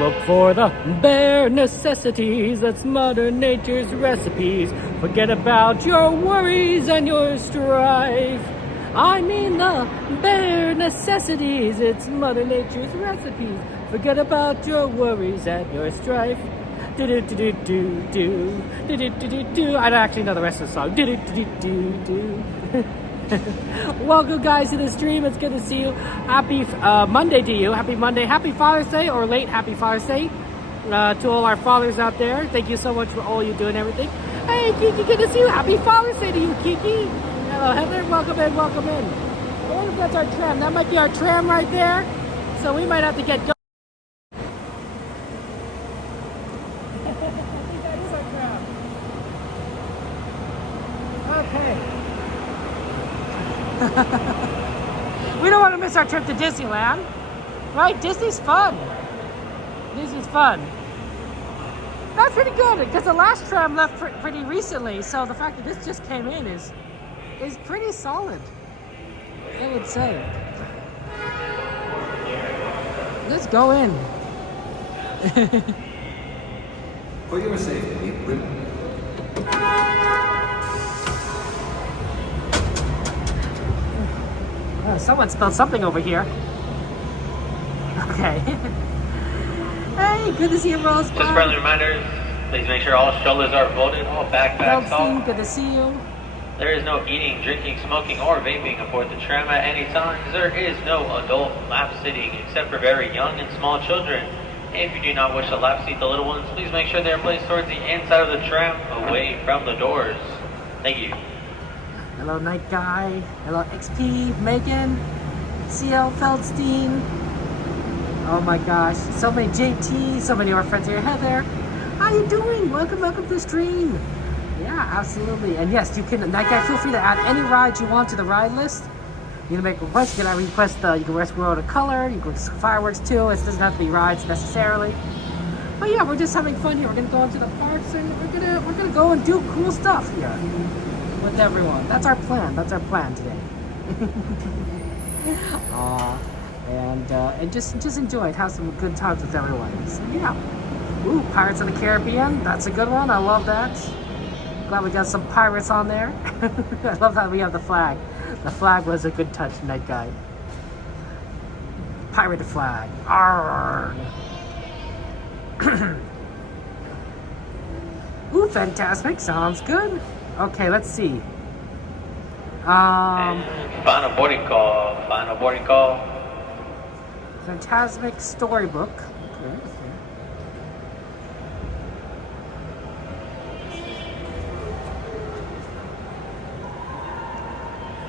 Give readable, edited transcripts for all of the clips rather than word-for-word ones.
Look for the bare necessities, that's Mother Nature's recipes. Forget about your worries and your strife. I mean the bare necessities, it's Mother Nature's recipes. Forget about your worries and your strife. Do do do do do do do do do do. I don't actually know the rest of the song. Do do do do do. Welcome guys to the stream. It's good to see you. Happy Monday to you. Happy Monday. Happy Father's Day, or late Happy Father's Day to all our fathers out there. Thank you so much for all you do and everything. Hey Kiki, good to see you. Happy Father's Day to you, Kiki. Hello Heather, welcome in, welcome in. I wonder if that's our tram. That might be our tram right there. So we might have to get going. I think that is our tram. Okay. We don't want to miss our trip to Disneyland, right? Disney's fun. Disney's fun. That's pretty good because the last tram left pretty recently, so the fact that this just came in is pretty solid, I would say. Let's go in. For your safety, Someone spelled something over here. Okay. Hey, good to see you, Rose. Just friendly reminders, please make sure all strollers are voted, all backpacks off. Good to see you. There is no eating, drinking, smoking, or vaping aboard the tram at any time. There is no adult lap sitting except for very young and small children. If you do not wish to lap seat the little ones, please make sure they are placed towards the inside of the tram, away from the doors. Thank you. Hello, Night Guy. Hello, XP, Megan, CL Feldstein. Oh my gosh, so many JT, so many of our friends here. Heather, how you doing? Welcome to the stream. Yeah, absolutely. And yes, you can, Night Guy, feel free to add any rides you want to the ride list. You can make requests. You can request. You can request World of Color. You can request fireworks too. It doesn't have to be rides necessarily. But yeah, we're just having fun here. We're gonna go into the parks and we're gonna go and do cool stuff here with everyone. That's our plan. That's our plan today. And just enjoy it. Have some good times with everyone. So yeah. Ooh, Pirates of the Caribbean. That's a good one. I love that. Glad we got some pirates on there. I love that we have the flag. The flag was a good touch, Night Guy. Pirate flag. Arrgh. Ooh, Fantasmic. Sounds good. Okay, let's see. Final boarding call. Final boarding call. Fantasmic Storybook. Okay.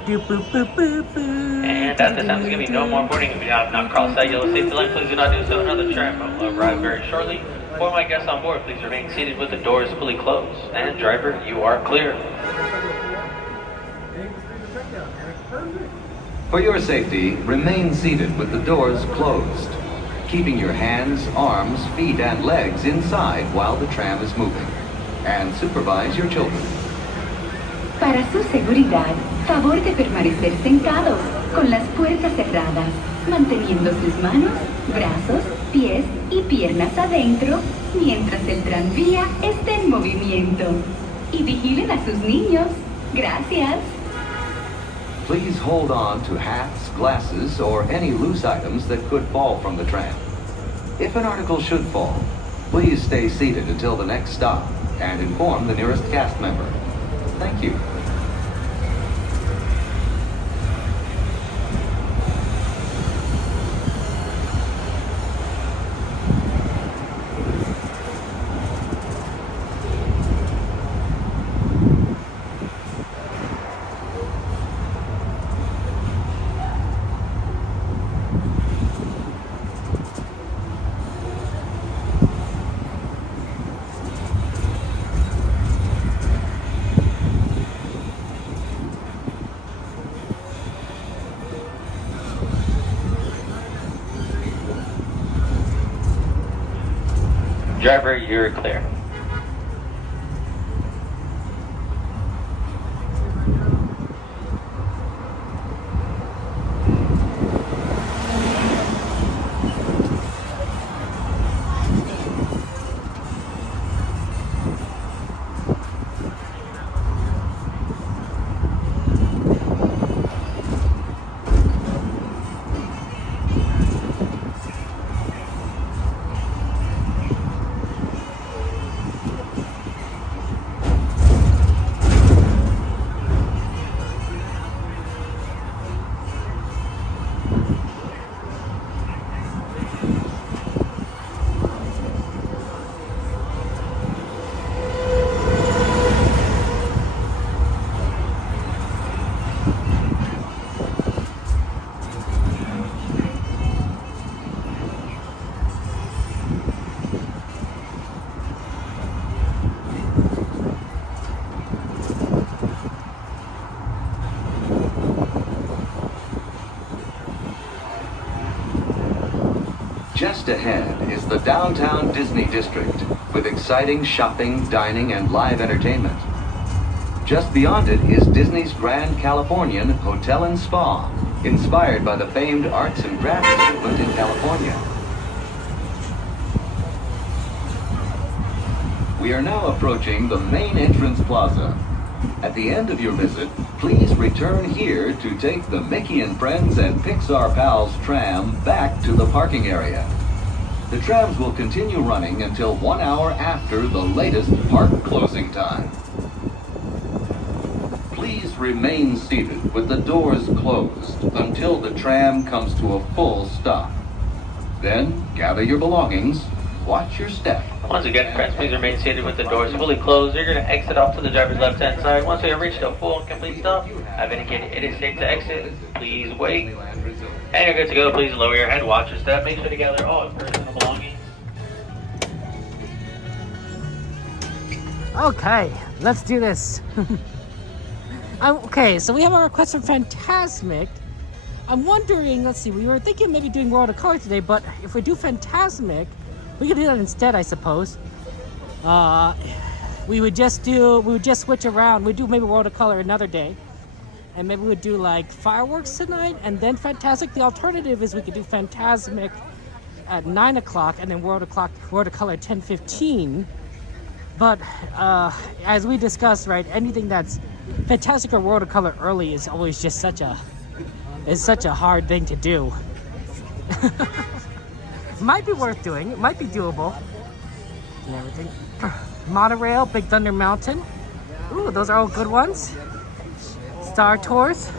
And at this time, there's going to be no more boarding. If you have not crossed that yellow safety line, please do not do so. Another tram will arrive very shortly. For my guests on board, please remain seated with the doors fully closed. And driver, you are clear. For your safety, remain seated with the doors closed, keeping your hands, arms, feet, and legs inside while the tram is moving. And supervise your children. Para su seguridad, favor de permanecer sentados, con las puertas cerradas, manteniendo sus manos, brazos, pies y piernas adentro, mientras el tranvía esté en movimiento. Y vigilen a sus niños. Gracias. Please hold on to hats, glasses, or any loose items that could fall from the tram. If an article should fall, please stay seated until the next stop and inform the nearest cast member. Thank you. Driver, you're clear. Just ahead is the downtown Disney district with exciting shopping, dining, and live entertainment. Just beyond it is Disney's Grand Californian Hotel and Spa, inspired by the famed arts and crafts movement in California. We are now approaching the main entrance plaza. At the end of your visit, please return here to take the Mickey and Friends and Pixar Pals tram back to the parking area. The trams will continue running until 1 hour after the latest park closing time. Please remain seated with the doors closed until the tram comes to a full stop. Then gather your belongings, watch your step. Once again, friends, please remain seated with the doors fully closed. You're going to exit off to the driver's left-hand side. Once we have reached a full and complete stop, I've indicated it is safe to exit. Please wait. And you're good to go. Please lower your head, watch your step. Make sure to gather all your personal belongings. Okay, let's do this. Okay, so we have a request from Fantasmic. I'm wondering, let's see, we were thinking maybe doing World of Color today, but if we do Fantasmic, we could do that instead, I suppose. We would just switch around. We'd do maybe World of Color another day. And maybe we'd do like fireworks tonight and then Fantasmic. The alternative is we could do Fantasmic at 9 o'clock and then World of Color at 10:15. But as we discussed, right, anything that's Fantastic or World of Color early is always just such a hard thing to do. Might be worth doing. It might be doable. And everything. Monorail, Big Thunder Mountain. Ooh, those are all good ones. Star Tours.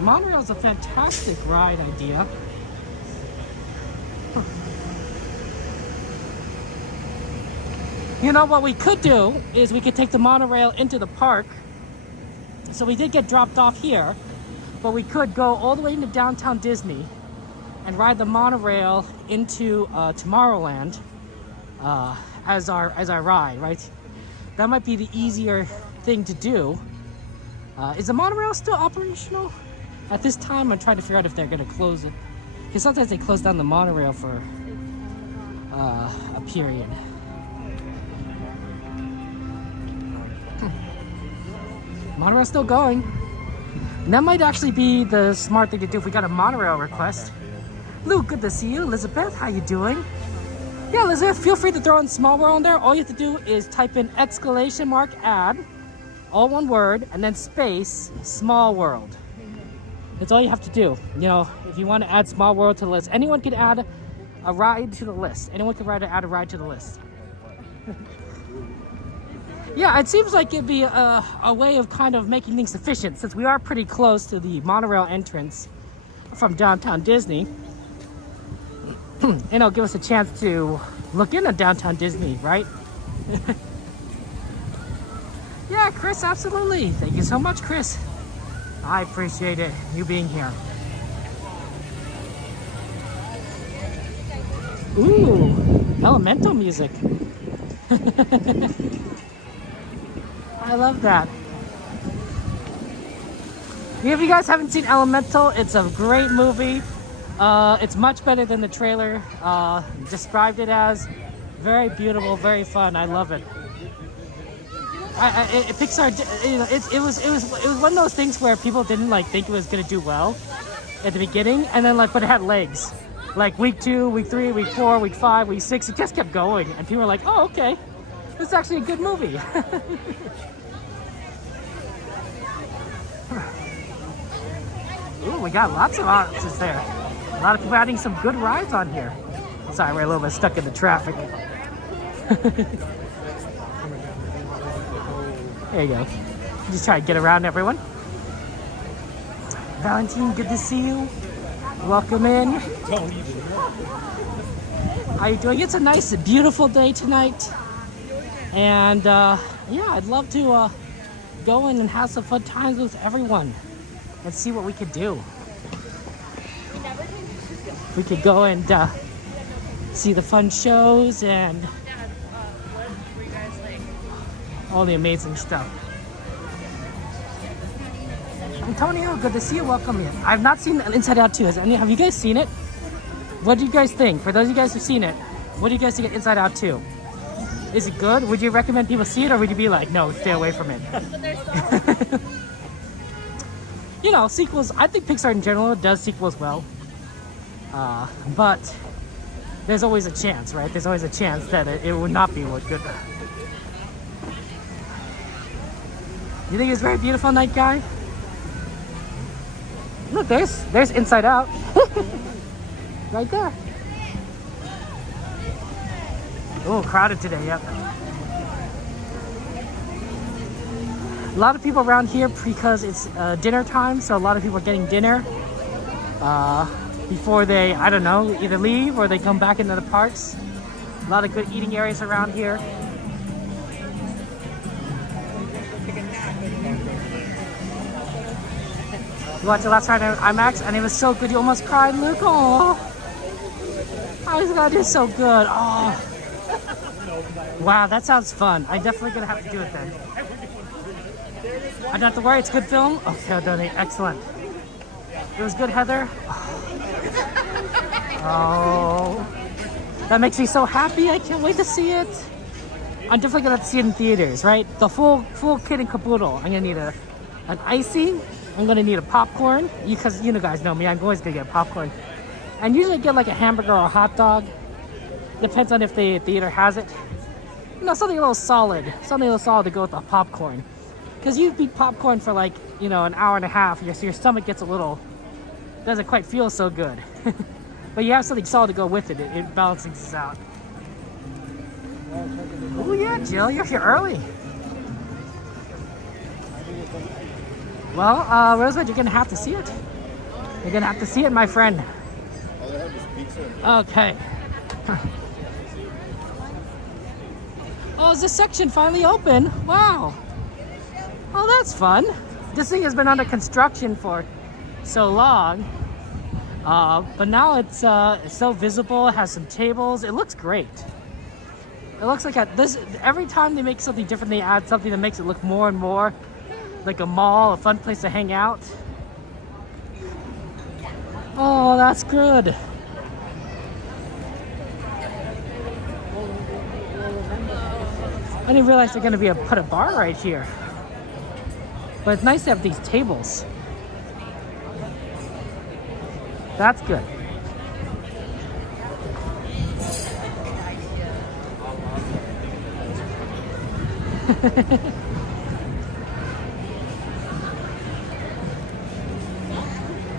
Monorail's a fantastic ride idea. You know what we could do is we could take the monorail into the park. So we did get dropped off here, but we could go all the way into downtown Disney and ride the monorail into Tomorrowland as our ride, right? That might be the easier thing to do. Is the monorail still operational? At this time, I'm trying to figure out if they're going to close it. Because sometimes they close down the monorail for a period. Monorail's still going. And that might actually be the smart thing to do if we got a monorail request. Luke, good to see you. Elizabeth, how you doing? Yeah, Elizabeth, feel free to throw in Small World in there. All you have to do is type in !add, all one word, and then space, Small World. That's all you have to do. You know, if you want to add Small World to the list, anyone can add a ride to the list. Anyone can add a ride to the list. Yeah, it seems like it'd be a way of kind of making things efficient since we are pretty close to the monorail entrance from downtown Disney. And it'll give us a chance to look into downtown Disney, right? Yeah, Chris, absolutely. Thank you so much, Chris. I appreciate it, you being here. Ooh, elemental music. I love that. If you guys haven't seen Elemental, it's a great movie. It's much better than the trailer described it as. Very beautiful, very fun. I love it. Pixar, you know, it was one of those things where people didn't think it was gonna do well at the beginning, and then but it had legs. Like week 2, week 3, week 4, week 5, week 6, it just kept going, and people were like, "Oh, okay, this is actually a good movie." Ooh, we got lots of options there. A lot of people adding some good rides on here. Sorry, we're a little bit stuck in the traffic. There you go. Just try to get around everyone. Valentine, good to see you. Welcome in. How you doing? It's a nice, beautiful day tonight. And yeah, I'd love to go in and have some fun times with everyone. Let's see what we could do. We could go and see the fun shows and all the amazing stuff. Antonio, good to see you. Welcome in. I've not seen Inside Out 2. Have you guys seen it? What do you guys think? For those of you guys who've seen it, what do you guys think of Inside Out 2? Is it good? Would you recommend people see it, or would you be like, no, stay away from it? You know, sequels, I think Pixar in general does sequels well. But there's always a chance, right? There's always a chance that it would not be what good. You think it's very beautiful night, guy? Look, there's Inside Out. Right there. Oh, crowded today, yep. A lot of people around here because it's dinner time, so a lot of people are getting dinner before they, I don't know, either leave or they come back into the parks. A lot of good eating areas around here. You watched it last night on IMAX and it was so good, you almost cried, Luke. Oh, I was glad it was so good. Oh, wow, that sounds fun. I'm definitely gonna have to do it then. I don't have to worry, it's a good film. Okay, I'll donate. Excellent. It was good, Heather. Oh, that makes me so happy. I can't wait to see it. I'm definitely gonna have to see it in theaters, right? The full kit and caboodle. I'm gonna need an icy. I'm gonna need a popcorn. Because you guys know me, I'm always gonna get popcorn. And usually get like a hamburger or a hot dog. Depends on if the theater has it. You know, something a little solid. Something a little solid to go with the popcorn. Because you eat popcorn for like, you know, an hour and a half, your stomach gets a little, doesn't quite feel so good. But you have something solid to go with it. It balances out. Oh yeah, Jill, you're here early. Well, Rosebud, you're gonna have to see it. You're gonna have to see it, my friend. Okay. Oh, is this section finally open? Wow. Oh, that's fun. This thing has been under construction for so long. But now it's so visible, it has some tables. It looks great. It looks like every time they make something different, they add something that makes it look more and more like a mall, a fun place to hang out. Oh, that's good. I didn't realize they're going to put a bar right here. But it's nice to have these tables. That's good.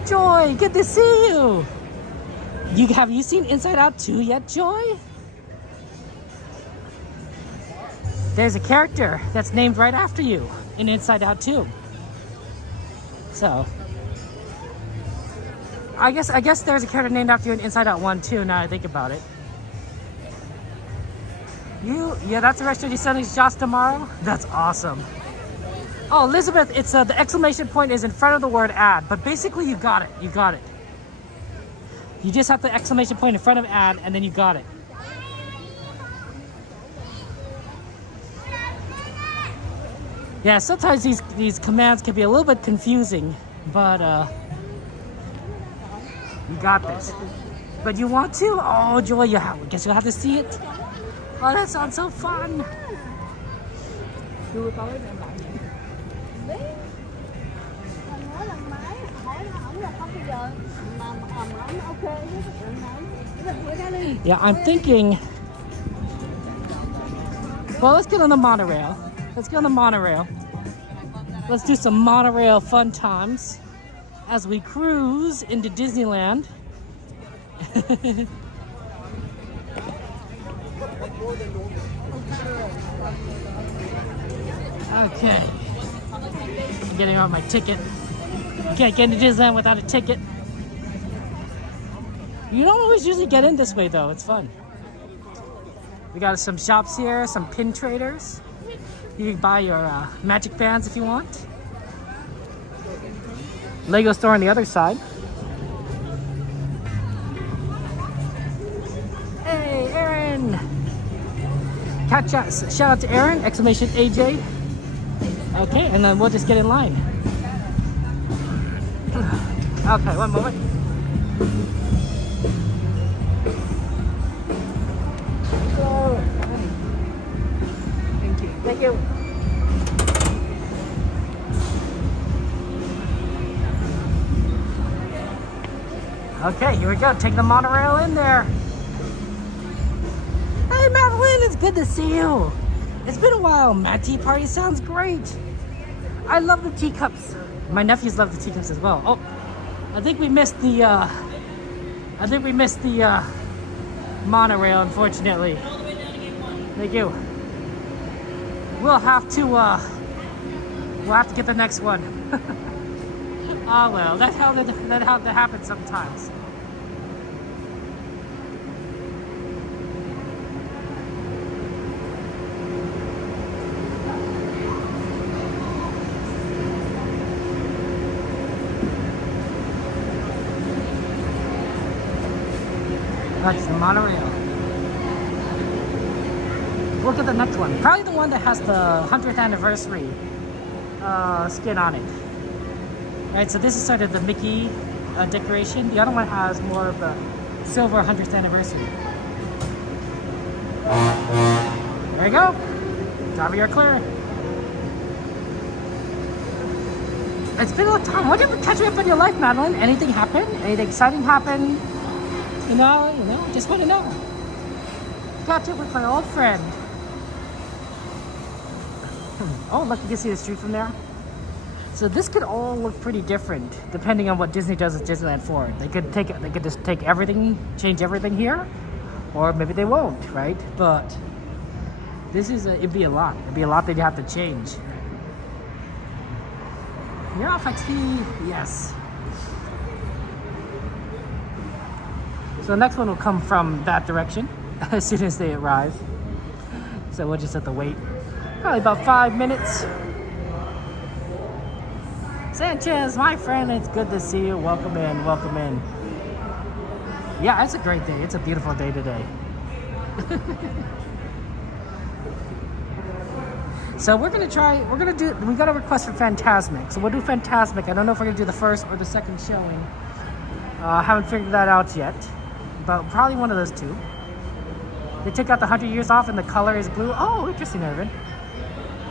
Joy, good to see you. Have you seen Inside Out 2 yet, Joy? There's a character that's named right after you in Inside Out 2. So, I guess there's a character named after you in Inside Out 1 too, now I think about it. Yeah, that's the restaurant you're sending Josh tomorrow? That's awesome. Oh, Elizabeth, it's the exclamation point is in front of the word ad, but basically you got it. You got it. You just have the exclamation point in front of ad, and then you got it. Yeah, sometimes these commands can be a little bit confusing, but you got this. But you want to? Oh, Joy, guess you'll have to see it. Oh, that sounds so fun. Yeah, I'm thinking, well, let's get on the monorail. Let's get on the monorail. Let's do some monorail fun times as we cruise into Disneyland. Okay. I'm getting out my ticket. You can't get into Disneyland without a ticket. You don't always usually get in this way though, it's fun. We got some shops here, some pin traders. You can buy your magic bands if you want. Lego store on the other side. Hey, Aaron! Shout out to Aaron, exclamation AJ. Okay, and then we'll just get in line. Okay, one moment. Thank you. Okay, here we go. Take the monorail in there. Hey, Madeline, it's good to see you. It's been a while. Matt Tea Party sounds great. I love the teacups. My nephews love the teacups as well. Oh, I think we missed the monorail, unfortunately. Thank you. We'll have to get the next one. Oh well, that happens sometimes. That's the monorail. Look at the next one. Probably the one that has the 100th anniversary skin on it. Right, so this is sort of the Mickey decoration. The other one has more of the silver 100th anniversary. There you go. Driver, you're clear. It's been a long time. What did you catch up in your life, Madeline? Anything happen? Anything exciting happen? You know, just want to know. Catch up with my old friend. Oh, look, you can see the street from there. So this could all look pretty different depending on what Disney does with Disneyland Forward. They could just take everything, change everything here, or maybe they won't, right? But this is it'd be a lot. It'd be a lot that you have to change. Yeah, Fatih, yes. So the next one will come from that direction as soon as they arrive. So we'll just have to wait probably about 5 minutes. Sanchez, my friend, it's good to see you. Welcome in, welcome in. Yeah, it's a great day. It's a beautiful day today. So we got a request for Fantasmic. So we'll do Fantasmic. I don't know if we're gonna do the first or the second showing. I haven't figured that out yet, but probably one of those two. They took out the 100 years off and the color is blue. Oh, interesting, Irvin.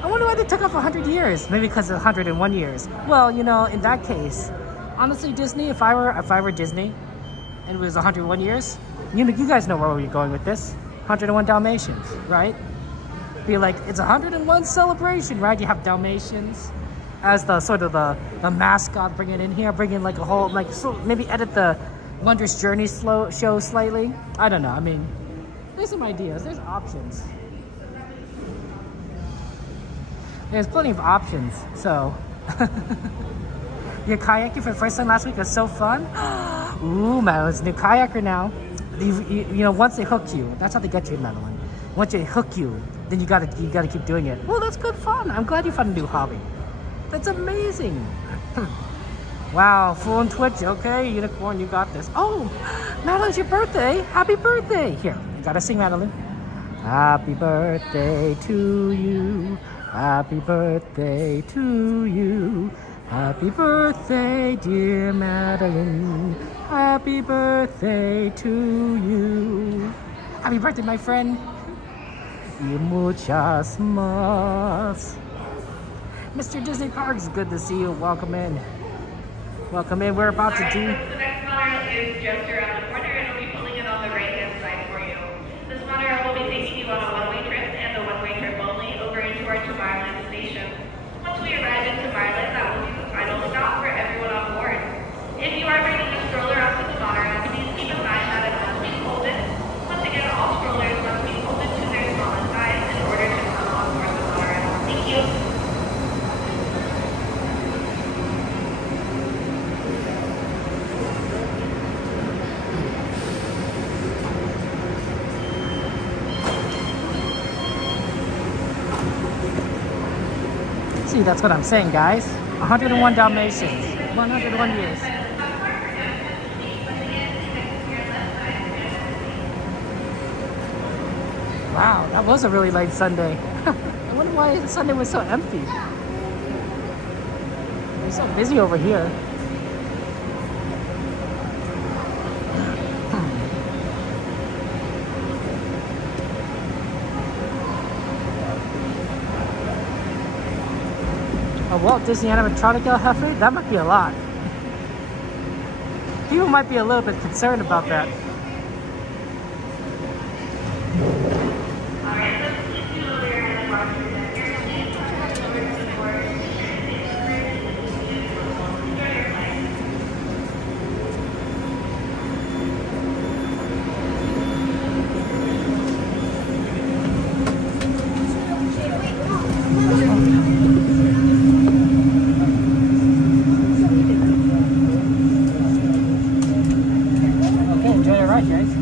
I wonder why they took off 100 years. Maybe because of 101 years. Well, you know, in that case, honestly, Disney, if I were Disney and it was 101 years, you guys know where we're going with this. 101 Dalmatians, right? Be like, it's 101 celebration, right? You have Dalmatians as the sort of the mascot, bring it in here, bring in like a whole, like, so maybe edit the Wondrous Journey show slightly. I don't know. I mean, there's some ideas. There's options. There's plenty of options, so. Your kayaking for the first time last week was so fun. Ooh, Madeline's a new kayaker now. You know, once they hook you, that's how they get you, Madeline. Once they hook you, then you gotta keep doing it. Well, that's good fun. I'm glad you found a new hobby. That's amazing. Wow, full on Twitch. Okay, Unicorn, you got this. Oh, Madeline's your birthday. Happy birthday. Here, you gotta sing, Madeline. Happy birthday to you. Happy birthday to you. Happy birthday, dear Madeline. Happy birthday to you. Happy birthday, my friend. Y muchas más. Mr. Disney Parks, good to see you. Welcome in. Welcome in. We're about to do. The next monorail is just around the corner and we'll be pulling it on the right-hand side for you. This monorail will be taking you on a one-way trip and the one-way trip only over into our Tomorrowland station. Once we arrive in Tomorrowland, that will be the final stop for everyone on board. If you are bringing a stroller onto the monorail, please keep in mind that it must be folded. Once again, all strollers must be folded to their smallest size in order to come on board the monorail. Thank you. See, that's what I'm saying, guys. 101 Dalmatians. 101 years. Wow, that was a really late Sunday. I wonder why Sunday was so empty. It's so busy over here. Walt Disney animatronic El Jefe? That might be a lot. People might be a little bit concerned about that. Okay, enjoy your ride, guys.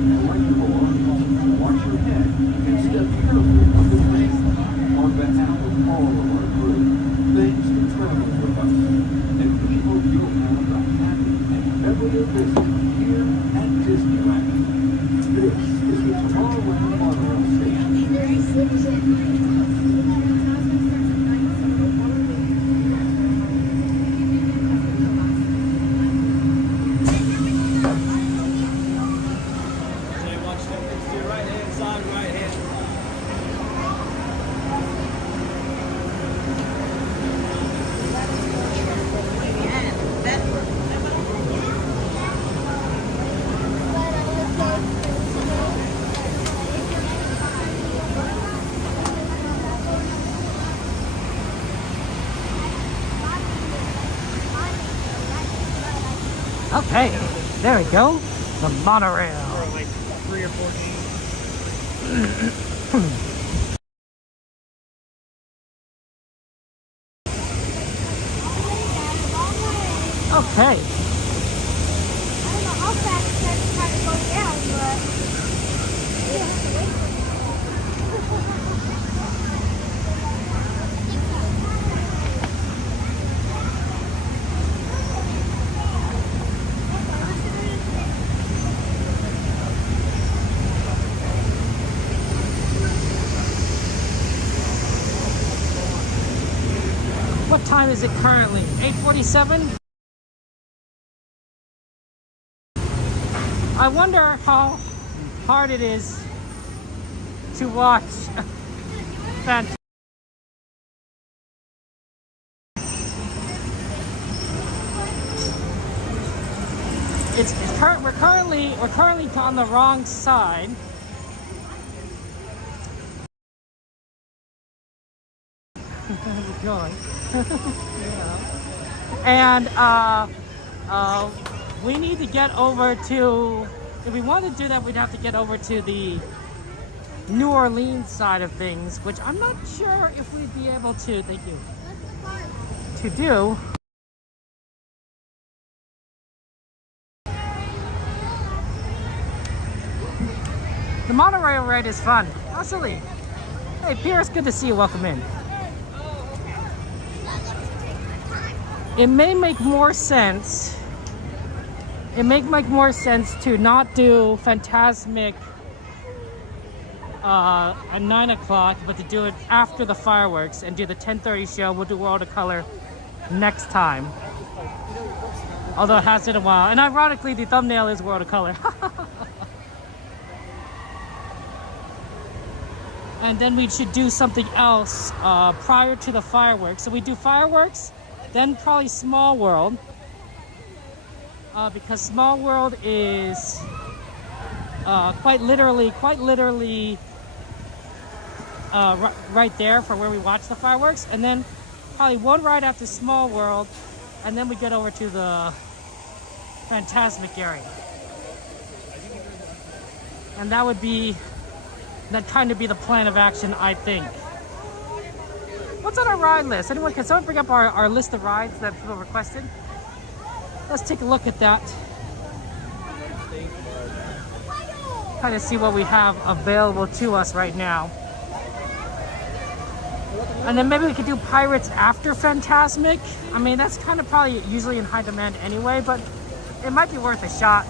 like your belongings, watch your head and step carefully on the train. On behalf of all of our crew, thanks for traveling with us. And we hope you'll have a happy and memorable visit here at Disneyland. This is the Tomorrowland Monorail Station. Okay, there we go. The monorail. Like 3 or 4 games. Okay. I don't know how fast that's trying to go down, but What time is it currently? 8:47? I wonder how hard it is to watch Fantasmic. We're currently on the wrong side. We're going. And we need to get over to, if we want to do that, we'd have to get over to the New Orleans side of things, which I'm not sure if we'd be able to, thank you, to do. The monorail ride is fun. Absolutely. Hey, Pierce, good to see you. Welcome in. It may make more sense. It may make more sense to not do Fantasmic at 9 o'clock, but to do it after the fireworks and do the 10:30 show. We'll do World of Color next time. Although it has been a while. And ironically, the thumbnail is World of Color. And then we should do something else prior to the fireworks. So we do fireworks, then probably Small World. Because Small World is quite literally right there for where we watch the fireworks. And then probably one ride after Small World, and then we get over to the Fantasmic area. And that would be, that kind of be the plan of action, I think. What's on our ride list? Anyone, can someone bring up our list of rides that people requested? Let's take a look at that. Kind of see what we have available to us right now. And then maybe we could do Pirates after Fantasmic. I mean, that's kind of probably usually in high demand anyway, but it might be worth a shot.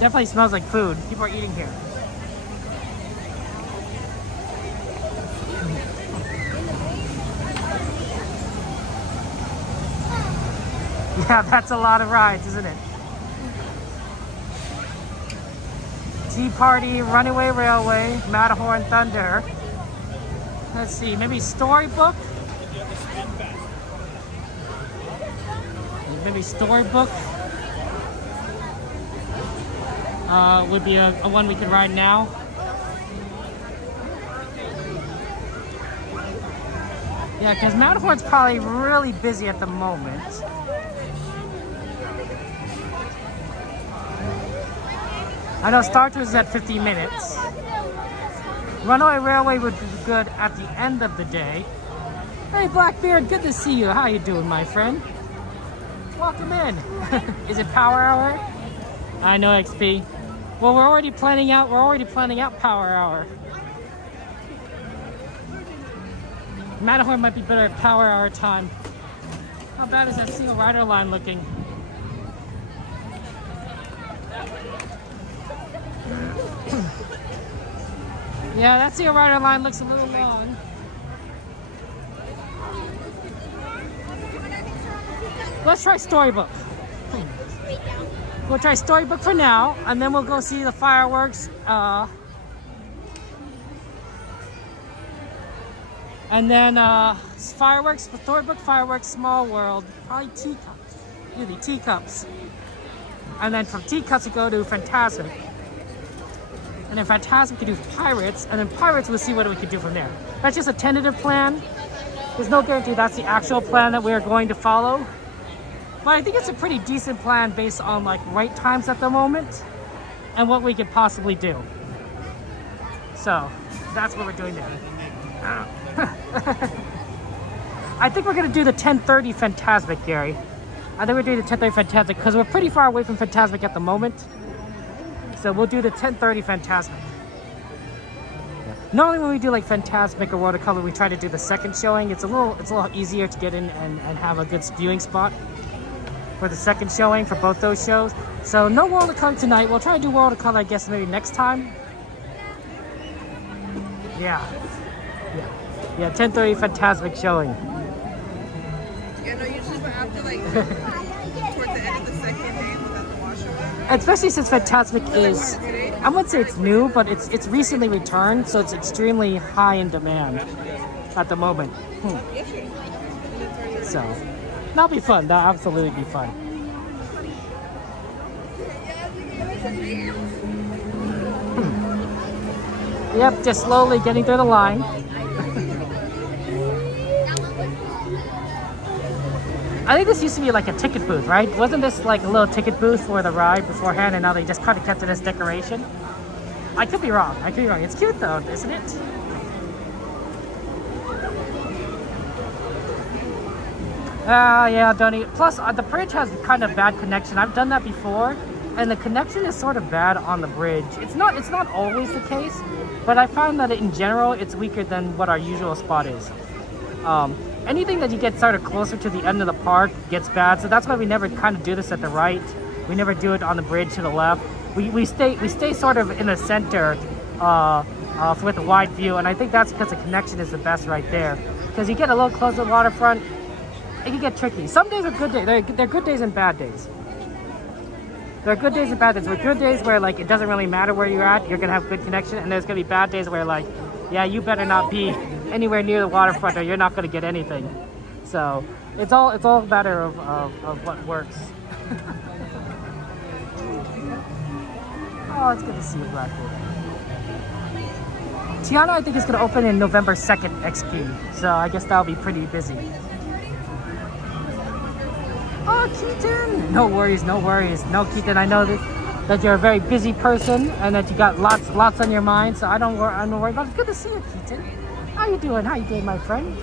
Definitely smells like food. People are eating here. Yeah, that's a lot of rides, isn't it? Tea Party, Runaway Railway, Matterhorn Thunder. Let's see, maybe Storybook? Maybe Storybook would be a one we could ride now. Yeah, because Matterhorn's probably really busy at the moment. I know Star Tours is at 15 minutes. Runaway Railway would be good at the end of the day. Hey Blackbeard, good to see you. How you doing, my friend? Welcome in. Is it Power Hour? I know, XP. Well, we're already planning out Power Hour. Matterhorn might be better at Power Hour time. How bad is that single rider line looking? Yeah, that single rider line looks a little long. Let's try Storybook. We'll try Storybook for now, and then we'll go see the fireworks. And then fireworks, Storybook, fireworks, Small World, probably teacups. Really, teacups. And then from teacups we go to Fantasmic. And then Fantasmic we do Pirates, and then Pirates we'll see what we can do from there. That's just a tentative plan. There's no guarantee that's the actual plan that we're going to follow. But I think it's a pretty decent plan based on like right times at the moment and what we could possibly do. So that's what we're doing there. I think we're gonna do the 10:30 Fantasmic, Gary. I think we're doing the 10:30 Fantasmic because we're pretty far away from Fantasmic at the moment. So we'll do the 10:30 Fantasmic. Normally when we do like Fantasmic or Watercolor, we try to do the second showing. It's a little easier to get in and have a good viewing spot for the second showing for both those shows. So no Watercolor tonight. We'll try to do Watercolor, I guess, maybe next time. Yeah, 10:30 Fantasmic showing. Yeah, no, usually but after like towards the end of the second day without the washover. Especially since Fantasmic is, I wouldn't say it's new, but it's recently returned, so it's extremely high in demand at the moment. So that'll be fun. That'll absolutely be fun. Yep, just slowly getting through the line. I think this used to be like a ticket booth, right? Wasn't this like a little ticket booth for the ride beforehand, and now they just kind of kept it as decoration? I could be wrong. It's cute though, isn't it? Yeah, Donnie. Plus, the bridge has kind of bad connection. I've done that before, and the connection is sort of bad on the bridge. It's not always the case, but I find that in general, it's weaker than what our usual spot is. Anything that you get sort of closer to the end of the park gets bad, so that's why we never kind of do this at the right. We never do it on the bridge to the left. We stay sort of in the center with a wide view, and I think that's because the connection is the best right there. Because you get a little closer to the waterfront, it can get tricky. Some days are good days. They're good days and bad days. There are good days and bad days. There are good days where like it doesn't really matter where you're at, you're gonna have good connection, and there's gonna be bad days where like, yeah, you better not be anywhere near the waterfront or you're not gonna get anything. So it's all a matter of what works. Oh, it's good to see you, Blackwood. Tiana, I think, is gonna open in November 2nd, XP. So I guess that'll be pretty busy. Oh, Keaton! No worries. No, Keaton, I know that you're a very busy person and that you got lots on your mind, so I don't worry about it. It's good to see you, Keaton. How you doing, my friend?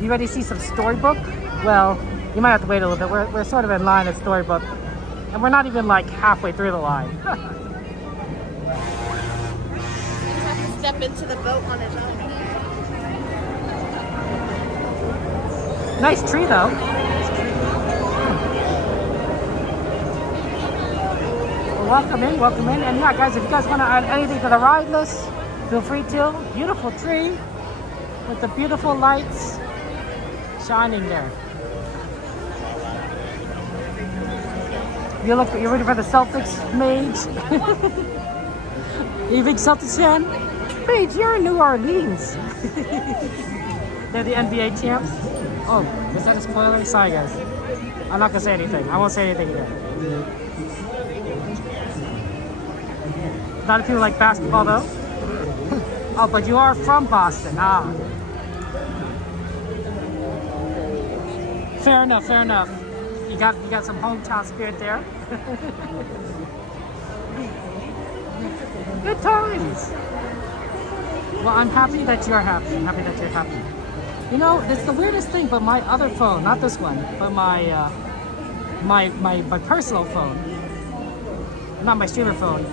You ready to see some Storybook? Well, you might have to wait a little bit. We're sort of in line at Storybook, and we're not even like halfway through the line. You have to step into the boat on his own. Nice tree, though. Welcome in, and yeah, guys, if you guys want to add anything to the ride list, feel free to. Beautiful tree with the beautiful lights shining there. You're ready for the Celtics, Mage? You a big Celtics fan? Mage, you're in New Orleans. They're the NBA champs. Oh, is that a spoiler? Sorry, guys. I'm not gonna say anything. I won't say anything yet. A lot of people like basketball, though. Oh, but you are from Boston. Ah. Fair enough. You got some hometown spirit there. Good times. Well, I'm happy that you're happy. You know, it's the weirdest thing, but my other phone, not this one, but my personal phone. not my streamer phone,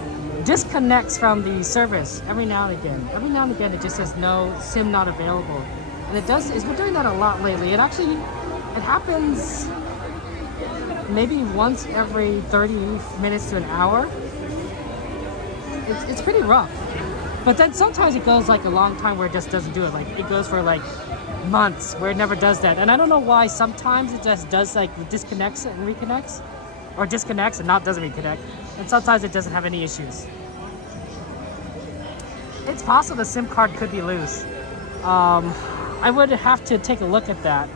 disconnects from the service every now and again. Every now and again, it just says no SIM not available, and it's been doing that a lot lately. It happens maybe once every 30 minutes to an hour. It's pretty rough. But then sometimes it goes like a long time where it just doesn't do it. Like it goes for like months where it never does that. And I don't know why. Sometimes it just does like disconnects and reconnects, or disconnects and doesn't reconnect. And sometimes it doesn't have any issues. It's possible the SIM card could be loose. I would have to take a look at that.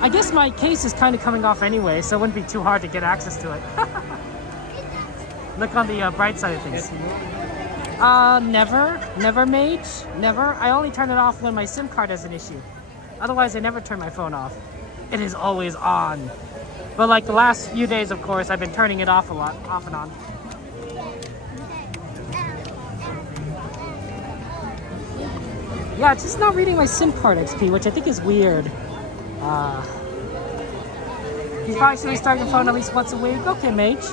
I guess my case is kind of coming off anyway, so it wouldn't be too hard to get access to it. Look on the bright side of things. Never, Mage. Never. I only turn it off when my SIM card has an issue. Otherwise, I never turn my phone off. It is always on. But like the last few days, of course, I've been turning it off a lot, off and on. Yeah, it's just not reading my SIM card XP, which I think is weird. You probably should restart your phone at least once a week. Okay, Mage.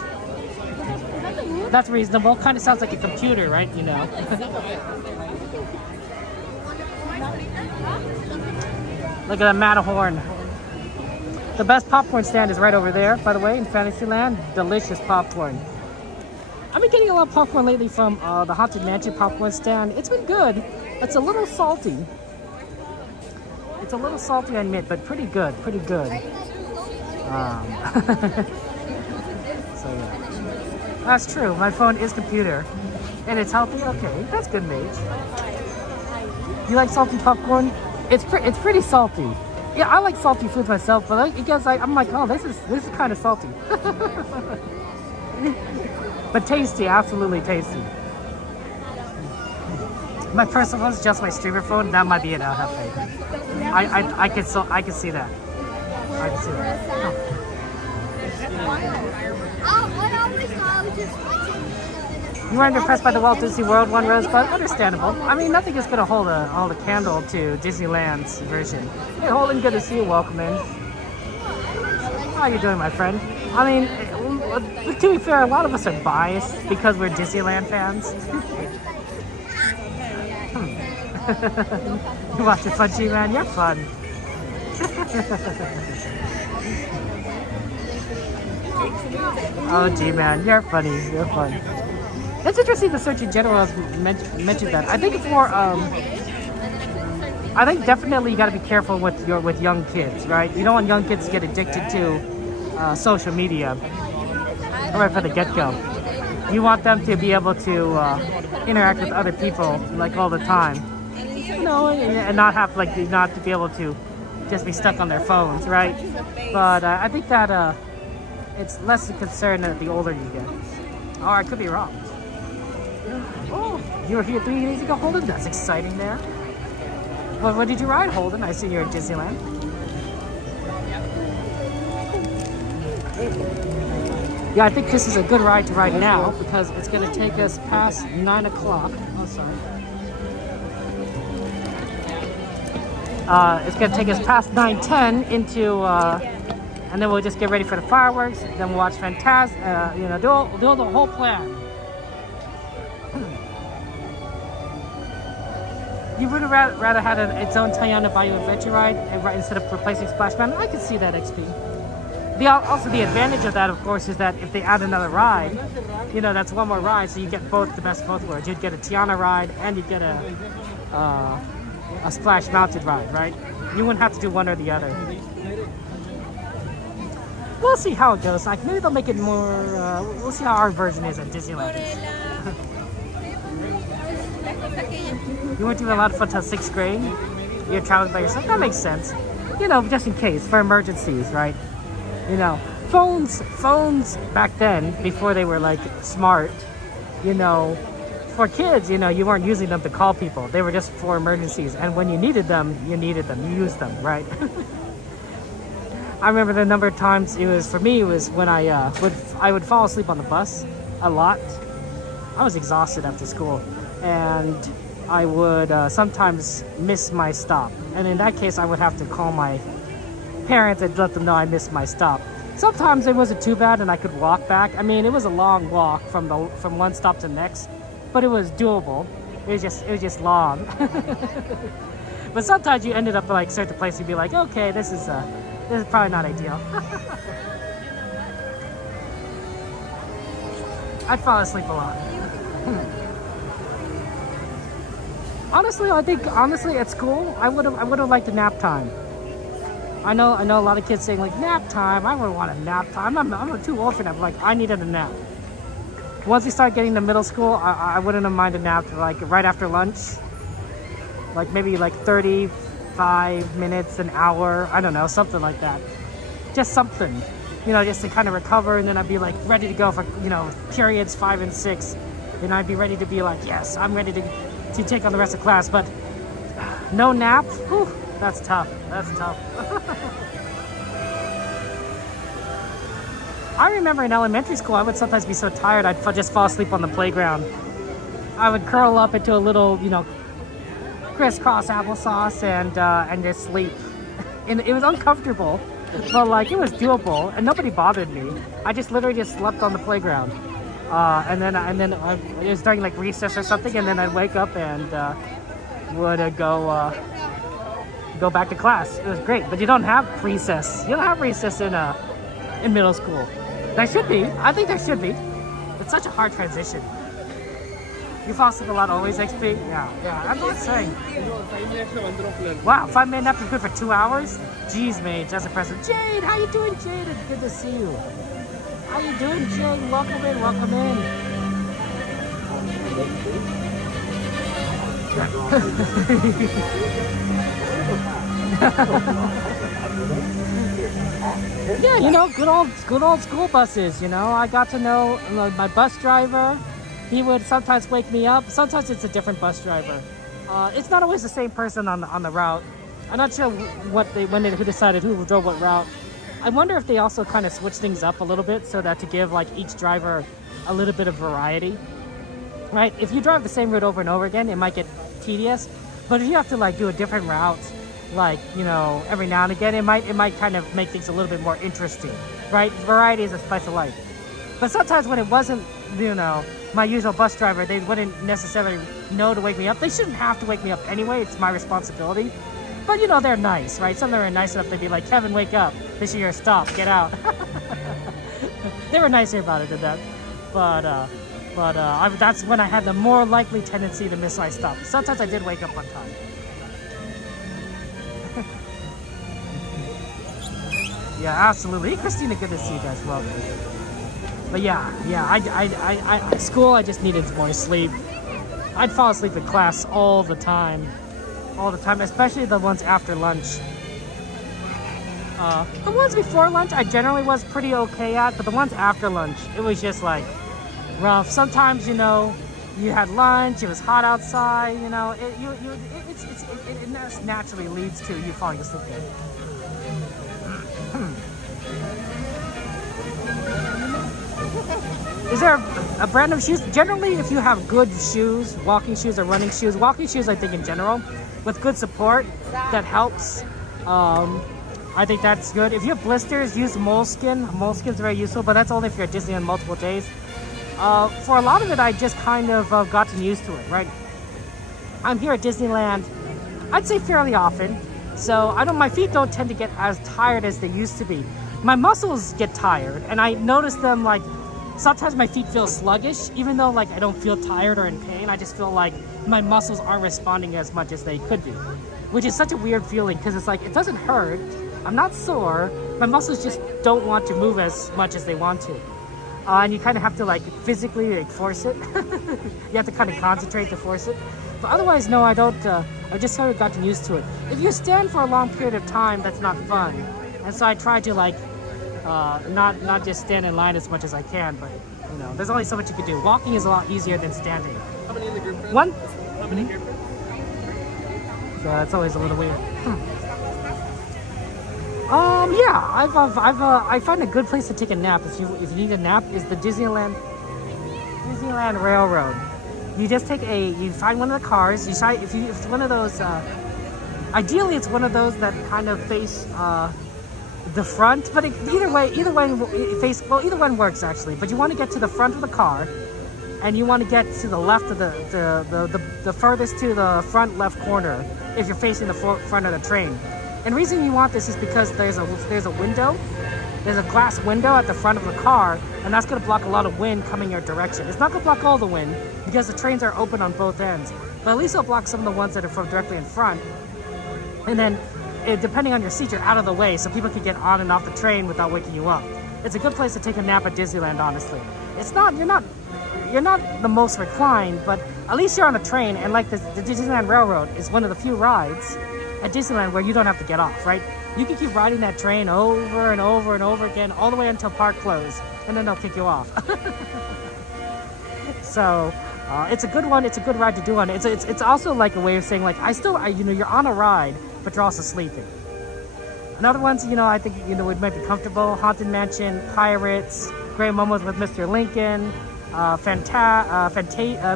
That's reasonable. Kind of sounds like a computer, right? You know. Look at that Matterhorn. The best popcorn stand is right over there, by the way, in Fantasyland. Delicious popcorn. I've been getting a lot of popcorn lately from the Haunted Mansion popcorn stand. It's been good. It's a little salty. It's a little salty, I admit, but pretty good. Pretty good. So yeah. That's true. My phone is computer. And it's healthy? Okay, that's good, Mage. You like salty popcorn? It's pretty salty. Yeah, I like salty foods myself, but I guess I'm like, oh, this is kind of salty. But tasty, absolutely tasty. My personal phone is just my streamer phone. That might be it. I'll have faith. I can see that. I can see that. You weren't impressed by the Walt Disney World one, Rosebud? Understandable. I mean, nothing is going to hold a candle to Disneyland's version. Hey, Holden, good to see you. Welcome in. How are you doing, my friend? I mean, to be fair, a lot of us are biased because we're Disneyland fans. You watching Fun G-Man? You're fun. Oh, G-Man, you're funny. You're fun. It's interesting the search in general has mentioned that. I think for I think definitely you got to be careful with young kids, right? You don't want young kids to get addicted to social media right from the get-go. You want them to be able to interact with other people like all the time, you know, and not have not to be able to just be stuck on their phones, right? But I think that it's less a concern the older you get. Oh, I could be wrong. Oh, you were here 3 days ago, Holden? That's exciting there. Well, what did you ride, Holden? I see you're at Disneyland. Yeah, I think this is a good ride to ride now because it's going to take us past 9 o'clock. Oh, sorry. It's going to take us past 9:10 into, and then we'll just get ready for the fireworks. Then we'll watch Fantasmic, do the whole plan. You would have rather had its own Tiana Bayou Adventure ride instead of replacing Splash Mountain? I could see that, XP. Also, the advantage of that, of course, is that if they add another ride, that's one more ride, so you get the best of both worlds. You'd get a Tiana ride, and you'd get a Splash Mountain ride, right? You wouldn't have to do one or the other. We'll see how it goes. Like, maybe they'll make it more, we'll see how our version is at Disneyland. You went through a lot of fun until 6th grade. You're traveling by yourself. That makes sense. Just in case, for emergencies, right? Phones back then, before they were smart, for kids, you weren't using them to call people. They were just for emergencies. And when you needed them, you used them, right? I remember the number of times it was when I would fall asleep on the bus a lot. I was exhausted after school. And I would sometimes miss my stop. And in that case, I would have to call my parents and let them know I missed my stop. Sometimes it wasn't too bad and I could walk back. I mean, it was a long walk from one stop to the next, but it was doable. It was just long. But sometimes you ended up like certain place you'd be like, okay, this is probably not ideal. I'd fall asleep a lot. Honestly, I think at school I would have liked a nap time. I know a lot of kids saying like nap time. I would want a nap time. I'm too old for that. But like I needed a nap. Once we start getting to middle school, I wouldn't have minded a nap like right after lunch. Like maybe like 35 minutes, an hour. I don't know, something like that. Just something, you know, just to kind of recover, and then I'd be like ready to go for, you know, periods 5 and 6, and I'd be ready to be like, yes, I'm ready to take on the rest of class. But no nap. Whew. That's tough. That's tough. I remember in elementary school, I would sometimes be so tired, I'd just fall asleep on the playground. I would curl up into a little, you know, crisscross applesauce and just sleep. And it was uncomfortable, but like it was doable, and nobody bothered me. I just literally just slept on the playground. And then it was during like recess or something, and then I'd wake up and would go back to class. It was great, but you don't have recess. You don't have recess in middle school. There should be. I think there should be. It's such a hard transition. You fall asleep a lot always, XP? Yeah. I'm not saying. Wow, 5-minute nap is good for 2 hours? Jeez, mate, that's impressive. Jade, how you doing, Jade? It's good to see you. How you doing, Jade? Welcome in, welcome in. Yeah, you know, good old school buses, you know. I got to know my bus driver. He would sometimes wake me up. Sometimes it's a different bus driver. It's not always the same person on the route. I'm not sure who decided who drove what route. I wonder if they also kind of switch things up a little bit so that to give like each driver a little bit of variety. Right? If you drive the same route over and over again, it might get tedious. But if you have to like do a different route, like, you know, every now and again, it might kind of make things a little bit more interesting. Right? Variety is a spice of life. But sometimes when it wasn't, you know, my usual bus driver, they wouldn't necessarily know to wake me up. They shouldn't have to wake me up anyway. It's my responsibility. But, you know, they're nice, right? Some of them are nice enough to be like, Kevin, wake up. This is your stop. Get out. They were nicer about it than that. But that's when I had the more likely tendency to miss my stop. Sometimes I did wake up on time. Yeah, absolutely. Hey, Christina, good to see you guys. Welcome. But yeah, school, I just needed more sleep. I'd fall asleep in class all the time, especially the ones after lunch. The ones before lunch, I generally was pretty okay at, but the ones after lunch, it was just like rough. Sometimes, you know, you had lunch, it was hot outside, you know, it naturally leads to you falling asleep there. Is there a brand of shoes? Generally, if you have good shoes, walking shoes or running shoes, I think in general, with good support, that helps. I think that's good. If you have blisters, use moleskin. Moleskin's very useful, but that's only if you're at Disneyland multiple days. For a lot of it, I just kind of gotten used to it, right? I'm here at Disneyland, I'd say fairly often. So my feet don't tend to get as tired as they used to be. My muscles get tired, and I notice them like, sometimes my feet feel sluggish, even though like I don't feel tired or in pain. I just feel like my muscles aren't responding as much as they could be, which is such a weird feeling because it's like, it doesn't hurt. I'm not sore. My muscles just don't want to move as much as they want to. And you kind of have to like physically like force it. You have to kind of concentrate to force it. But otherwise, no, I don't. I just sort of gotten used to it. If you stand for a long period of time, that's not fun. And so I try to like, not just stand in line as much as I can, but you know, there's only so much you can do. Walking is a lot easier than standing. How many in the group? One. How many here? So that's always a little weird. Yeah, I find a good place to take a nap if you need a nap is the Disneyland Railroad. You just you find one of the cars. If it's one of those, ideally it's one of those that kind of face the front, but either one works actually. But you want to get to the front of the car, and you want to get to the left of the furthest to the front left corner if you're facing the front of the train. And the reason you want this is because there's a window. There's a glass window at the front of the car, and that's going to block a lot of wind coming your direction. It's not going to block all the wind because the trains are open on both ends, but at least it'll block some of the ones that are from directly in front. And then, depending on your seat, you're out of the way, so people can get on and off the train without waking you up. It's a good place to take a nap at Disneyland, honestly. You're not the most reclined, but at least you're on a train, and like the Disneyland Railroad is one of the few rides at Disneyland where you don't have to get off, right? You can keep riding that train over and over and over again, all the way until park close, and then they'll kick you off. So, it's a good one. It's a good ride to do on. It's also like a way of saying like, you're on a ride, but you're also sleeping. Another ones, I think, it might be comfortable. Haunted Mansion, Pirates, Great Moments with Mr. Lincoln,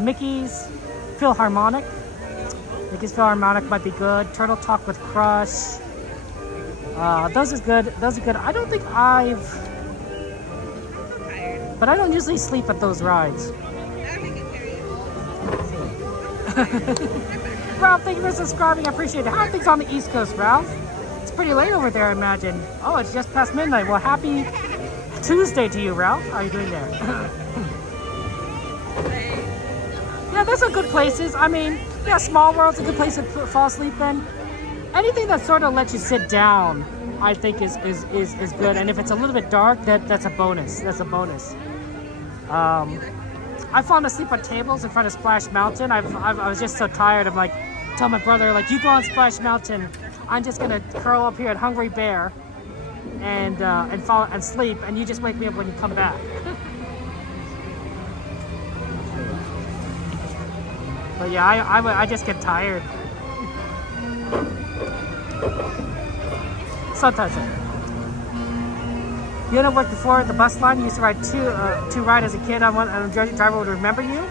Mickey's Philharmonic. Mickey's Philharmonic might be good. Turtle Talk with Crush. Those are good. I don't think I don't usually sleep at those rides. Ralph, thank you for subscribing. I appreciate it. How are things on the East Coast, Ralph? It's pretty late over there, I imagine. Oh, it's just past midnight. Well, happy Tuesday to you, Ralph. How are you doing there? Yeah, there's some good places. I mean, yeah, Small World's a good place to fall asleep in. Anything that sort of lets you sit down, I think is good. And if it's a little bit dark, that's a bonus. That's a bonus. I've fallen asleep on tables in front of Splash Mountain. I was just so tired. I'm like, tell my brother, like, you go on Splash Mountain. I'm just gonna curl up here at Hungry Bear and fall and sleep, and you just wake me up when you come back. But yeah, I just get tired. Sometimes. You know what? Before the bus line, you used to ride two ride as a kid. And a driver would remember you,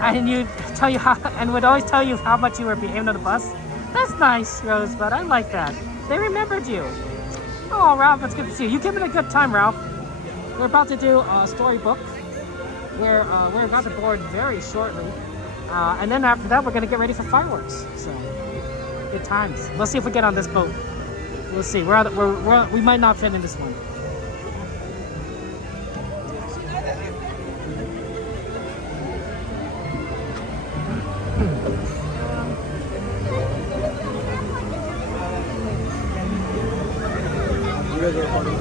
and would always tell you how much you were behaving on the bus. That's nice, Rosebud. I like that. They remembered you. Oh, Ralph, it's good to see you. You give it a good time, Ralph. We're about to do a Storybook. We're about to board very shortly, and then after that, we're gonna get ready for fireworks. So, good times. Let's see if we get on this boat. We'll see. We might not fit in this one. You guys are recording?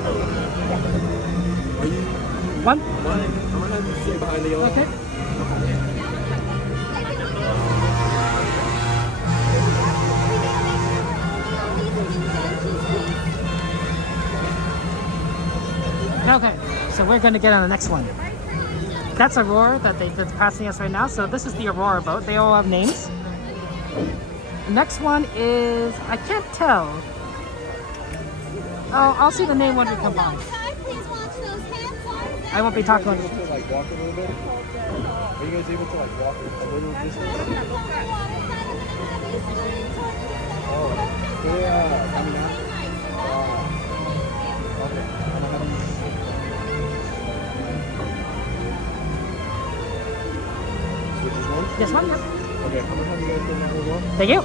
Are you? One? I'm gonna have you sit behind the yellow. Okay. Okay, so we're gonna get on the next one. That's Aurora that's passing us right now. So this is the Aurora boat. They all have names. The next one is, I can't tell. Oh, I'll see the name when we come by. I won't be talking about Are you able to like walk a little bit? Are you guys able to like walk a little distance? Oh, yeah, coming out. Okay. Switches one? this one. Yep. Okay, I'm gonna have you guys go now as well. Thank you.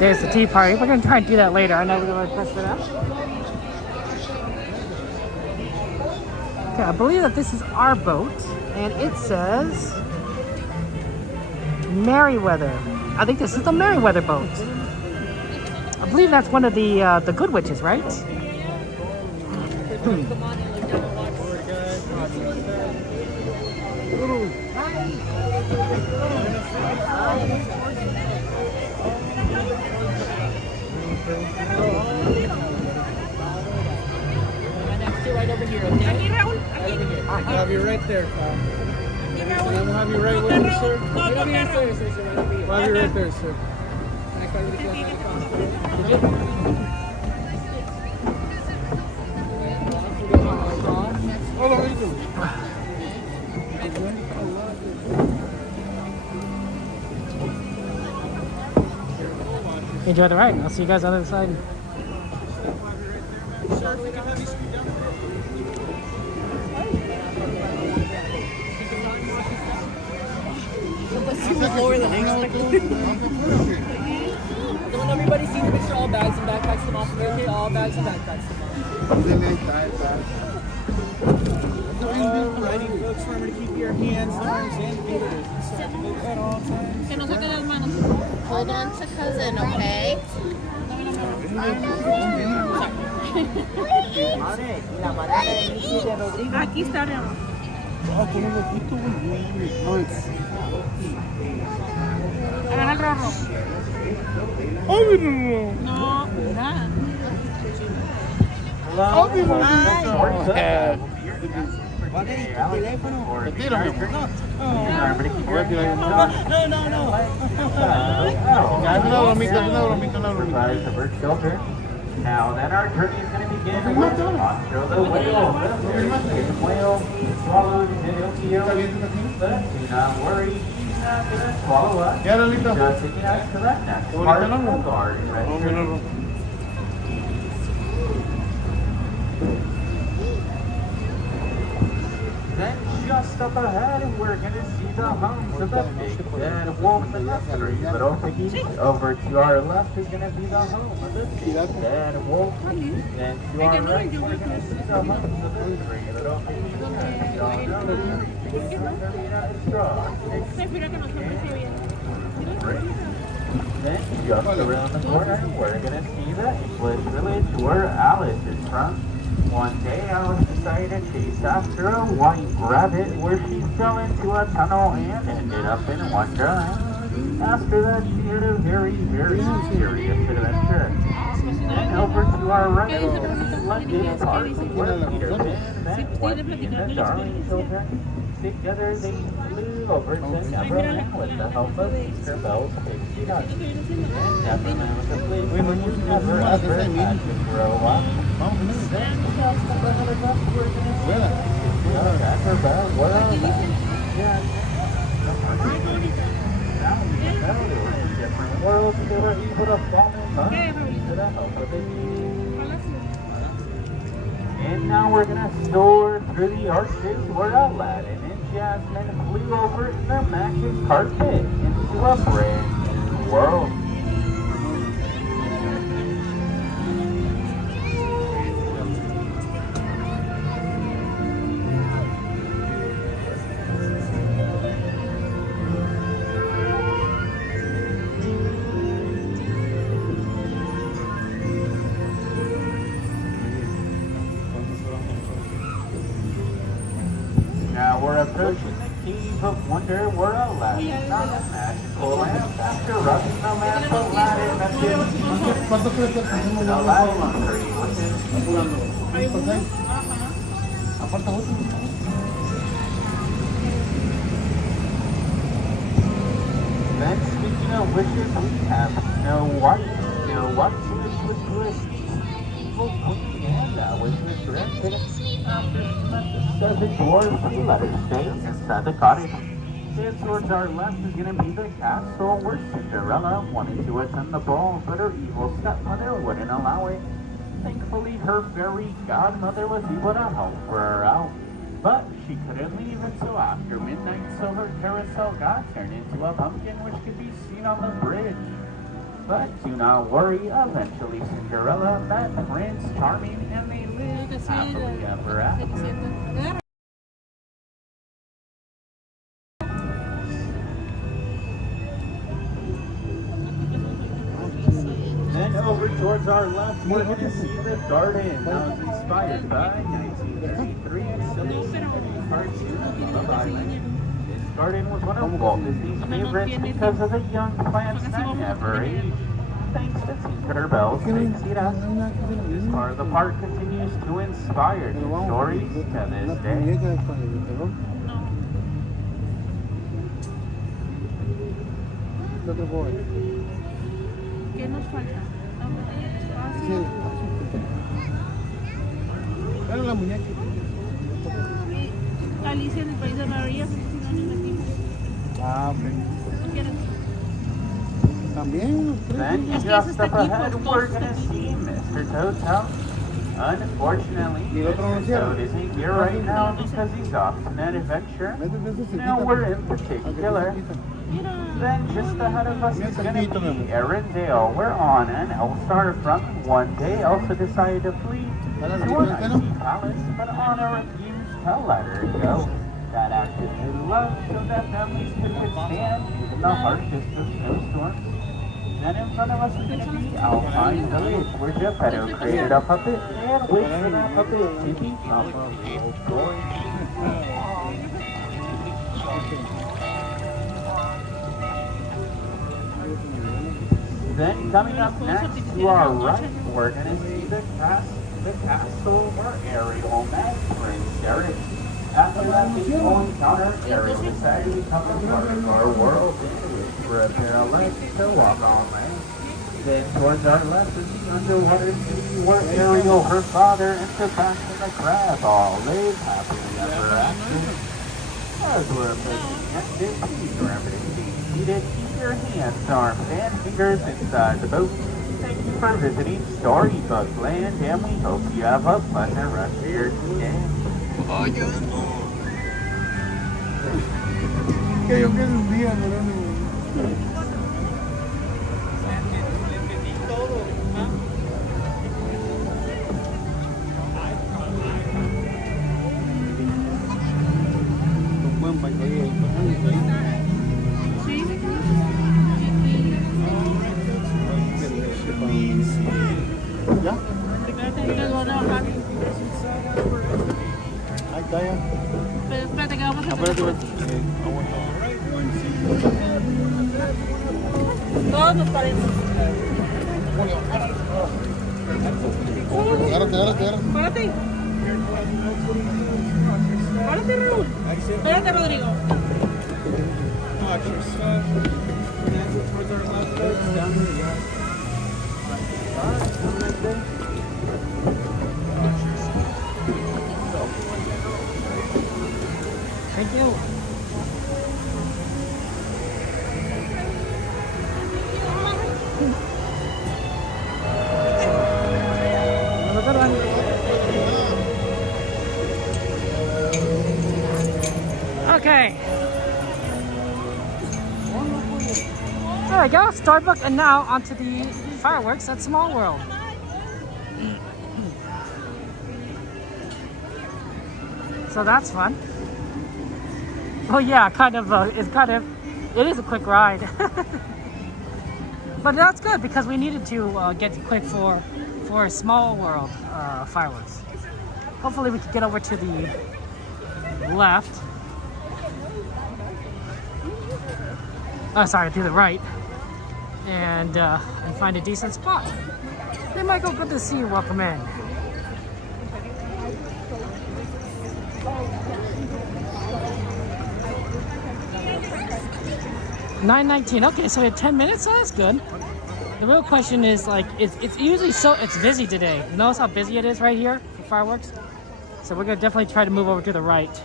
There's the tea party. We're going to try and do that later. I know we're going to press it up. Okay, I believe that this is our boat, and it says Merryweather. I think this is the Merryweather boat. I believe that's one of the Good Witches, right? Right over here, okay? Right over here. I'll have you right there. We'll have you right with you, sir. We'll have you right there, sir. We'll have you right there, sir. Enjoy the ride. I'll see you guys on the other side. Lower than expected. Don't everybody see to make sure all bags and backpacks come off of it? Okay, all bags and backpacks come off. Alrighty, folks, remember to keep your hands, arms, and fingers inside the boat at all times. Que no saquen las manos. Hold on to cousin, okay? Aquí está, mi amor. Agarra el rorro. No, nada. Now then, our journey is going to begin with Monster the Whale. The whale swallows Pinocchio, but do not worry, he's not going to swallow us. Just taking us to that next part of the garden. Then just up ahead, we're going to see the homes of the big dead wolf and the three little piggies. Over to our left is going to be the home of the big dead wolf. And to our right, we're going to see the homes of the three little piggies. And y'all know the three piggies are made out of straw. Then just around the corner, we're going to see the English village where Alice is from. One day Alice decided to chase after a white rabbit where she fell into a tunnel and ended up in Wonderland. After that, she had a very, very serious adventure. Then over to our right, we're going to see London Park where Peter Pan met Wendy and the Darling Children. Together they flew over to Neverland with the help of Mr. Bell's pixie hut. And Neverland was a place where you never ever had to grow up. Then just ahead of us, we're going to see the Cracker Barrel World. Yeah. Now we know there were two different worlds they were able to fall in love with the help of it. And now we're going to soar through the arches where Aladdin and Jasmine flew over the magic carpet into a brand new world. Now we're approaching the Cave of Wonder where Aladdin found a magical lamp after rubbing the lamp Aladdin met him. Aladdin agreed with him. Then speaking of wishes, we have Snow White. Snow White's wish was to escape the evil queen, and that wish was granted. After she met the seven dwarfs, we let her stay inside the cottage. And towards our left is going to be the castle where Cinderella wanted to attend the ball, but her evil stepmother wouldn't allow it. Thankfully, her fairy godmother was able to help her out. But she couldn't leave until after midnight, so her carousel got turned into a pumpkin which could be seen on the bridge. But do not worry, eventually Cinderella met Prince Charming and they lived happily ever after. Then over towards our left, we're going to see the garden. Now it's inspired by 1933's silly cartoon of Love Island. This garden was one of Walt Disney's favorites because of the young plants that never age. Thanks to Tinkerbell's Pixie Dust. This part of the park continues to inspire new stories to this day. ¿Qué nos falta? Era la muñeca. Alicia en el País de Maravilla, 15 años aquí. Ah, ok. ¿No quieres? También. Then just up ahead, we're gonna see Mr. Toad's house. Unfortunately, Mr. Toad isn't here right now because he's off on an adventure. Nowhere in particular. Then just ahead of us is gonna be Arendelle. We're on an All-Star from one day. Also decided to flee to an icy palace, but Anna refused to let her go. That acted in love so that families could withstand even the harshest of snowstorms. Then in front of us is going to be Alpine Village, where Geppetto created a puppet and waits for that puppet to become a real toy. Then coming up next to our right, we're going to see the castle where Ariel met Prince Eric. After that peaceful encounter, Ariel decided to become a part of our world in which we're apparently to walk on land. Then towards our left is the underwater city where Ariel, her father, and Sebastian the crab all live happily ever after. As we're approaching at this speed remedy, keep your hands, arms, and fingers inside the boat. Thank you for visiting Storybook Land, and we hope you have a pleasant rest of your day. Que yo que esos días, ¿verdad? Un buen bailarín. Sí. ¿Ya? Espérate, que lo van a bajar. Ahí está ya. Pero espérate, que vamos a hacer. Espérate. Todos nos parecen. Agárrate. Párate. Párate, Raúl. Espérate, Rodrigo. Watch your stuff. Hands towards our left legs. Down here, yeah. Alright, have a nice day. Thank you. Have a good one. Okay. There we go, Storybook, and now onto the fireworks at Small World. So that's fun. Oh yeah, it is a quick ride. But that's good because we needed to get quick for Small World fireworks. Hopefully we can get over to the left. Oh, sorry, to the right. And find a decent spot. They might go good to see you welcome in. $9.19. Okay, so we have 10 minutes. So that's good. The real question is like, it's usually it's busy today. You notice how busy it is right here for fireworks. So we're gonna definitely try to move over to the right.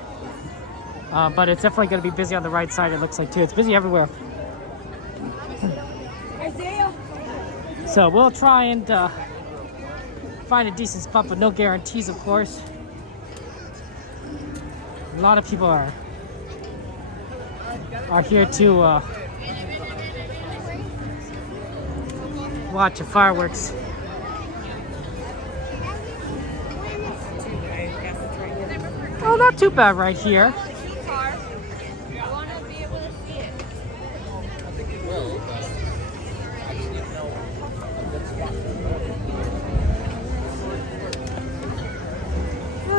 But it's definitely gonna be busy on the right side. It looks like too. It's busy everywhere. So we'll try and find a decent spot, but no guarantees, of course. A lot of people are here to watch the fireworks. Oh, not too bad right here.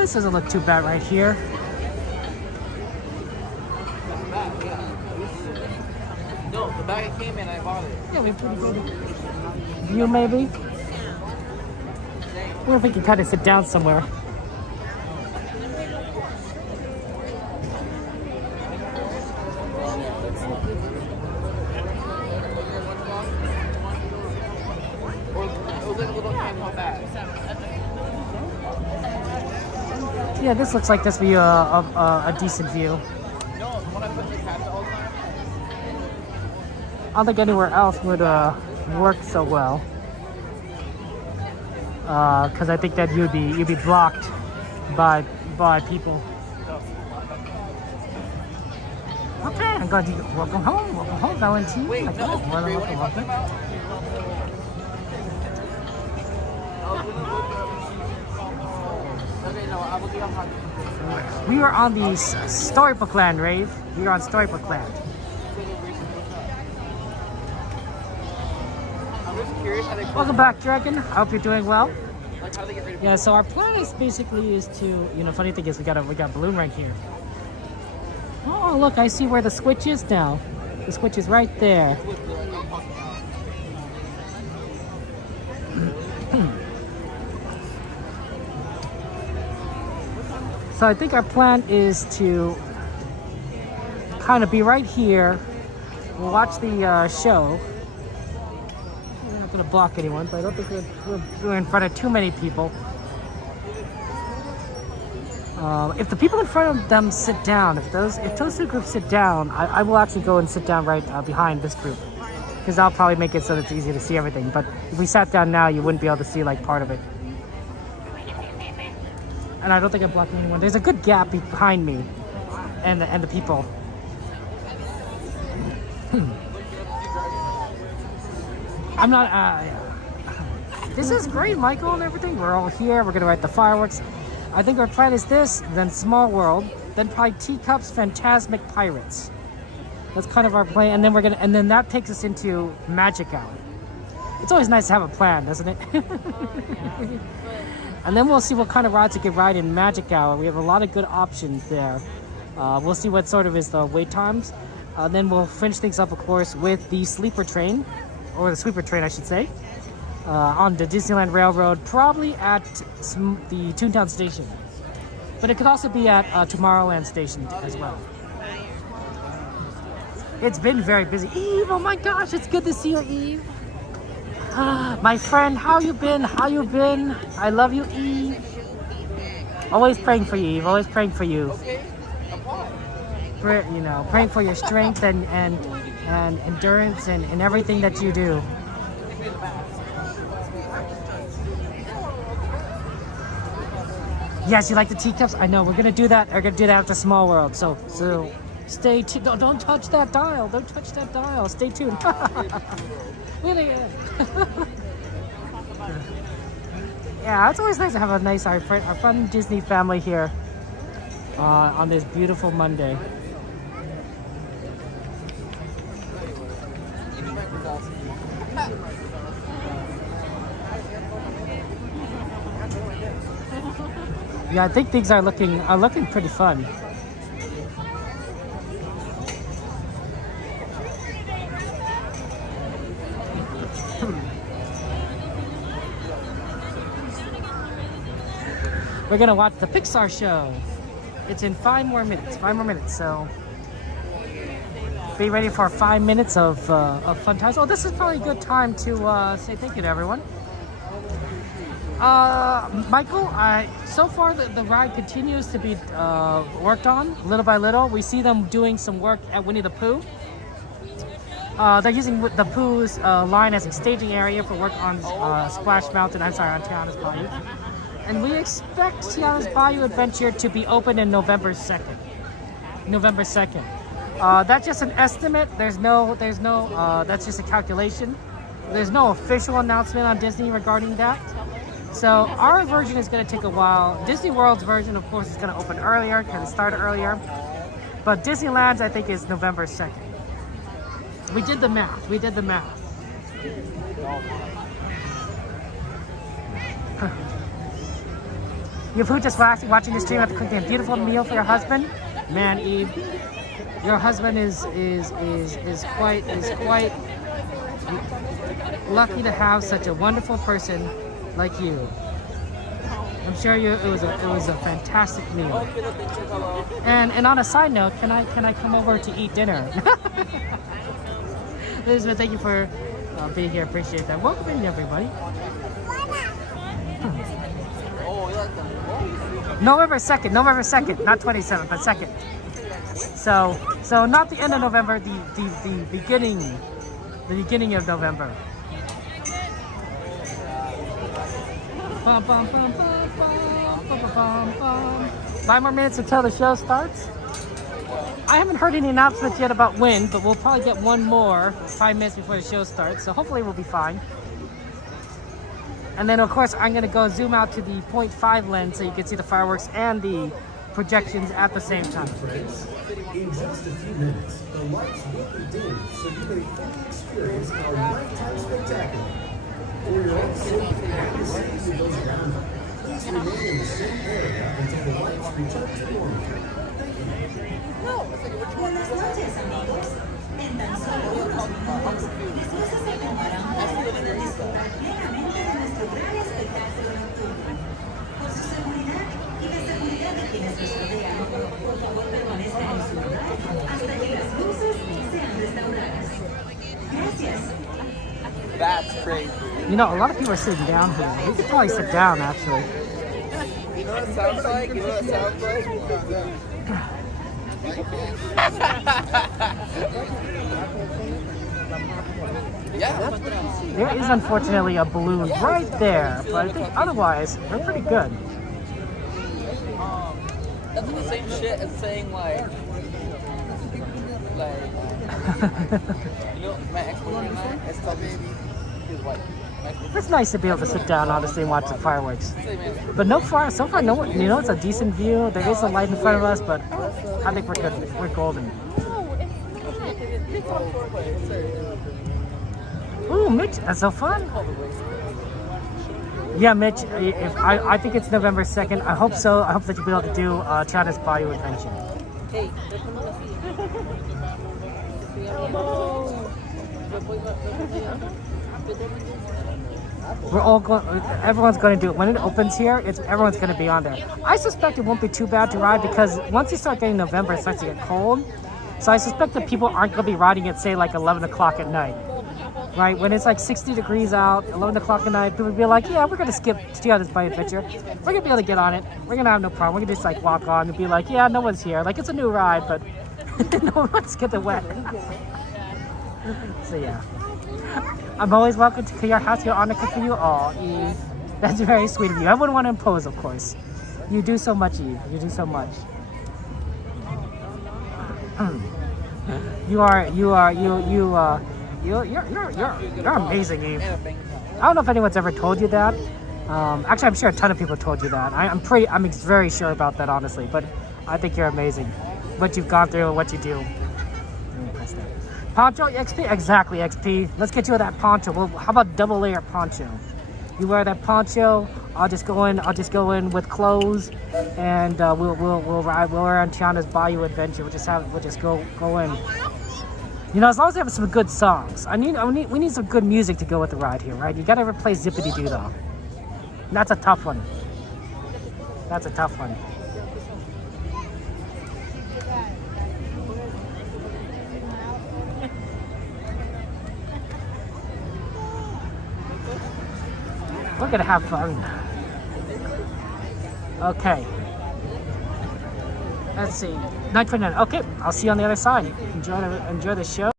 This doesn't look too bad right here. No, the bag came in, I bought it. Yeah, we pretty good. View maybe? What if we can kind of sit down somewhere? Yeah, this looks like this will be a decent view. I don't think anywhere else would work so well. Because I think that you'd be blocked by people. Okay, I'm glad you welcome home, Valentine. Wait, Like, no, oh, welcome. Okay, no, I will be on hot. We are on the Storybook Land, Rave. We are on Storybook Land. I'm just curious how they Welcome back, Dragon. I hope you're doing well. like how they get rid of Yeah, so our plan is basically to, you know, funny thing is we got a balloon right here. Oh, look, I see where the switch is now. The switch is right there. So I think our plan is to kind of be right here. We'll watch the show. We're not going to block anyone, but I don't think we're in front of too many people. If the people in front of them sit down, if those two groups sit down, I will actually go and sit down right behind this group, because I'll probably make it so that it's easy to see everything. But if we sat down now, you wouldn't be able to see like part of it. And I don't think I'm blocking anyone. There's a good gap behind me and the people. I'm not. This is great, Michael, and everything. We're all here. We're gonna write the fireworks. I think our plan is this, then Small World, then probably Teacups, Fantasmic, Pirates. That's kind of our plan, and then that takes us into Magic Hour. It's always nice to have a plan, doesn't it? And then we'll see what kind of rides we can ride in Magic Hour. We have a lot of good options there. We'll see what sort of is the wait times. Then we'll finish things up, of course, with the sleeper train, or the sweeper train, I should say, on the Disneyland Railroad, probably at the Toontown station. But it could also be at Tomorrowland station as well. It's been very busy. Eve, oh my gosh, it's good to see you, Eve. My friend, how you been? How you been? I love you, Eve. Always praying for you, Eve. Always praying for you. You know, praying for your strength and endurance and everything that you do. Yes, you like the teacups? I know. We're gonna do that. We're gonna do that after Small World. So stay tuned. Don't touch that dial. Don't touch that dial. Stay tuned. Really? Yeah, it's always nice to have our fun Disney family here on this beautiful Monday. Yeah, I think things are looking pretty fun. We're gonna watch the Pixar show. It's in 5 more minutes. 5 more minutes. So be ready for 5 minutes of fun times. Oh, this is probably a good time to say thank you to everyone. Michael, so far the ride continues to be worked on little by little. We see them doing some work at Winnie the Pooh. They're using the Pooh's line as a staging area for work on Splash Mountain. I'm sorry, on Tiana's Bayou. And we expect Tiana's Bayou Adventure to be open in November 2nd. November 2nd. That's just an estimate. There's no. That's just a calculation. There's no official announcement on Disney regarding that. So our version is going to take a while. Disney World's version, of course, is going to open earlier because it started earlier. But Disneyland's, I think, is November 2nd. We did the math. You're just watching the stream after cooking a beautiful meal for your husband. Man, Eve, your husband is quite lucky to have such a wonderful person like you. I'm sure it was a fantastic meal. And on a side note, can I come over to eat dinner? Elizabeth, thank you for being here. Appreciate that. Welcome in, everybody. November 2nd, November 2nd, not 27th, but 2nd. So not the end of November, the beginning of November. Bum, bum, bum, bum, bum, bum, bum, bum. 5 more minutes until the show starts. I haven't heard any announcements yet about when, but we'll probably get one more 5 minutes before the show starts, so hopefully we'll be fine. And then of course I'm gonna go zoom out to the 0.5 lens so you can see the fireworks and the projections at the same time. In just a few minutes, the lights will be dimmed so you may fully experience our lifetime spectacular. For your own safety and the safety of those around you, please remain in the same area until the lights return to normal. Buenas noches, amigos. En tan solo unos minutos, las luces se apagarán para poder disfrutar plenamente de nuestro gran espectáculo nocturno. Por su seguridad y la seguridad de quienes nos rodean, por favor permanezcan en su lugar hasta que las luces sean restauradas. Gracias. That's crazy. You know, a lot of people are sitting down here. We could probably sit down, actually. You know what it sounds like? You know what it sounds like? Yeah. There is unfortunately a balloon right there, but I think otherwise we're pretty good. That's the same shit as saying like you know, my ex-boyfriend and I, still baby, he was white. It's nice to be able to sit down honestly and watch the fireworks. But so far no one, you know, it's a decent view. There is a light in front of us, but I think we're good. We're golden. Ooh, Mitch, that's so fun. Yeah, Mitch, I think it's November 2nd. I hope so. I hope that you'll be able to do China's Bayou Adventure. Hey. We're all going. Everyone's going to do it when it opens here. Everyone's going to be on there. I suspect it won't be too bad to ride because once you start getting November, it starts to get cold. So I suspect that people aren't going to be riding it, say, like 11 o'clock at night, right? When it's like 60 degrees out, 11 o'clock at night, people will be like, "Yeah, we're going to skip China's Bayou Adventure. We're going to be able to get on it. We're going to have no problem. We're going to just like walk on and be like, yeah, no one's here. Like it's a new ride, but no one's getting wet." So yeah. I'm always welcome to your house. Your honor for you all, Eve. That's very sweet of you. I wouldn't want to impose, of course. You do so much, Eve. You do so much. You're amazing, Eve. I don't know if anyone's ever told you that. Actually, I'm sure a ton of people told you that. I'm very sure about that, honestly. But I think you're amazing. What you've gone through and what you do. Poncho XP? Exactly, XP. Let's get you that poncho. Well, how about double layer poncho? You wear that poncho, I'll just go in with clothes and we'll ride on China's Bayou Adventure. We'll just go in. You know, as long as we have some good songs. We need some good music to go with the ride here, right? You gotta replace Zippity Doo though. And that's a tough one. That's a tough one. We're gonna have fun. Okay. Let's see. 9:29. Okay, I'll see you on the other side. Enjoy the show.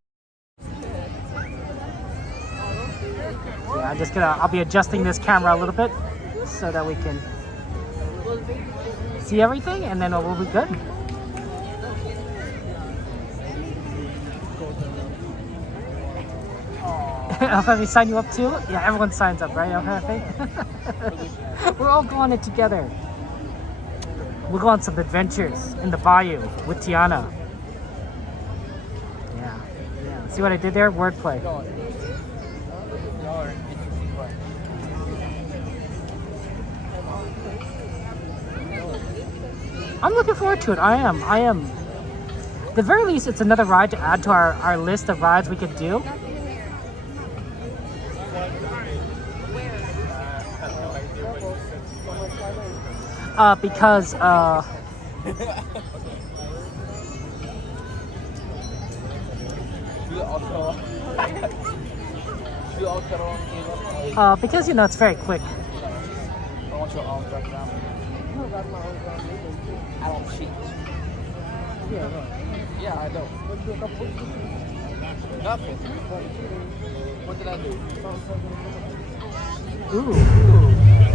Yeah, I'll be adjusting this camera a little bit so that we can see everything, and then we'll be good. Alfefe sign you up too? Yeah, everyone signs up, right, Alfefe? We're all going it together. We'll go on some adventures in the bayou with Tiana. Yeah. See what I did there? Wordplay. I'm looking forward to it. I am. At the very least, it's another ride to add to our list of rides we could do. Because because you know it's very quick. I don't cheat. Yeah, I don't. Nothing. What did I do? Ooh.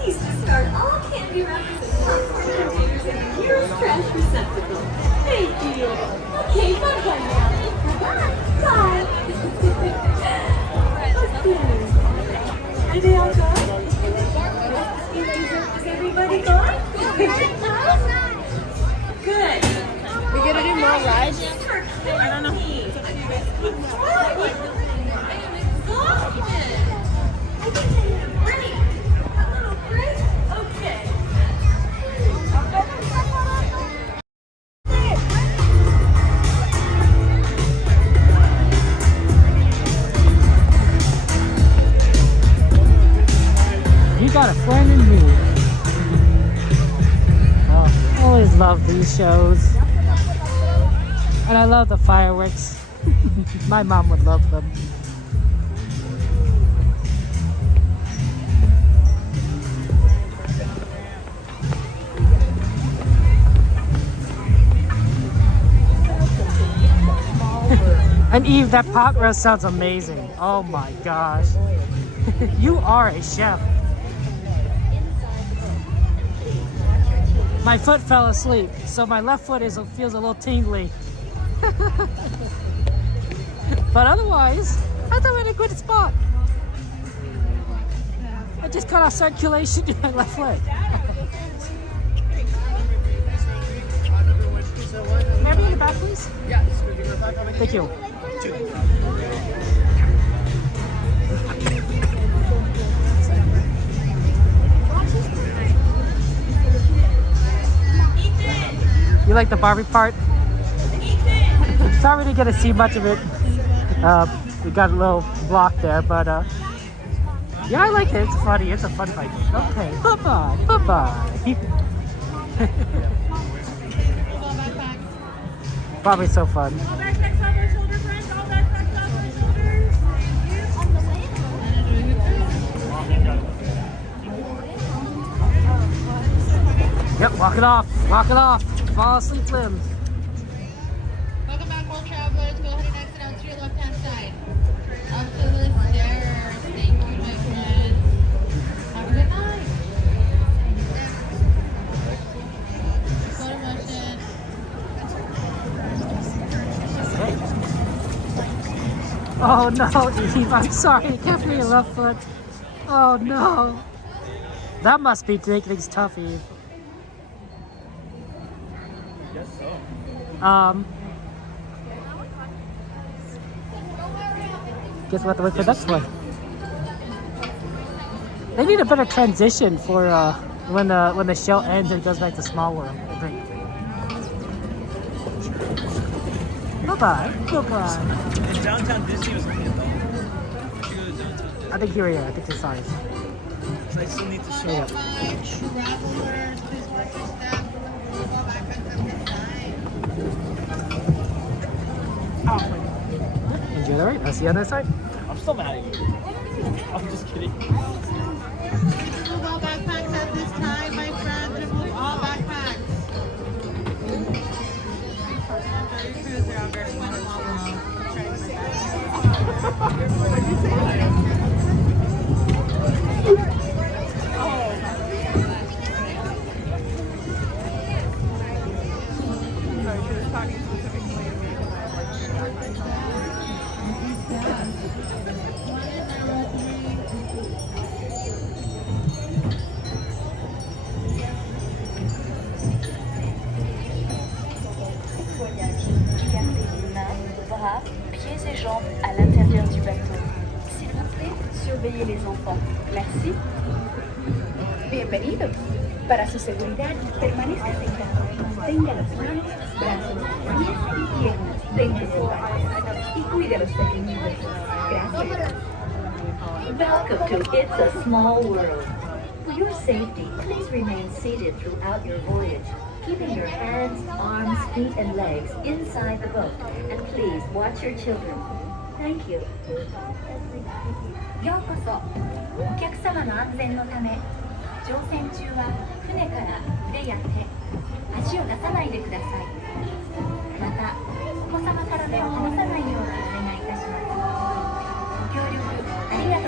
Please discard all candy wrappers and popcorn containers in the nearest trash receptacle. Thank you. Okay, bye-bye now. Bye. Okay. Are they all gone? Is everybody gone? Good. We gonna do more rides? I don't know. Okay. You got a friend in me. Oh, I always love these shows. And I love the fireworks. My mom would love them. And Eve, that pot roast sounds amazing. Oh my gosh. You are a chef. My foot fell asleep, so my left foot feels a little tingly. But otherwise, I thought we're in a good spot. I just cut off circulation in my left leg. May I be in the back, please? Yeah. Thank you. You like the Barbie part? Sorry we didn't get to see much of it. We got a little block there, but yeah, I like it. It's funny. It's a fun fight. Okay, bye-bye. Bye-bye. Probably so fun. All backpacks off our shoulder, friends. All backpacks off our shoulders. Yep, walk it off. Walk it off. Fall asleep limbs. Welcome back, world travelers. Go ahead and exit out to your left-hand side. Up to the stairs. Thank you, my friend. Have a good night. Slow motion. Oh no, Eve, I'm sorry. You can't feel your left foot. Oh no. That must be making things tough, Eve. Guess we'll have to wait for the next one. They need a better transition for when the show ends and it goes back to Small World, I think. Bye-bye. Bye-bye. And Downtown Disney was clean though. You go to Downtown. I think you're here. I think it's size. I still need to show Yeah. up. Enjoy the ride. I'll see you on the other side. I'm still mad at you. I'm just kidding. Remove all backpacks at this time, my friend. Remove all backpacks. Bras, pieds et jambes à l'intérieur du bateau. S'il vous plaît, surveillez les enfants. Merci. Bienvenidos. Para su seguridad, permanezca sentado. Tenga las manos, brazos, pies y piernas dentro del barco. Y cuide a los pequeñitos. Gracias. Welcome to It's a Small World. For your safety, please remain seated throughout your voyage, keeping your hands, arms, feet, and legs inside the boat. And please watch your children. Thank you. ようこそ。お客様の安全のため、乗船中は船から腕や手、足を出さないでください。また、お子様から目を離さないようにお願いいたします。ご協力ありが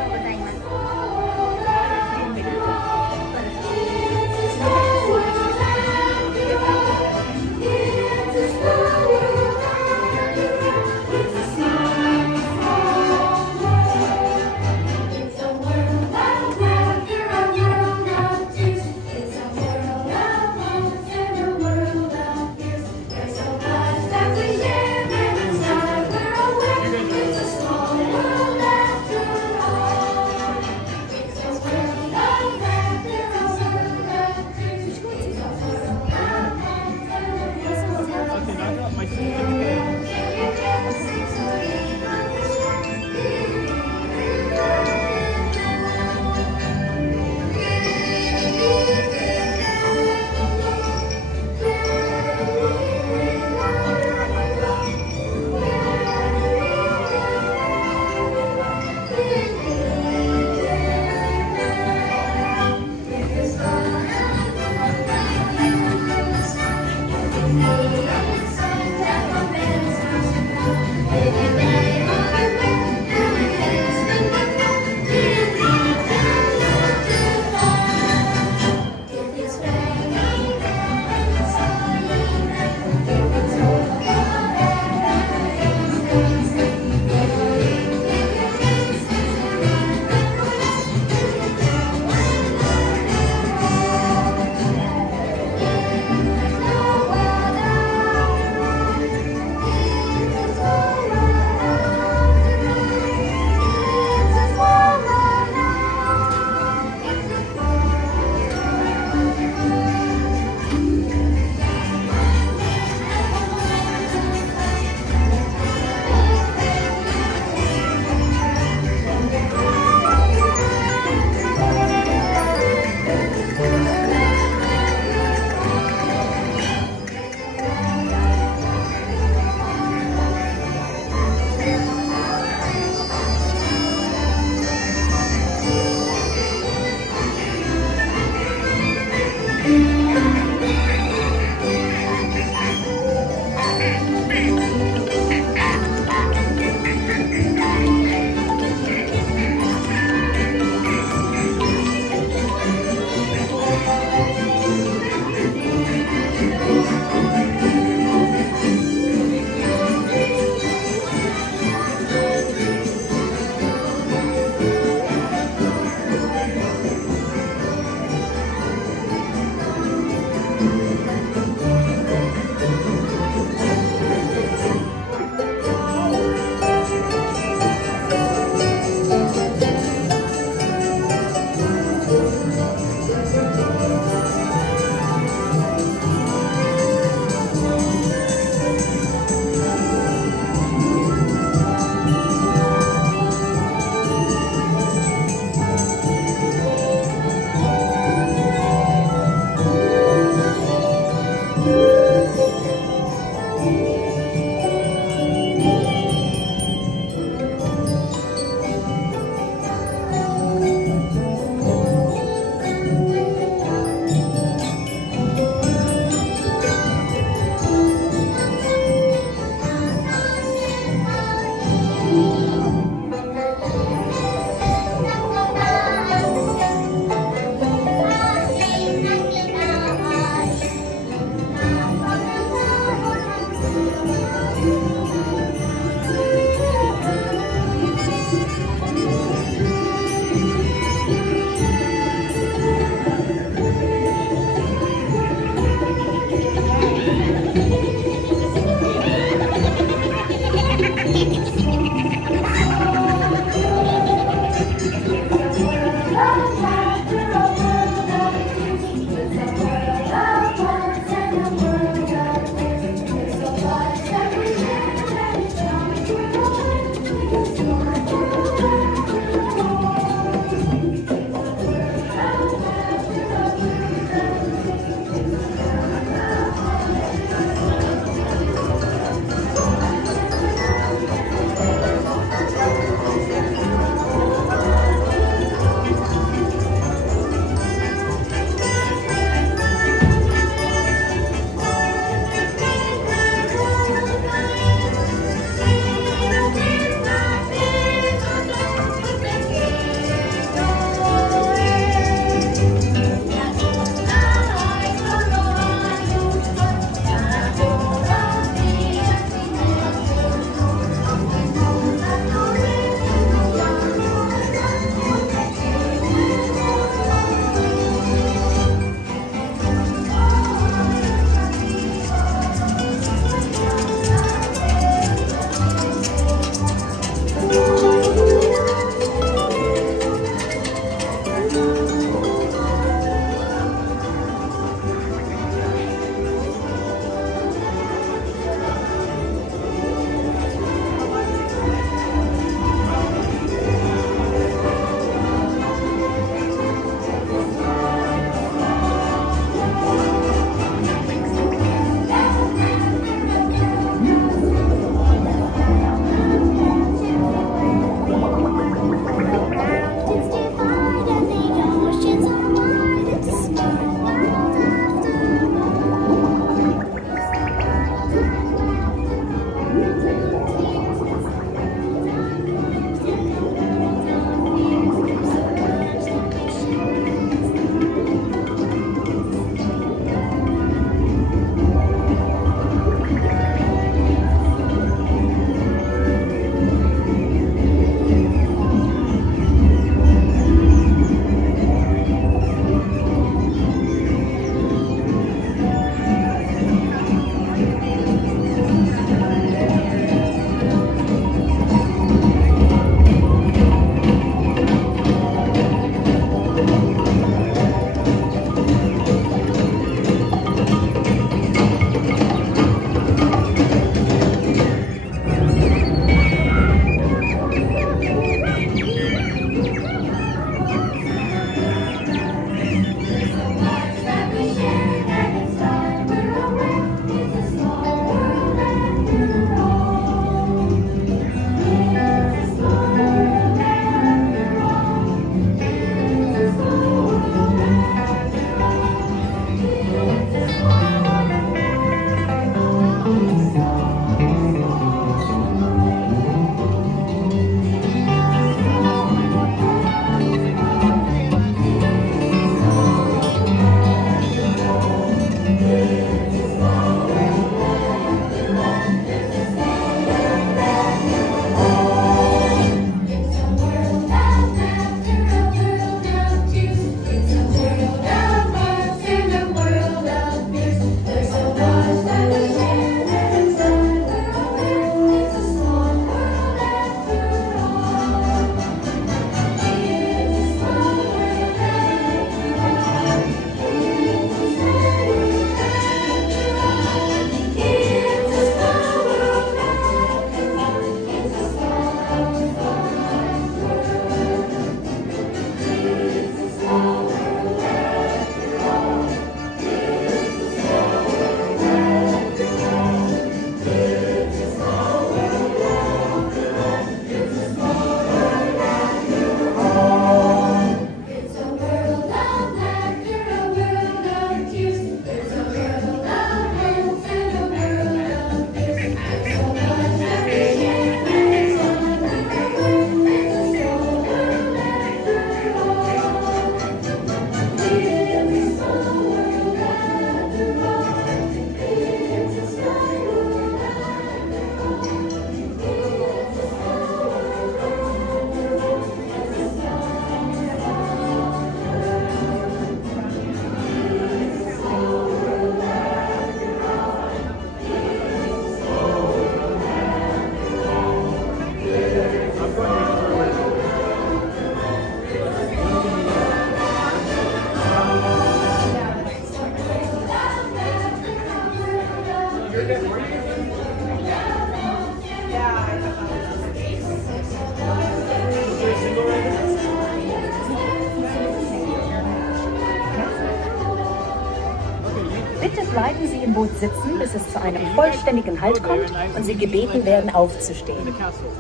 Bitte bleiben Sie im Boot sitzen, bis es zu einem vollständigen Halt kommt und Sie gebeten werden, aufzustehen.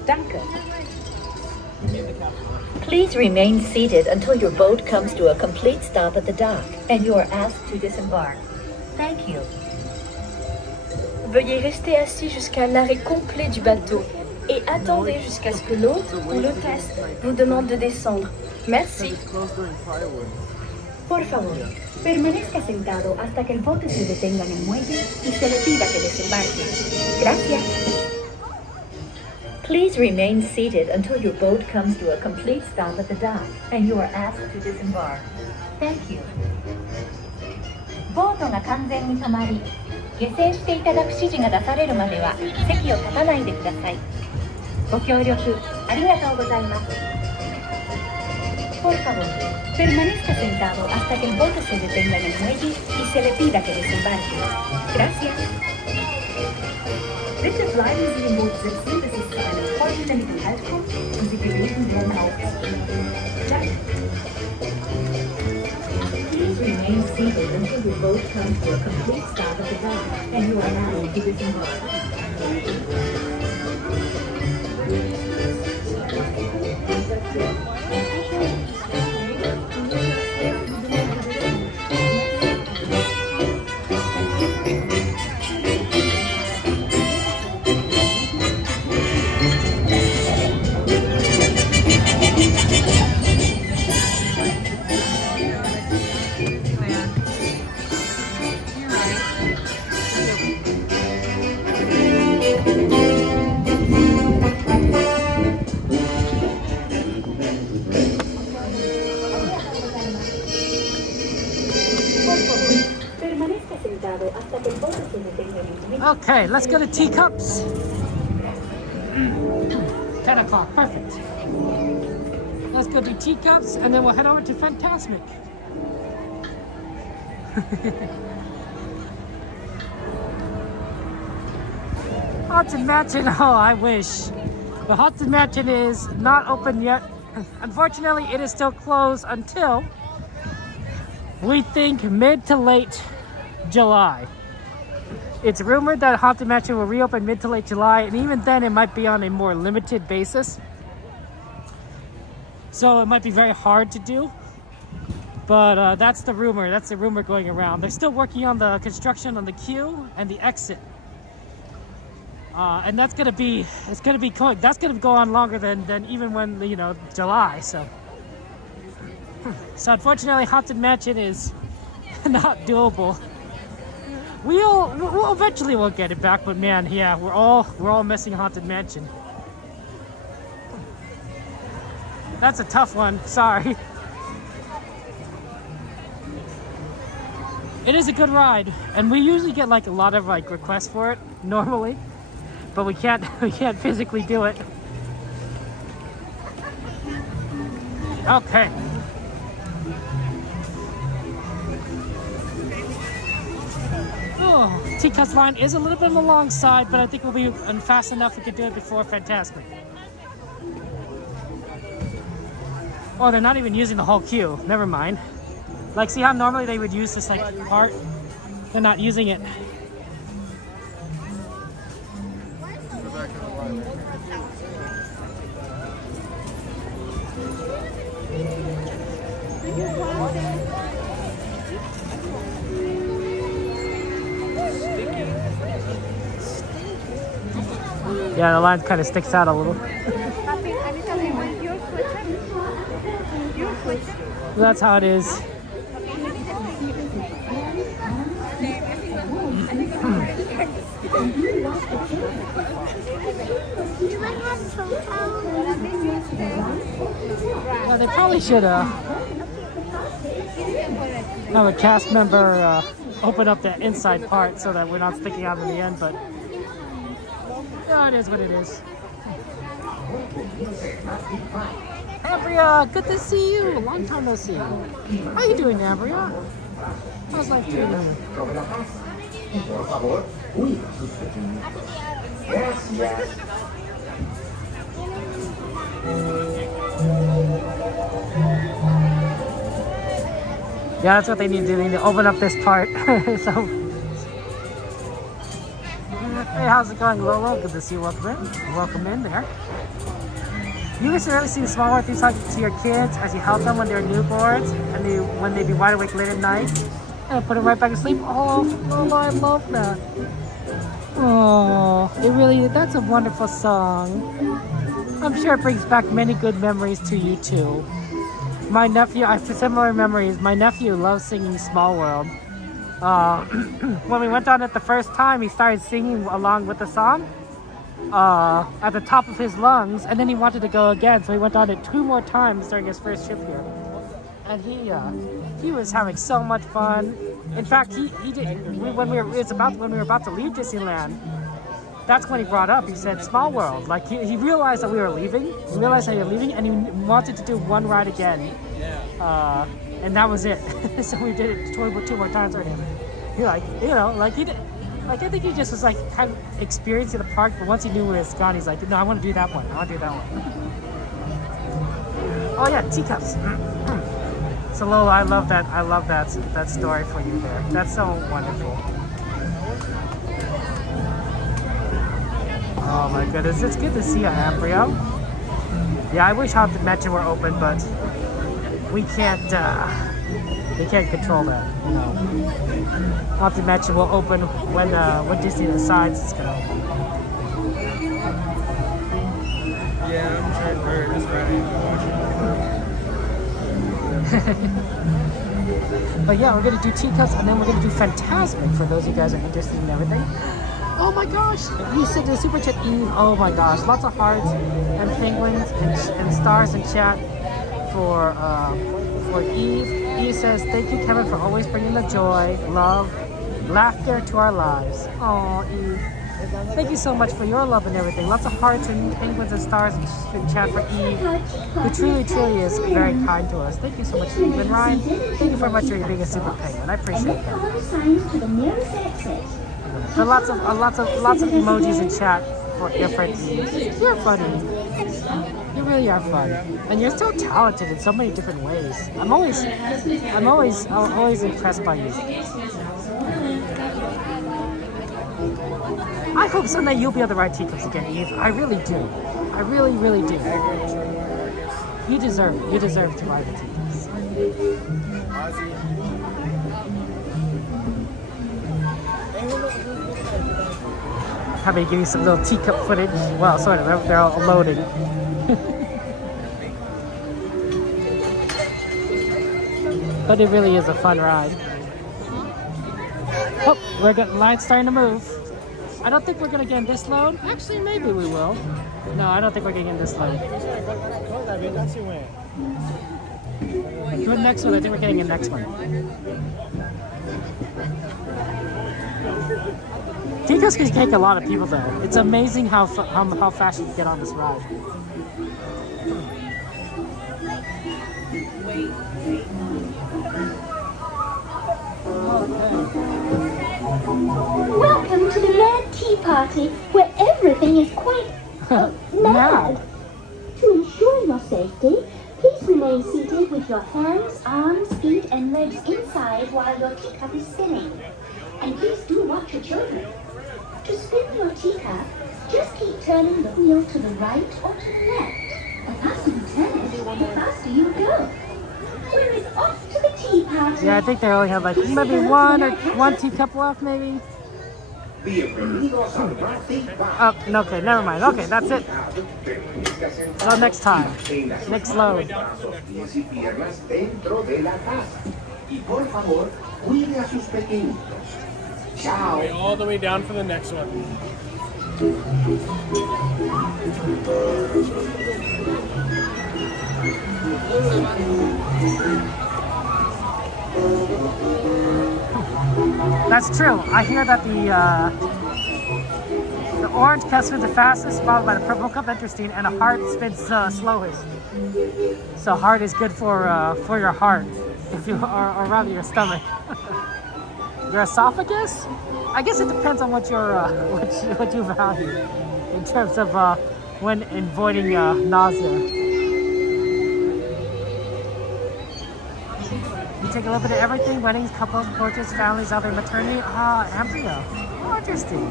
Danke. Please remain seated until your boat comes to a complete stop at the dock and you are asked to disembark. Thank you. Veuillez rester assis jusqu'à l'arrêt complet du bateau et attendez jusqu'à ce que l'hôte ou l'hôtesse vous demande de descendre. Merci. Por favor, permanezca sentado hasta que el bote se detenga en el muelle y se le pida que desembarque. Gracias. Please remain seated until your boat comes to a complete stop at the dock and you are asked to disembark. Thank you. ボートが完全に止まり、下船していただく指示が出されるまでは席を立たないでください。ご協力ありがとうございます。Por favor, permanezca sentado hasta que el bote se detenga en el muelle y se le pida que desembarque. Gracias. Bitte bleiben Sie im Boot sitzen, bis es zu einem vollständigen Halt kommt und Sie gebeten werden aufzustehen. Danke. Please remain seated until your boat comes to a complete stop at the dock and you are allowed to disembark. Okay, let's go to Teacups. 10 o'clock, perfect. Let's go to Teacups and then we'll head over to Fantasmic. Haunted Mansion, oh, I wish. The Haunted Mansion is not open yet. Unfortunately, it is still closed until we think mid to late July. It's rumored that Haunted Mansion will reopen mid to late July, and even then it might be on a more limited basis. So it might be very hard to do. But that's the rumor. That's the rumor going around. They're still working on the construction on the queue and the exit. And that's gonna be go on longer than even when, you know, July. So unfortunately, Haunted Mansion is not doable. We'll eventually get it back, but man, yeah, we're all missing Haunted Mansion. That's a tough one. Sorry. It is a good ride, and we usually get like a lot of like requests for it normally, but we can't physically do it. Okay. Oh, Teacups line is a little bit on the long side, but I think we'll be fast enough we can do it before Fantasmic. Oh, they're not even using the whole queue. Never mind. Like, see how normally they would use this like part? They're not using it. Yeah, the line kind of sticks out a little. That's how it is. Well, they probably should have a cast member open up that inside part so that we're not sticking out in the end, but yeah, it is what it is. Ambria, good to see you. Long time no see. How you doing, Ambria? How's life treating you? Yeah, that's what they need to do. They need to open up this part. So how's it going, Lolo? Good to see you. Welcome in there. You guys should really see the small world you talk to your kids as you help them when they're newborns and when they be wide awake late at night and put them right back to sleep. Oh, Lolo, I love that. Oh, that's a wonderful song. I'm sure it brings back many good memories to you too. My nephew, I have similar memories. My nephew loves singing Small World. When we went on it the first time, he started singing along with the song at the top of his lungs, and then he wanted to go again, so he went on it 2 more times during his first trip here. And he was having so much fun. In fact, when we were about to leave Disneyland, that's when he brought up. He said Small World. Like he realized that we were leaving. He realized that we were leaving, and he wanted to do one ride again. And that was it. So we did it 2 more times for him. He I think he just was like kind of experiencing the park, but once he knew it was gone, he's like, no, I want to do that one. Oh yeah, teacups. So Lola, I love that story for you there. That's so wonderful. Oh my goodness, it's good to see you, Ambrio. Yeah, I wish Haunted Mansion were open, but we can't control that, you know. Haunted Mansion will open when Disney decides it's gonna open. Yeah, I'm trying to this Friday to watch it. But yeah, we're gonna do teacups and then we're gonna do Fantasmic for those of you guys who are interested in everything. Oh my gosh! You said the super chat Eve. Oh my gosh! Lots of hearts and penguins and stars in chat for Eve. Eve says, "Thank you, Kevin, for always bringing the joy, love, laughter to our lives." Oh, Eve. Thank you so much for your love and everything. Lots of hearts and penguins and stars in chat for Eve, who truly is very kind to us. Thank you so much, Eve. And Ryan, thank you very much for being a super penguin. I appreciate that. So lots of emojis in chat for different Eves. You're funny. You really are fun, and you're so talented in so many different ways. I'm always impressed by you. I hope someday you'll be able to ride teacups again, Eve. I really do. I really, really do. You deserve to ride the teacups. Probably give you some little teacup footage. Well, sort of. They're all loading. But it really is a fun ride. Oh, line's starting to move. I don't think we're gonna get in this load. Actually, maybe we will. No, I don't think we're getting in this load. Do the next one. I think we're getting in the next one. Teacups can take a lot of people though. It's amazing how fast you can get on this ride. Welcome to the Mad Tea Party, where everything is quite mad. To ensure your safety, please remain seated with your hands, arms, feet, and legs inside while your teacup is spinning. And please do watch your children. To spin your teacup, just keep turning the wheel to the right or to the left. The faster you turn it, the faster you go. We're off to the tea party. Yeah, I think they only have like maybe one teacup left, maybe. Oh, okay, never mind. Okay, that's it. Well, next time. Next load. Okay, all the way down for the next one. That's true. I hear that the orange cup spins the fastest, followed by the purple cup interesting, and the heart spins slowest. So heart is good for your heart, if you or rather your stomach. Your esophagus? I guess it depends on what what you value in terms of when avoiding nausea. You take a little bit of everything: weddings, couples, portraits, families, other maternity. Andrea. Oh, interesting.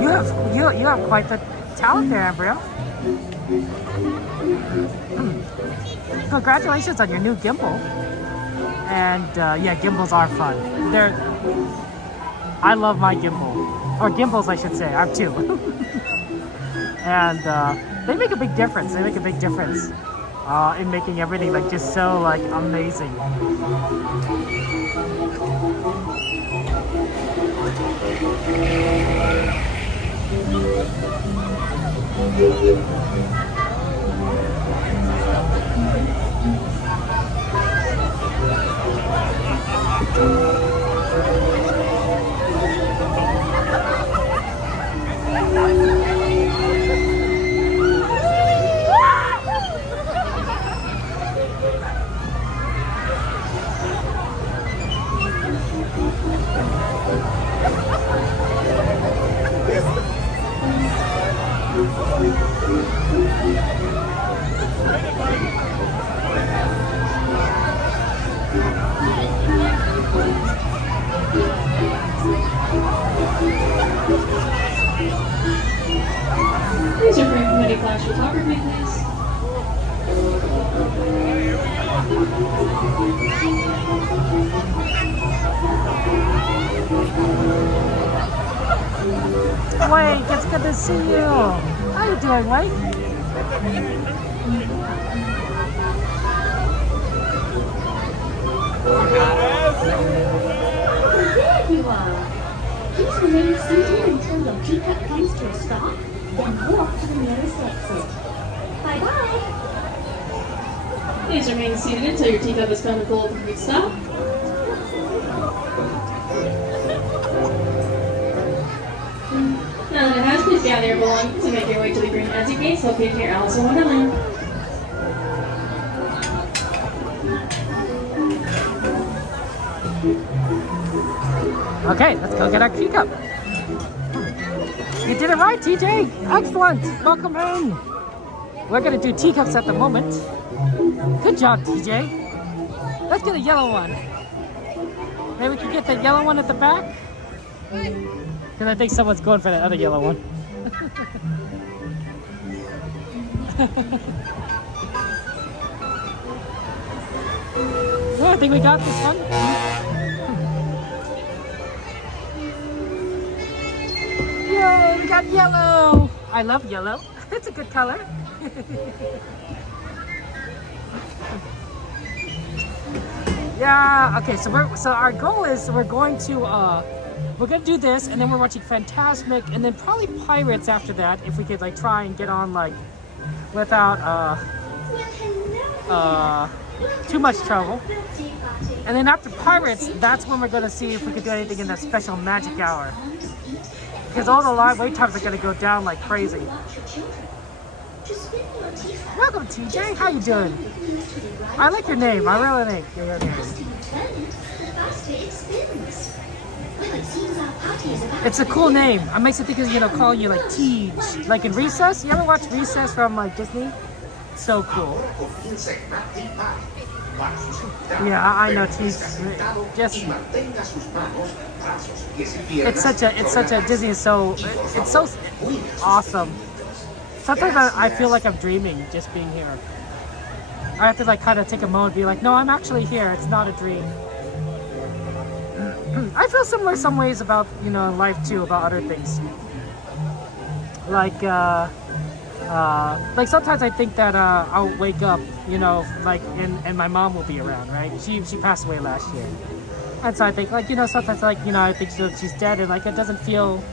You have quite the talent there, Embryo. Congratulations on your new gimbal. And yeah, gimbals are fun. I love my gimbal, or gimbals I should say. I have two. And they make a big difference. They make a big difference in making everything like just so like amazing. Please refrain from any flash photography, please. Wake, it's good to see you. How you doing, Wake? There you are. Please remain seated until your teacup comes to a stop, then walk to the nearest exit. Bye-bye. Please remain seated until your teacup has come to full complete stop. Now that it has, please gather your belongings and make your way to the green exit gates located near Alice in Wonderland. Okay, let's go get our teacup. You did it right, TJ. Excellent. Welcome in. We're gonna do teacups at the moment. Good job, TJ. Let's get a yellow one. Maybe we can get that yellow one at the back. Because I think someone's going for that other yellow one. Yeah, I think we got this one. Yay, we got yellow. I love yellow. It's a good color. Yeah, okay, so our goal is we're going to do this, and then we're watching Fantasmic, and then probably Pirates after that, if we could like try and get on like without too much trouble. And then after Pirates, that's when we're gonna see if we could do anything in that special magic hour. Because all the live wait times are gonna go down like crazy. Welcome, TJ. How you doing? I like your name. I really like your name. It's a cool name. It makes me think of, calling you like Tej. Like in Recess. You ever watch Recess from like Disney? So cool. Yeah, I know Tej. Just it's such a Disney. It's so awesome. Sometimes I feel like I'm dreaming just being here. I have to like kind of take a moment and be like, no, I'm actually here. It's not a dream. I feel similar some ways about, life too, about other things. Like sometimes I think that I'll wake up, and my mom will be around, right? She passed away last year. And so I think sometimes I think she's dead, and like it doesn't feel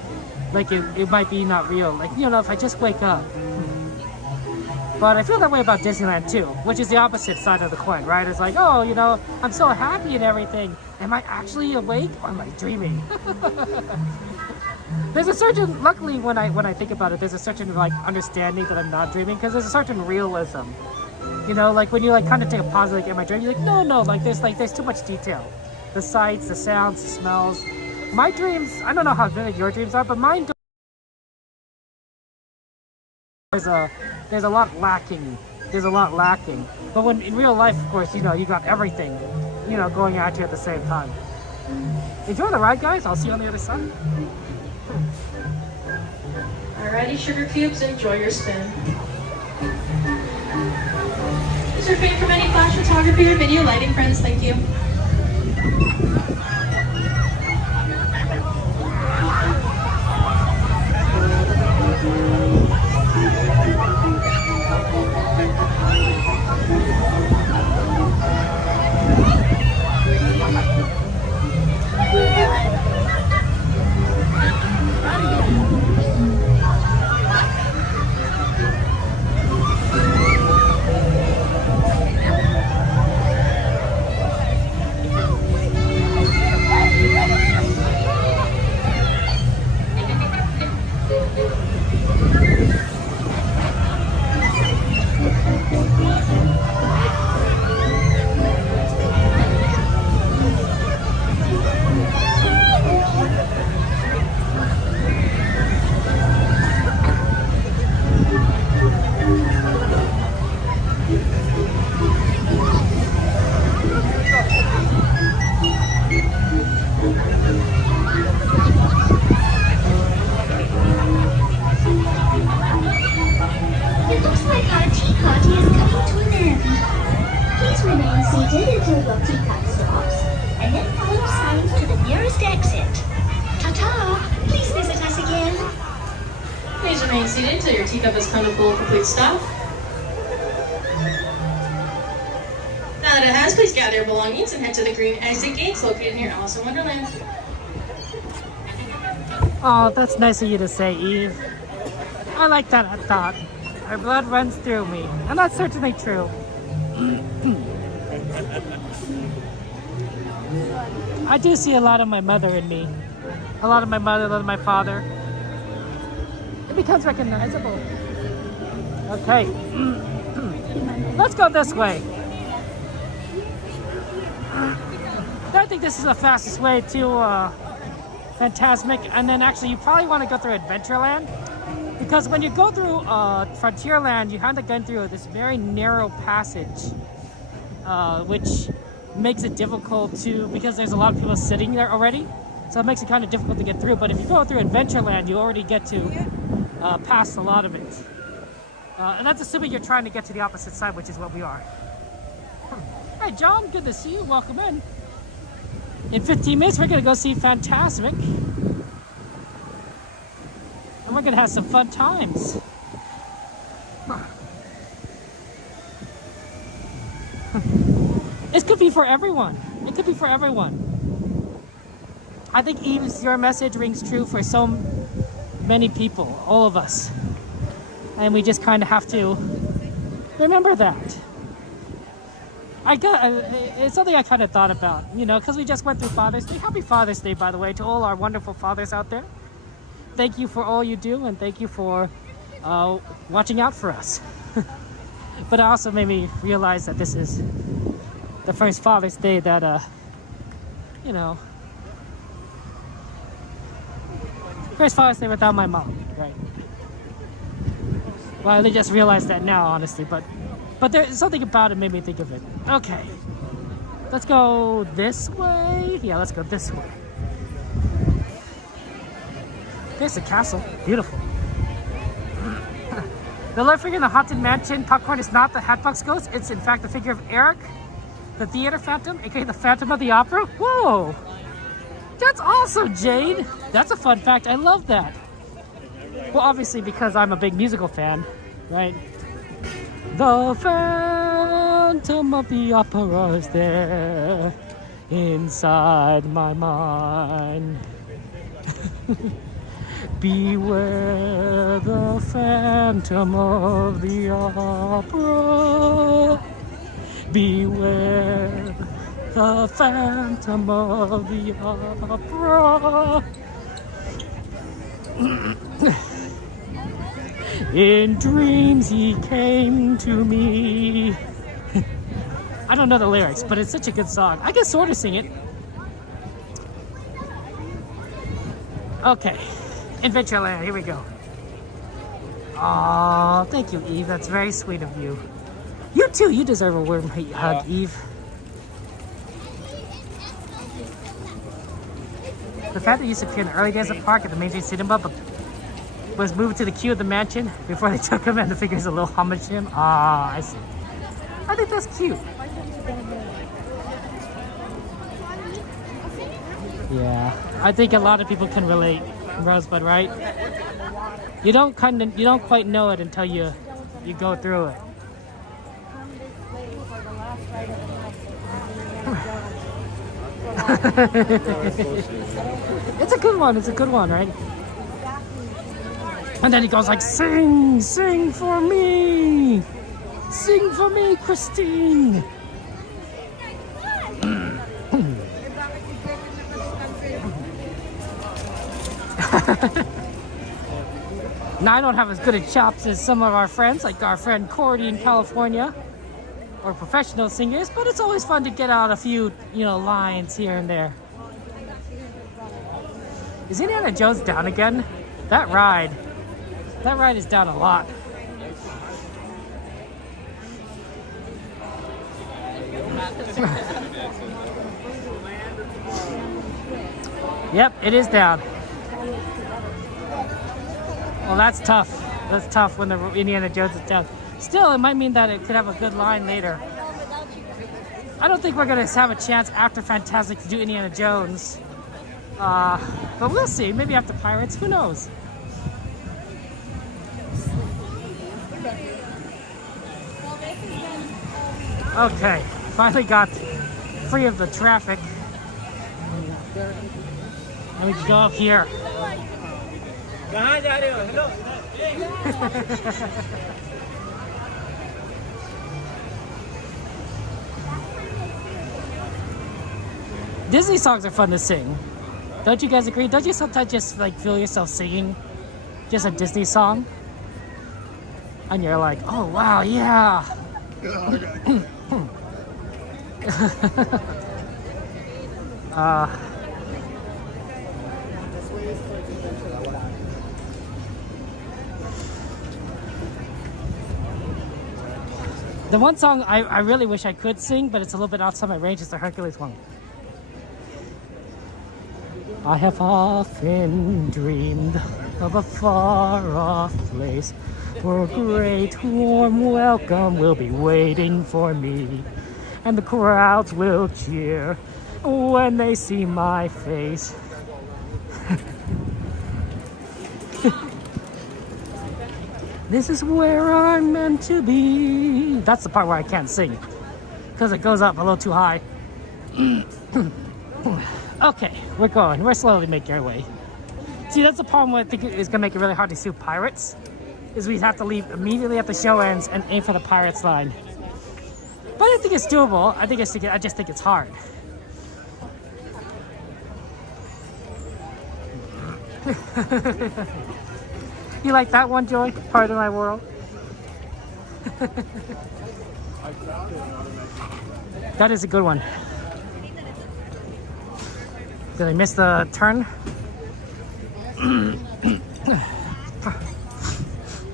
like it might be not real. Like, if I just wake up. But I feel that way about Disneyland too, which is the opposite side of the coin, right? It's like, oh, I'm so happy and everything. Am I actually awake or am I dreaming? There's a certain, luckily when I think about it, there's a certain like understanding that I'm not dreaming, because there's a certain realism. Like when you like kind of take a pause, like, am I dreaming? You're like, no, there's too much detail. The sights, the sounds, the smells. My dreams, I don't know how vivid your dreams are, but mine don't. There's a lot lacking. But when in real life, of course, you got everything, going at you at the same time. Enjoy the ride, guys. I'll see you on the other side. Alrighty, sugar cubes, enjoy your spin. Please refrain from any flash photography or video lighting, friends. Thank you. Remain seated until your teacup is kind of full of complete stuff. Now that it has, please gather your belongings and head to the green exit gates located near Alice in Wonderland. Oh, that's nice of you to say, Eve. I like that thought. Our blood runs through me, and that's certainly true. I do see a lot of my mother in me. A lot of my mother, a lot of my father. It becomes recognizable. Okay. Let's go this way. I think this is the fastest way to Fantasmic, and then actually you probably want to go through Adventureland, because when you go through Frontierland, you have to go through this very narrow passage, which makes it difficult to, because there's a lot of people sitting there already, so it makes it kind of difficult to get through. But if you go through Adventureland, you already get to pass a lot of it, and that's assuming you're trying to get to the opposite side, which is what we are. Hey John, good to see you. Welcome in. In 15 minutes, we're going to go see Fantasmic. And we're going to have some fun times. This could be for everyone. It could be for everyone. I think Eve's, your message rings true for so many people, all of us. And we just kind of have to remember that. It's something I kind of thought about, you know, because we just went through Father's Day. Happy Father's Day, by the way, to all our wonderful fathers out there. Thank you for all you do, and thank you for watching out for us. But it also made me realize that this is the first Father's Day that, you know, first Father's Day without my mom, right? Well, I only just realized that now, honestly, but there's something about it made me think of it. Okay, let's go this way. Yeah, let's go this way. There's the castle. Beautiful. The light figure in the Haunted Mansion popcorn is not the Hatbox Ghost. It's in fact the figure of Eric, the theater phantom, aka the Phantom of the Opera. Whoa! That's awesome, Jade. That's a fun fact. I love that. Well, obviously because I'm a big musical fan, right? The Phantom of the Opera is there inside my mind. Beware the Phantom of the Opera. Beware the Phantom of the Opera. In dreams he came to me. I don't know the lyrics, but it's such a good song. I can sort of sing it. Okay, Adventureland, here we go. Aw, thank you, Eve. That's very sweet of you. You too, you deserve a warm hug, Eve. The fact that used to appear in the early days of the park at the Main Street Cinema, but was moved to the queue of the mansion before they took him, and the figure's a little homage to him. Ah, I see. I think that's cute. Yeah, I think a lot of people can relate, Rosebud, right? You don't quite know it until you go through it. It's a good one. It's a good one, right? And then he goes like, "Sing, sing for me, sing for me, Christine." Now I don't have as good a chops as some of our friends, like our friend Cordy in California, or professional singers, but it's always fun to get out a few, lines here and there. Is Indiana Jones down again? That ride is down a lot. Yep, it is down. Well, that's tough. That's tough when the Indiana Jones is down. Still, it might mean that it could have a good line later. I don't think we're going to have a chance after Fantasmic to do Indiana Jones. But we'll see. Maybe after Pirates. Who knows? Okay. Finally got free of the traffic. And we can go up here. Disney songs are fun to sing. Don't you guys agree? Don't you sometimes just feel yourself singing just a Disney song? And you're like, oh wow, yeah. The one song I really wish I could sing, but it's a little bit outside my range, is the Hercules one. I have often dreamed of a far-off place where a great warm welcome will be waiting for me, and the crowds will cheer when they see my face. This is where I'm meant to be. That's the part where I can't sing because it goes up a little too high. Okay, we're going. We're slowly making our way. See, that's the problem I think is going to make it really hard to see Pirates, is we have to leave immediately at the show ends and aim for the Pirates line. But I think it's doable. I just think it's hard. You like that one, Joy? Part of my world? That is a good one. Did I miss the turn?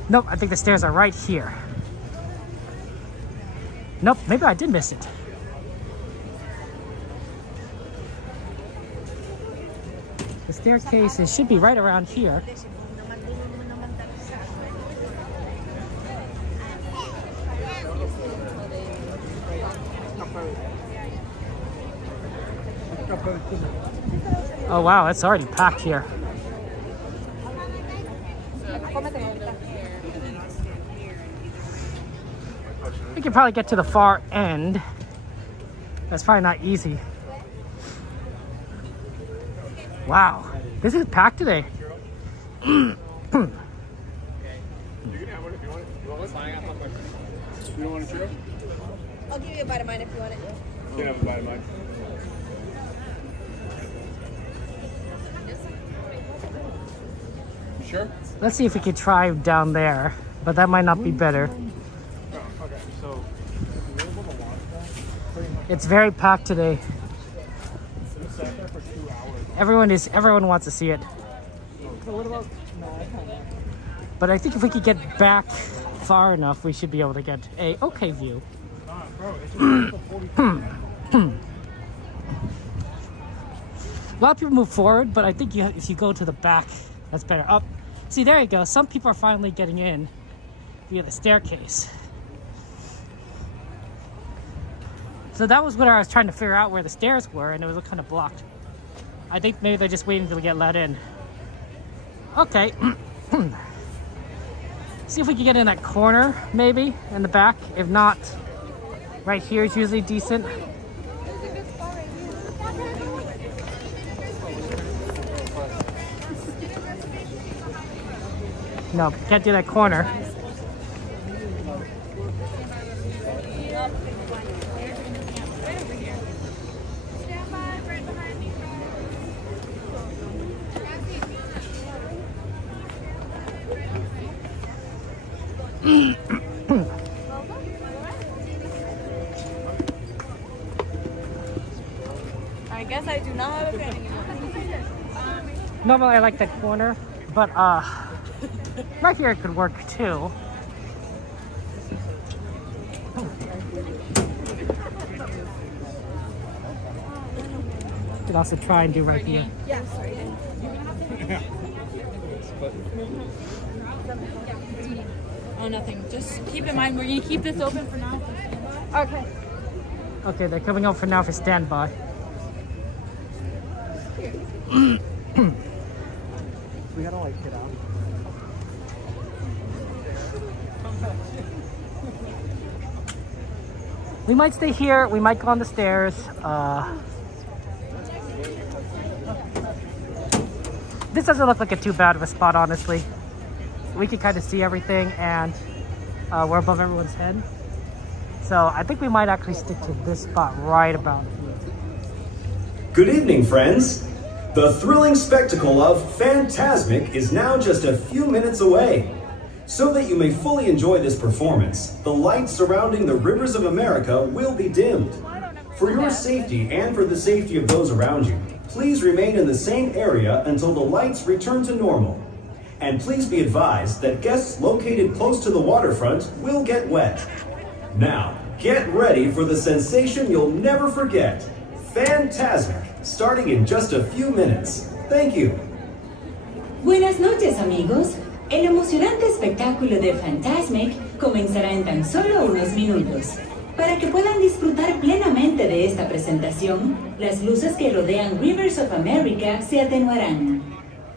Nope, I think the stairs are right here. Nope, maybe I did miss it. The staircase should be right around here. Oh wow, it's already packed here. We can probably get to the far end. That's probably not easy. Wow, this is packed today. You can have one if you want it. You want one? You don't want a churro? I'll give you a bite of mine if you want it. You can have a bite of mine. You sure? Let's see if we could try down there, but that might not be better. Oh, okay. So, It's very packed today. we sat there for 2 hours. Everyone wants to see it. So what about... But I think if we could get back far enough, we should be able to get a okay view. Nah, bro, it's just A lot of people move forward, but I think if you go to the back, that's better. Up, see, there you go. Some people are finally getting in via the staircase. So that was where I was trying to figure out where the stairs were, and it was kind of blocked. I think maybe they're just waiting to get let in. Okay. See if we can get in that corner, maybe, in the back. If not, right here is usually decent. No, can't do that corner. I guess I do not have a fan anymore. Normally I like that corner, but right here it could work too. Could also try and do right here. Yeah, sorry. Oh, nothing. Just keep in mind, we're going to keep this open for now. Okay. Okay, they're coming out for now for standby. We gotta like get out. We might stay here, we might go on the stairs. This doesn't look like too bad of a spot, honestly. We can kind of see everything, and we're above everyone's head. So I think we might actually stick to this spot right about here. Good evening, friends. The thrilling spectacle of Fantasmic is now just a few minutes away. So that you may fully enjoy this performance, the lights surrounding the rivers of America will be dimmed. For your safety and for the safety of those around you, please remain in the same area until the lights return to normal. And please be advised that guests located close to the waterfront will get wet. Now, get ready for the sensation you'll never forget. Fantasmic, starting in just a few minutes. Thank you. Buenas noches, amigos. El emocionante espectáculo de Fantasmic comenzará en tan solo unos minutos. Para que puedan disfrutar plenamente de esta presentación, las luces que rodean Rivers of America se atenuarán.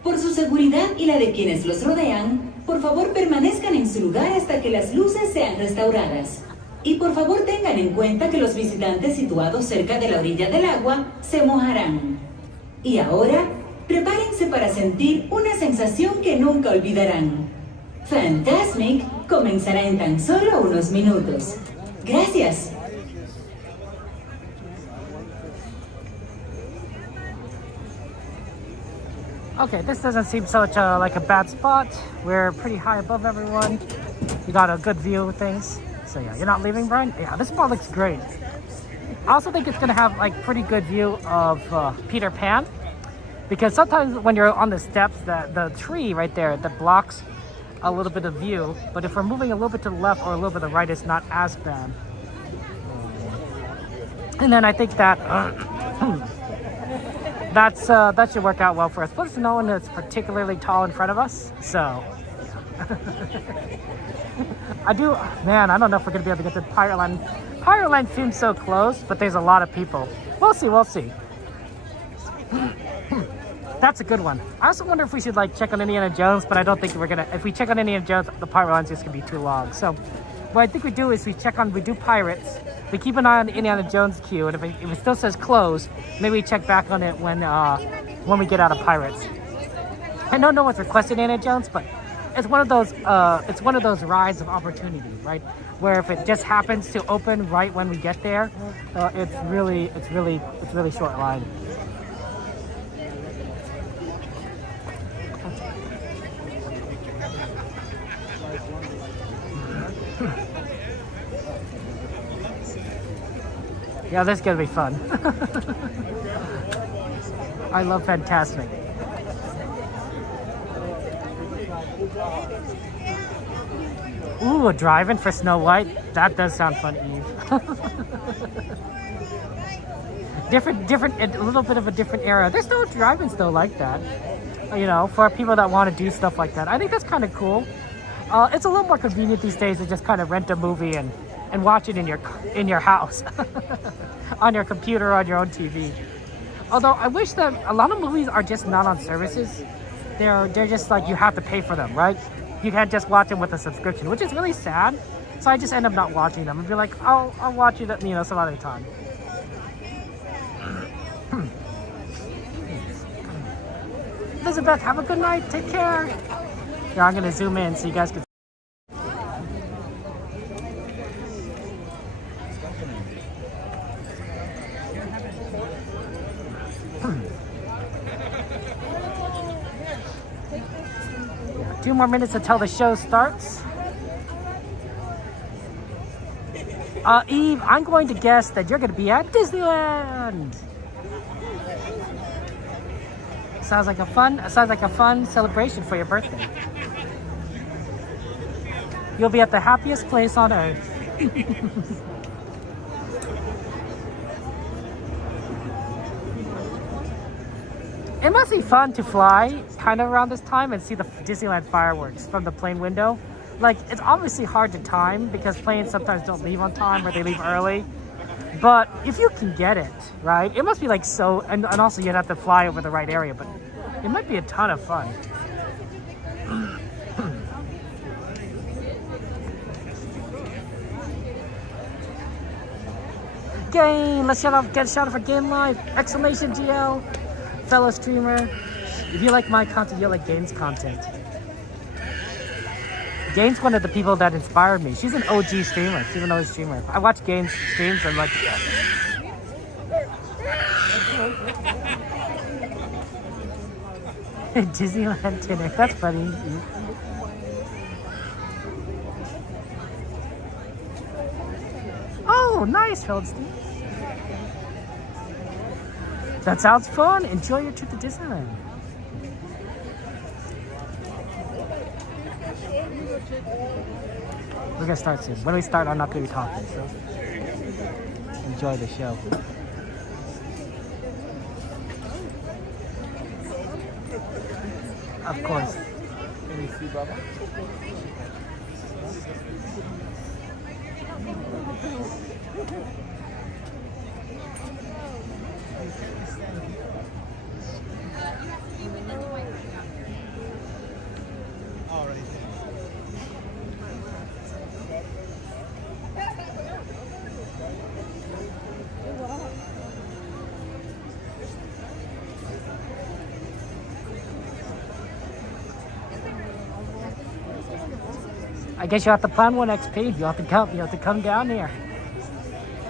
Por su seguridad y la de quienes los rodean, por favor permanezcan en su lugar hasta que las luces sean restauradas. Y por favor tengan en cuenta que los visitantes situados cerca de la orilla del agua se mojarán. Y ahora, prepárense para sentir una sensación que nunca olvidarán. Fantasmic comenzará en tan solo unos minutos. Gracias. Okay, this doesn't seem such like a bad spot. We're pretty high above everyone. You got a good view of things. So yeah, you're not leaving, Brian? Yeah, this spot looks great. I also think it's gonna have like pretty good view of Peter Pan, because sometimes when you're on the steps, the tree right there that blocks a little bit of view, but if we're moving a little bit to the left or a little bit to the right, it's not as bad. And then I think that that should work out well for us. Plus, no one that's particularly tall in front of us, so yeah. I don't know if we're gonna be able to get to the Pirate Line. Pirate Line seems so close, but there's a lot of people. We'll see. That's a good one. I also wonder if we should like check on Indiana Jones, but I don't think we're gonna. If we check on Indiana Jones, the Pirate Line's just gonna be too long. So what I think we do is we do Pirates. We keep an eye on the Indiana Jones queue, and if it still says close, maybe we check back on it when we get out of Pirates. I know no one's requested Indiana Jones, but it's one of those rides of opportunity, right? Where if it just happens to open right when we get there, it's really short line. Yeah, this is gonna be fun. I love Fantasmic. Ooh, a drive-in for Snow White? That does sound fun, Eve. a little bit of a different era. There's still drive-ins though like that, you know, for people that want to do stuff like that. I think that's kind of cool. It's a little more convenient these days to just kind of rent a movie and watch it in your house, on your computer, on your own TV. Although I wish that a lot of movies are just not on services. They're just like you have to pay for them, right? You can't just watch them with a subscription, which is really sad. So I just end up not watching them and be like, I'll watch it, you know, some other time. Elizabeth, have a good night. Take care. Yeah, I'm gonna zoom in so you guys can. Yeah, 2 more minutes until the show starts. Eve, I'm going to guess that you're going to be at Disneyland. Sounds like a fun celebration for your birthday. You'll be at the happiest place on earth. It must be fun to fly kind of around this time and see the Disneyland fireworks from the plane window. Like, it's obviously hard to time because planes sometimes don't leave on time or they leave early. But if you can get it, right, it must be like so, and also you'd have to fly over the right area, but it might be a ton of fun. Game, let's get a shout out for Game Live, exclamation GL, fellow streamer. If you like my content, you'll like Game's content. Game's one of the people that inspired me. She's an OG streamer. She's an OG streamer. I watch Game's streams and I'm like, yeah. Disneyland dinner. That's funny. Oh, nice, Feldstein. That sounds fun. Enjoy your trip to Disneyland. We're gonna start soon. When we start, I'm not gonna be talking, so enjoy the show. Of course. Can you see Baba? I guess you have to plan one XP. You have to come down here.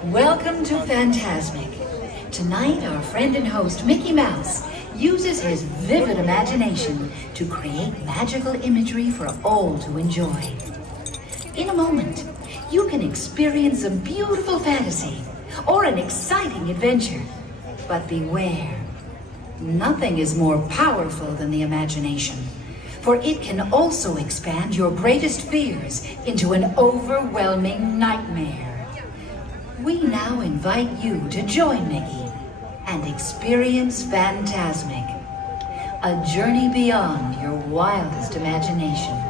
Welcome to Fantasmic. Tonight, our friend and host, Mickey Mouse, uses his vivid imagination to create magical imagery for all to enjoy. In a moment, you can experience a beautiful fantasy or an exciting adventure. But beware, nothing is more powerful than the imagination, for it can also expand your greatest fears into an overwhelming nightmare. We now invite you to join Mickey and experience Fantasmic, a journey beyond your wildest imagination.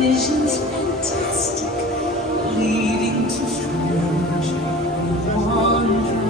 Visions fantastic, leading to strange, wondrous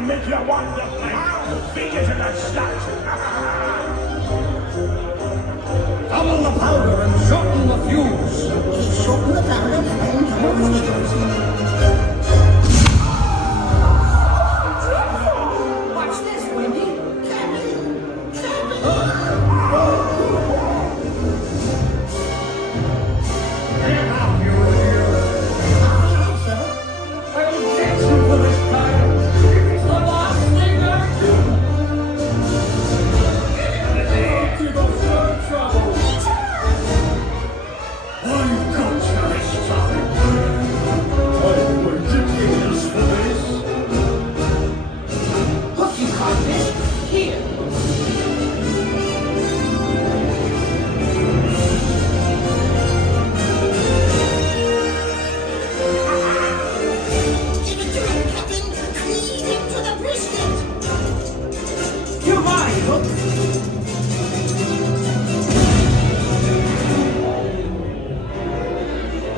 to make you wonder, feed you to the stars. Double the powder and shorten the fuse. Shorten the powder and shorten the fuse. Watch this, Wendy.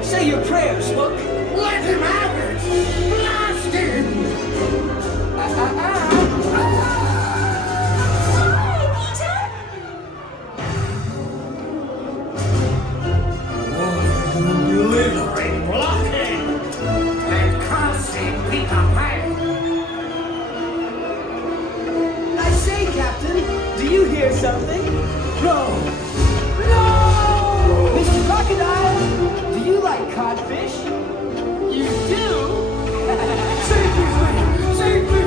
Say your prayers, Hook. Let him have it! Blast him! Delivering blocking! And crossing Peter Pan! I say, Captain, do you hear something? No! Mr. Crocodile, do you like codfish? You do? Save me, please! Save me!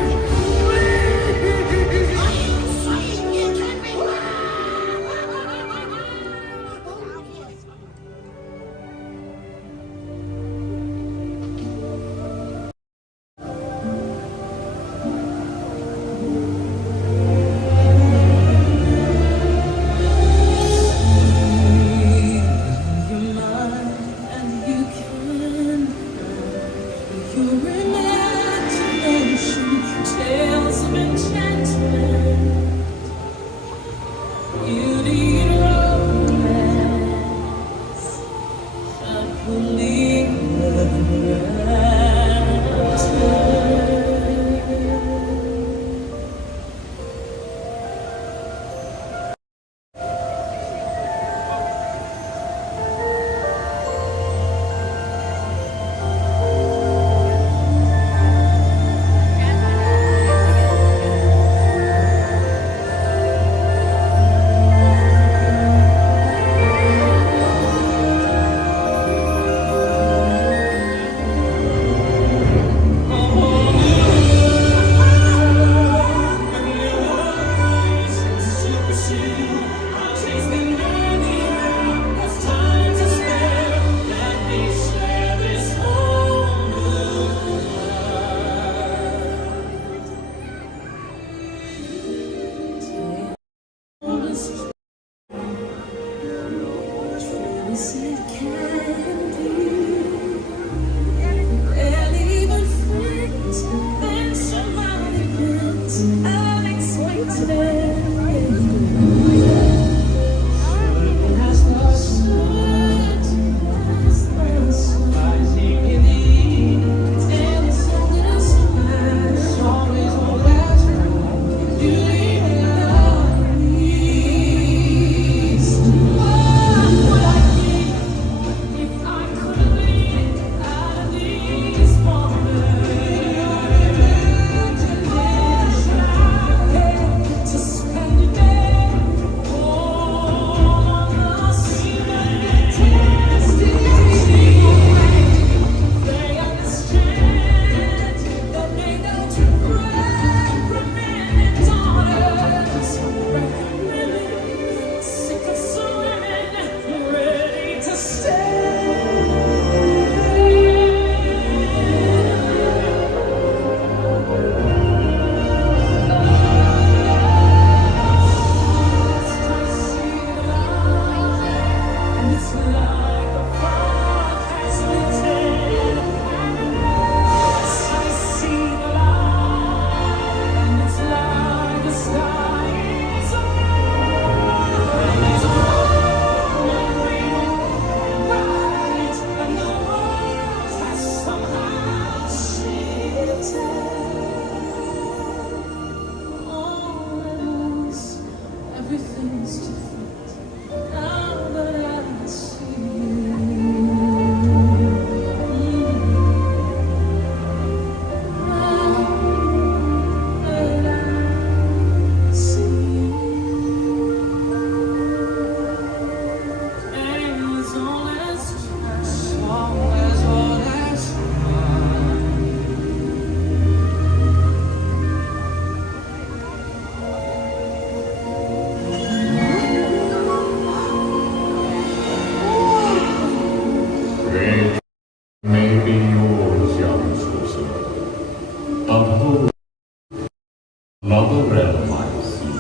Another realm I see,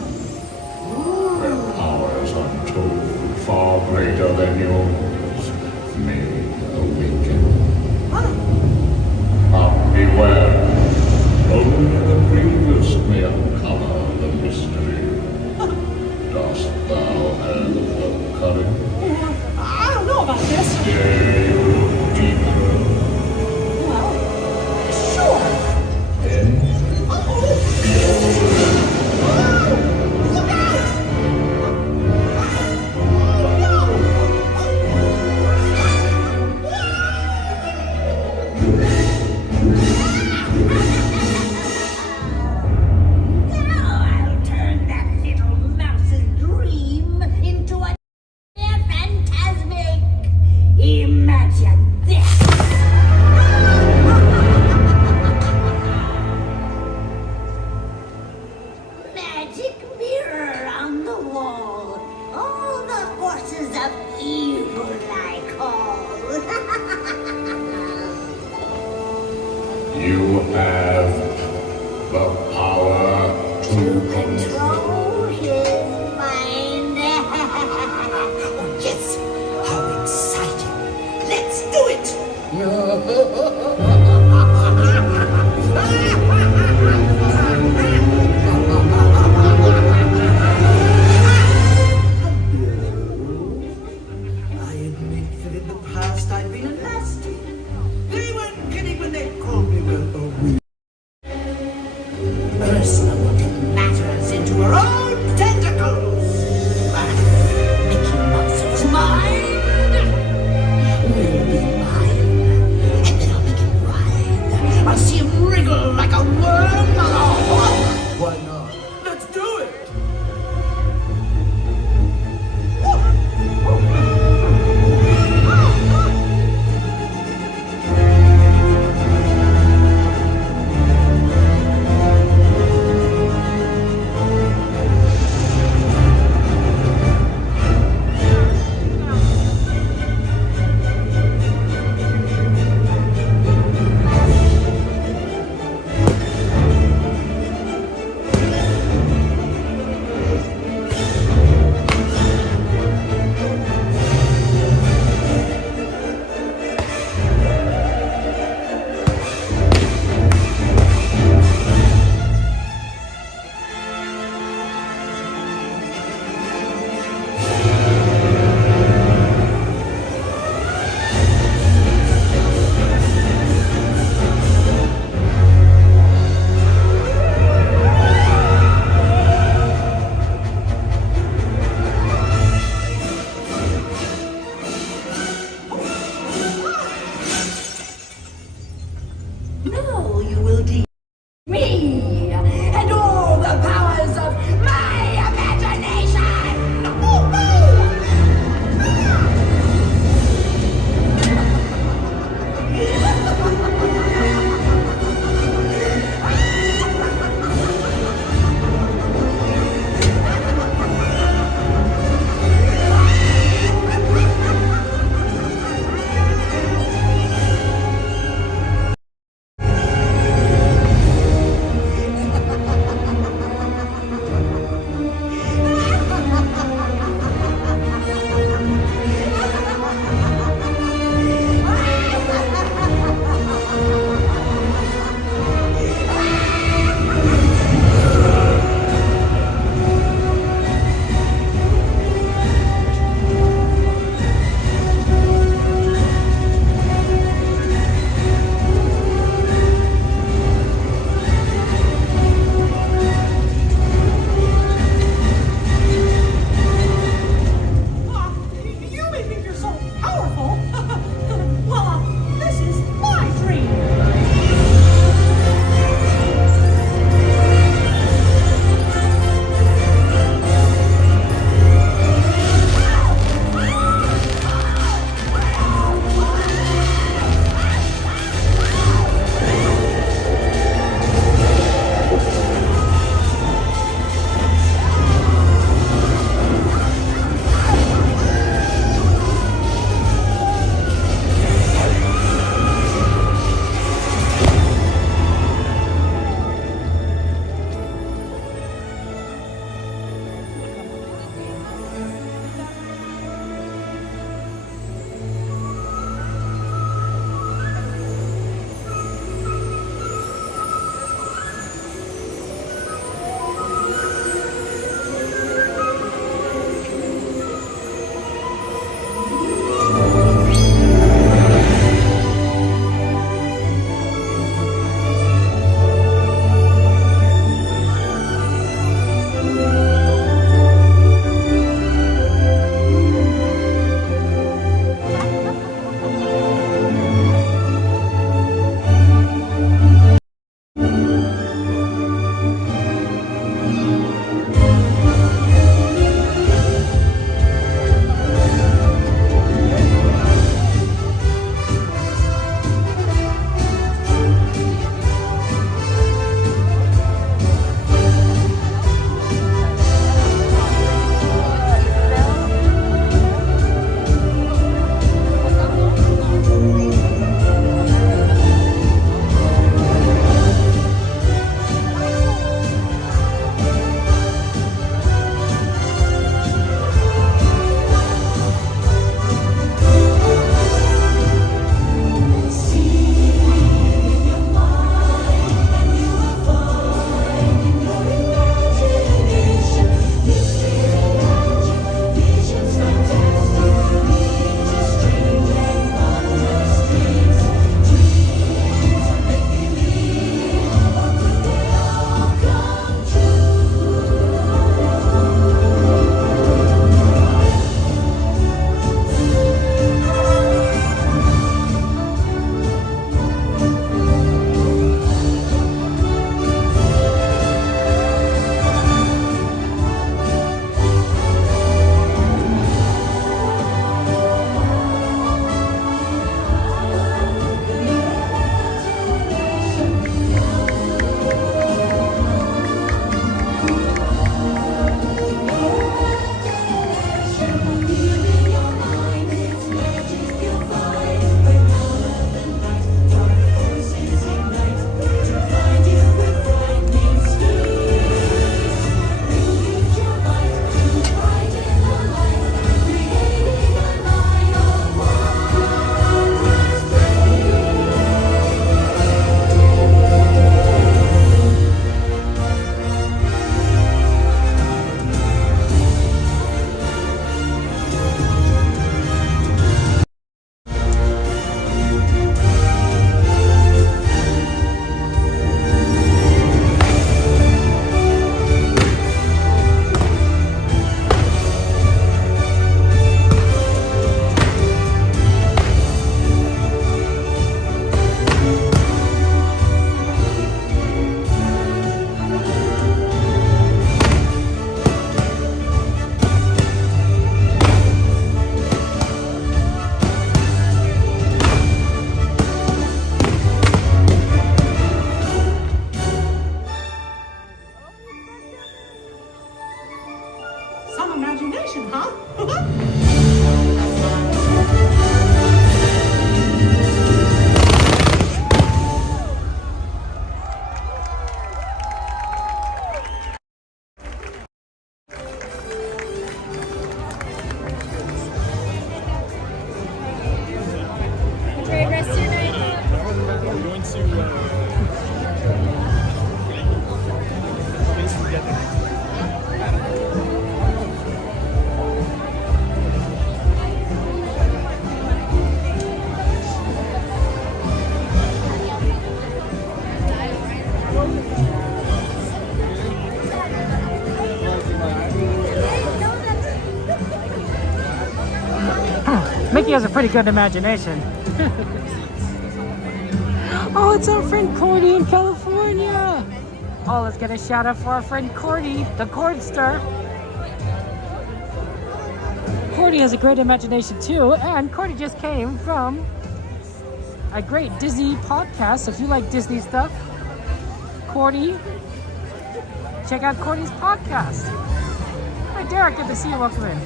where powers untold, far greater than yours, may awaken. But beware, only the bravest may uncover the mystery. Dost thou have the courage? I don't know about this. Dare you look deeper? Well, sure. Then Fantasmic! Imagine this! Magic mirror on the wall. All the forces of evil I call. you have the power to Control his mind. Oh, yes! How exciting! Let's do it! I admit that in the past I've been a nasty. They weren't kidding when they called me, well, a weak. Ursula will take matters into her own tentacles. But Mickey Mouse's mind will be mine. And then I'll make him writhe. I'll see him wriggle like a worm. Why not? Let's do it! imagination, huh? Enjoy the rest of your night. We're going Mickey has a pretty good imagination. Oh, it's our friend Cordy in California. Oh, let's get a shout out for our friend Cordy, the Cordster. Cordy has a great imagination too, and Cordy just came from a great Disney podcast. So if you like Disney stuff, Cordy, check out Cordy's podcast. Hi, Derek, good to see you. Welcome in.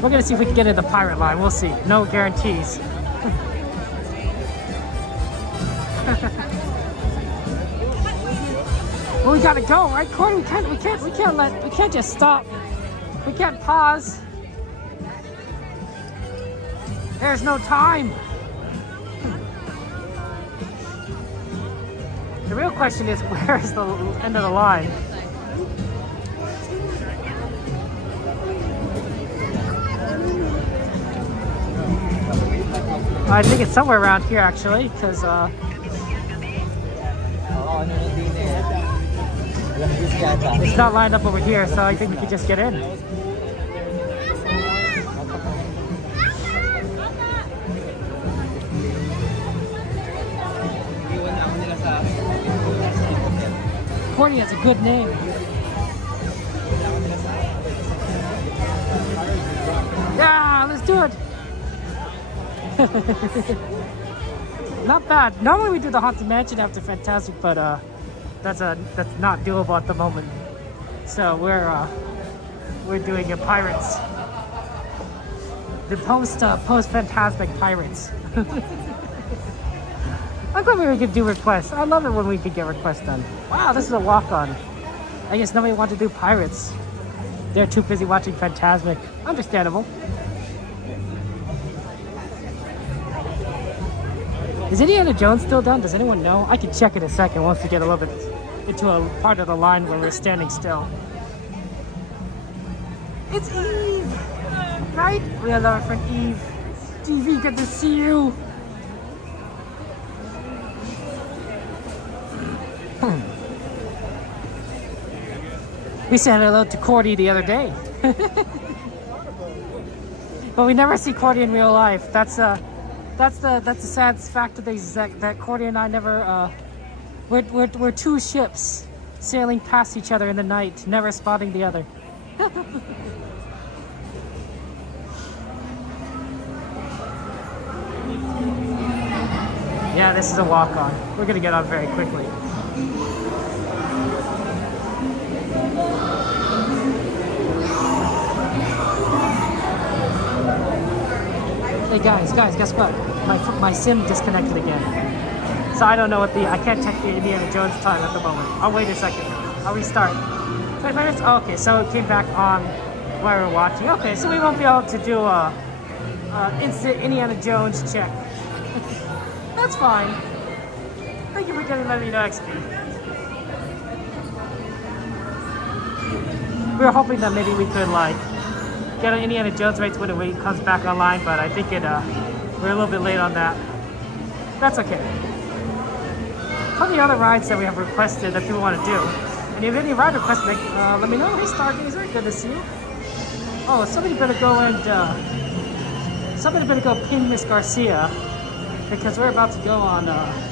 We're gonna see if we can get in the pirate line. We'll see. No guarantees. Well, we gotta go, right, Corey? We can't just stop. We can't pause. There's no time. The real question is, where is the end of the line? I think it's somewhere around here, actually, because it's not lined up over here, so I think we could just get in. Cordy has a good name. Yeah, let's do it. Not bad. Normally we do the Haunted Mansion after Fantasmic, but that's not doable at the moment. So we're doing a Pirates. The post Fantasmic Pirates. I'm glad we could do requests. I love it when we could get requests done. Wow, this is a walk-on. I guess nobody wanted to do Pirates. They're too busy watching Fantasmic. Understandable. Is Indiana Jones still done? Does anyone know? I can check in a second once we get a little bit into a part of the line where we're standing still. It's Eve! Right? We love our friend Eve. TV, good to see you! We said hello to Cordy the other day. But we never see Cordy in real life. That's the sad fact of things, is that Cordy and I never we're two ships sailing past each other in the night, never spotting the other. Yeah, this is a walk-on. We're gonna get on very quickly. Hey guys, guess what? My sim disconnected again. So I don't know I can't check the Indiana Jones time at the moment. I'll wait a second. I'll restart. 20 minutes? Oh, okay, so it came back on while we were watching. Okay, so we won't be able to do a instant Indiana Jones check. That's fine. Thank you for getting letting me know, XP. We were hoping that maybe we could get an Indiana Jones race when it comes back online, but I think we're a little bit late on that. That's okay. Plenty of other rides that we have requested that people want to do. And if any ride requests, let me know. Hey Stargazer, good to see you. Oh, somebody better go ping Miss Garcia, because we're about to go on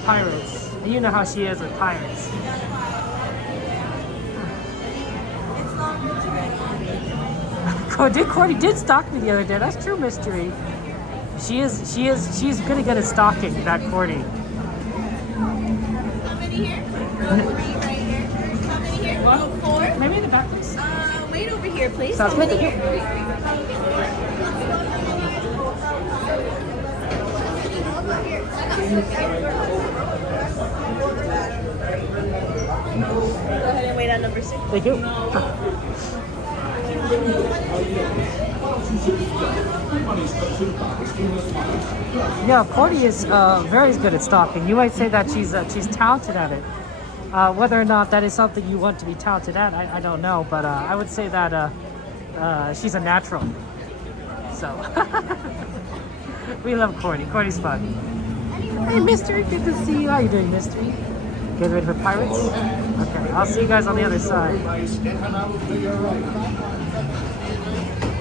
Pirates. And you know how she is with Pirates. Cordy did stalk me the other day. That's true, Mystery. She's pretty good at stalking, that Cordy. How many here? 3 right here. How many here? What? 4? Maybe in the back, please. here, please. Sounds good. Thank you. Go ahead and wait on number 6. Thank you. Yeah, Courtney is very good at stalking. You might say that she's talented at it. Whether or not that is something you want to be talented at, I don't know. But I would say that she's a natural. So we love Courtney. Courtney's fun. Hey, Mystery, good to see you. How you doing, Mystery? Get ready for pirates? Okay, I'll see you guys on the other side.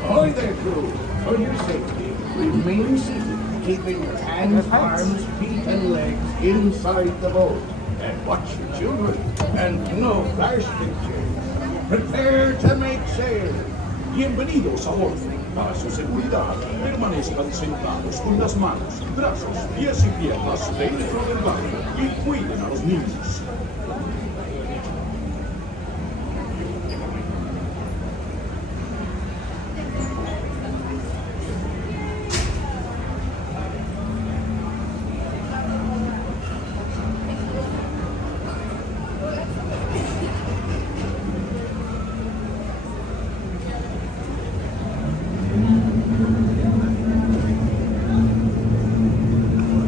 Ahoy there, crew. For your safety, remain seated, keeping your hands, arms, feet, and legs inside the boat. And watch your children, and no flash pictures. Prepare to make sail. Bienvenidos a bordo. Para su seguridad, permanezcan sentados con las manos, brazos, pies y piernas dentro del barco y cuiden a los niños.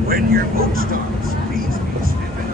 When your boat starts, please be stepping.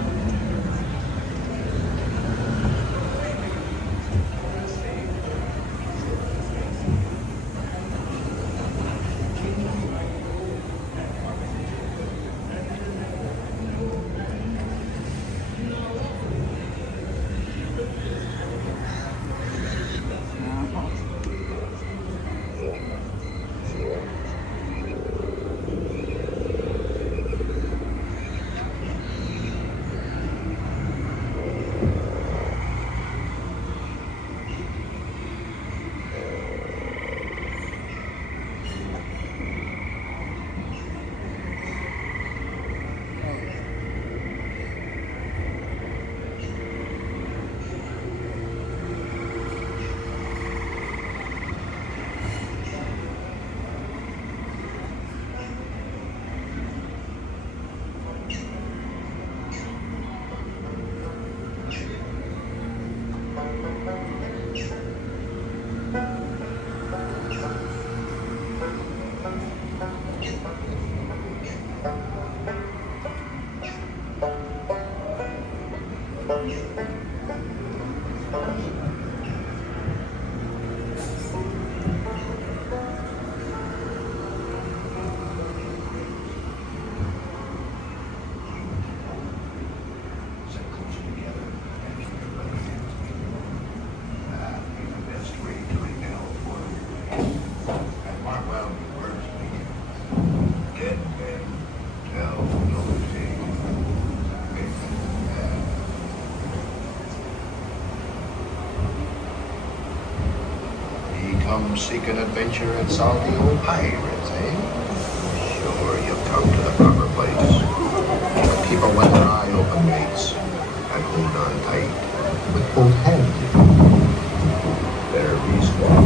Come seeking adventure and salty old pirates, eh? Sure, you've come to the proper place. But keep a weather eye open, mates, and hold on tight with both hands. Better be strong.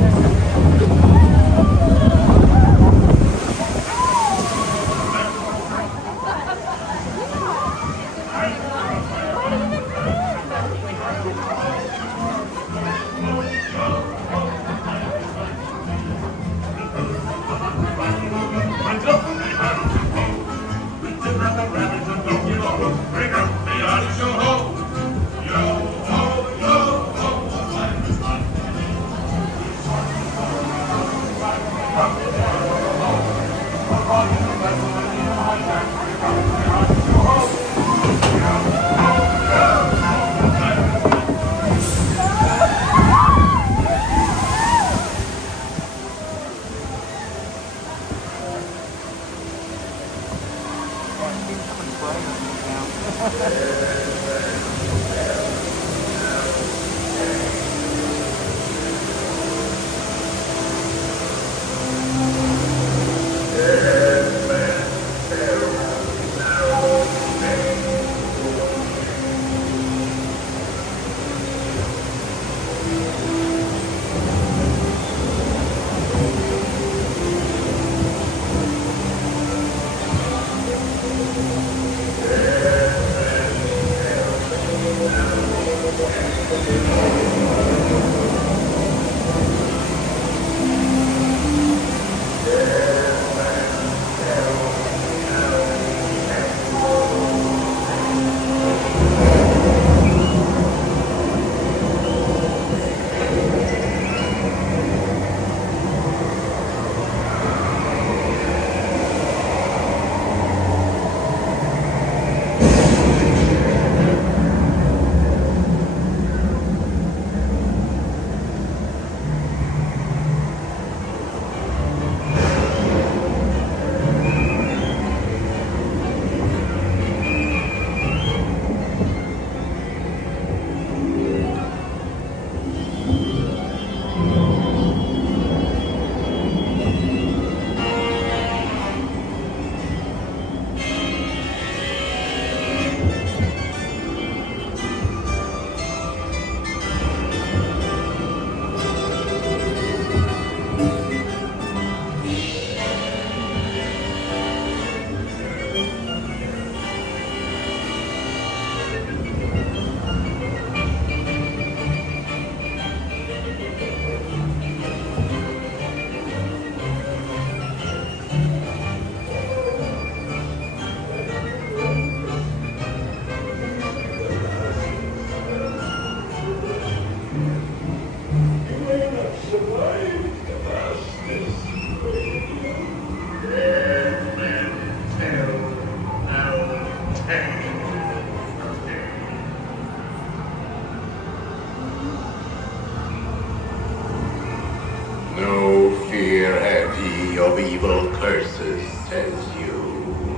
No fear have ye of evil curses, says you.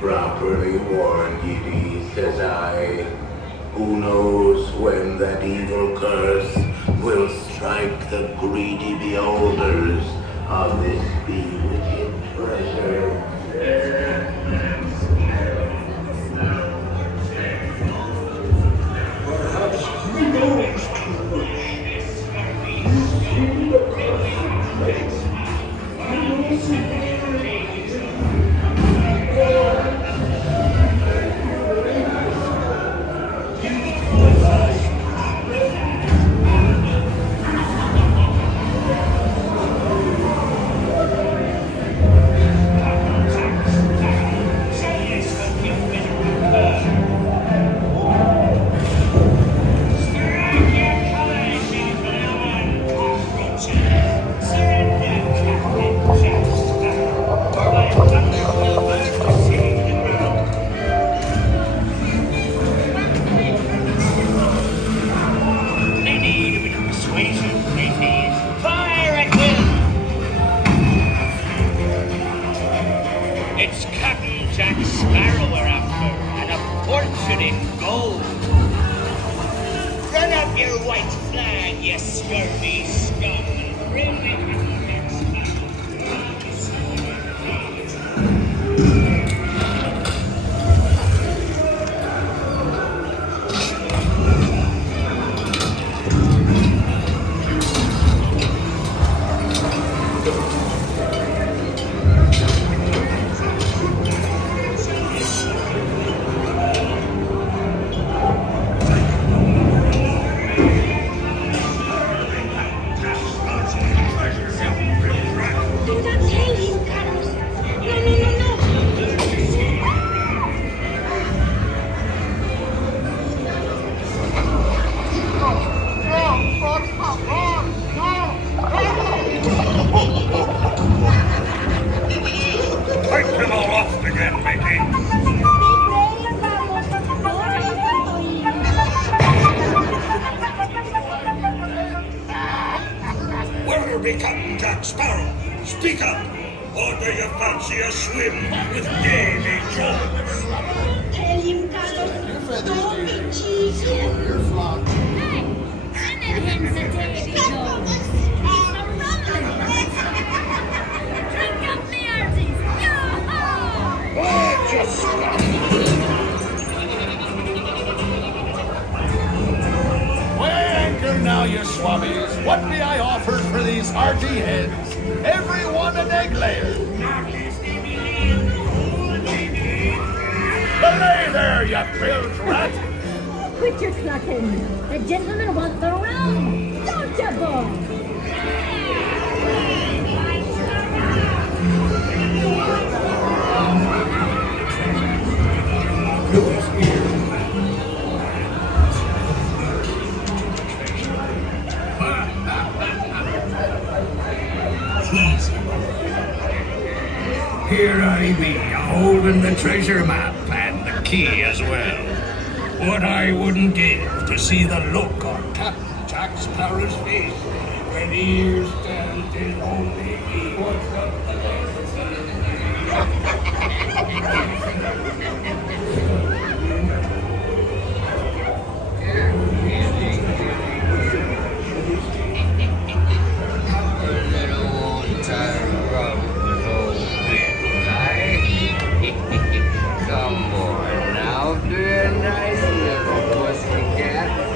Properly warned ye be, says I. Who knows when that evil curse will strike the greedy beholders of this bewitching treasure. Perhaps who knows too much? See the curse place. I will see. It's Captain Jack Sparrow we're after, and a fortune in gold. Run up your white flag, you scurvy scum, and bring me Captain Jack Sparrow. Captain Jack Sparrow, speak up! Or do you fancy a swim with Davy Jones? Tell him, Carlos, don't be cheeky. You're flawed. Hey, I know him's a Davy Jones. He's a rumbling. Drink up me hearties. Yo-ho! Oh, just stop! Now, you swabbies, what be I offered for these hearty heads? Every one an egg layer. there, you bilge rat! Quit your clucking. The gentleman wants the room. Don't you, boy? Here I be, holding the treasure map and the key as well. What I wouldn't give to see the look on Captain Jack Sparrow's face when he hears that his only key was Come on now, do a nice little pussycat.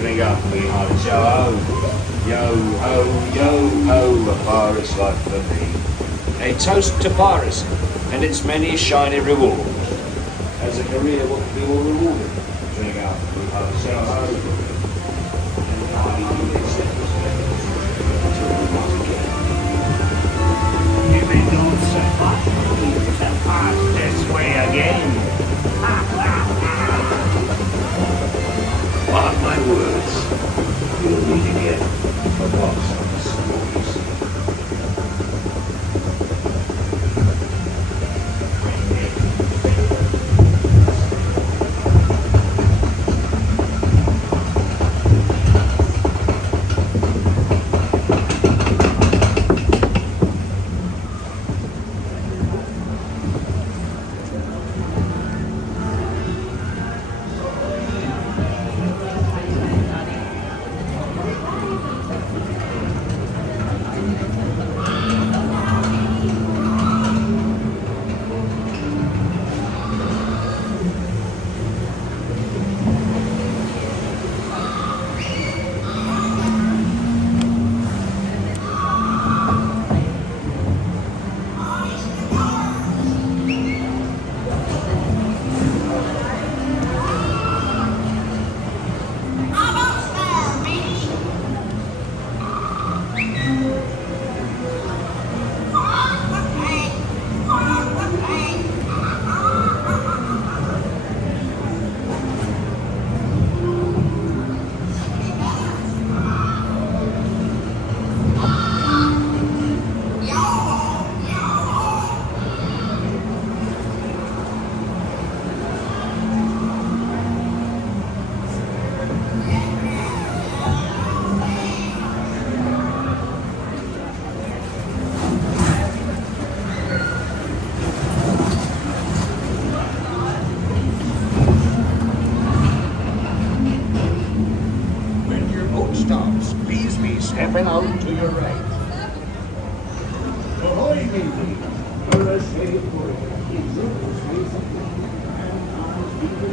Drink up, me hearts, yo ho, yo ho, yo ho, a virus like for me. A toast to piracy and its many shiny rewards. As a career, what can be all rewarded? Drink up. we have Soho. And I accept respect until we meet again. If it don't suffice me to pass this way again. Mark my words, we'll meet again for lots of stories. Stepping out to your right. Ahoy, Minnie! For a safe word, it's your space and I'll be the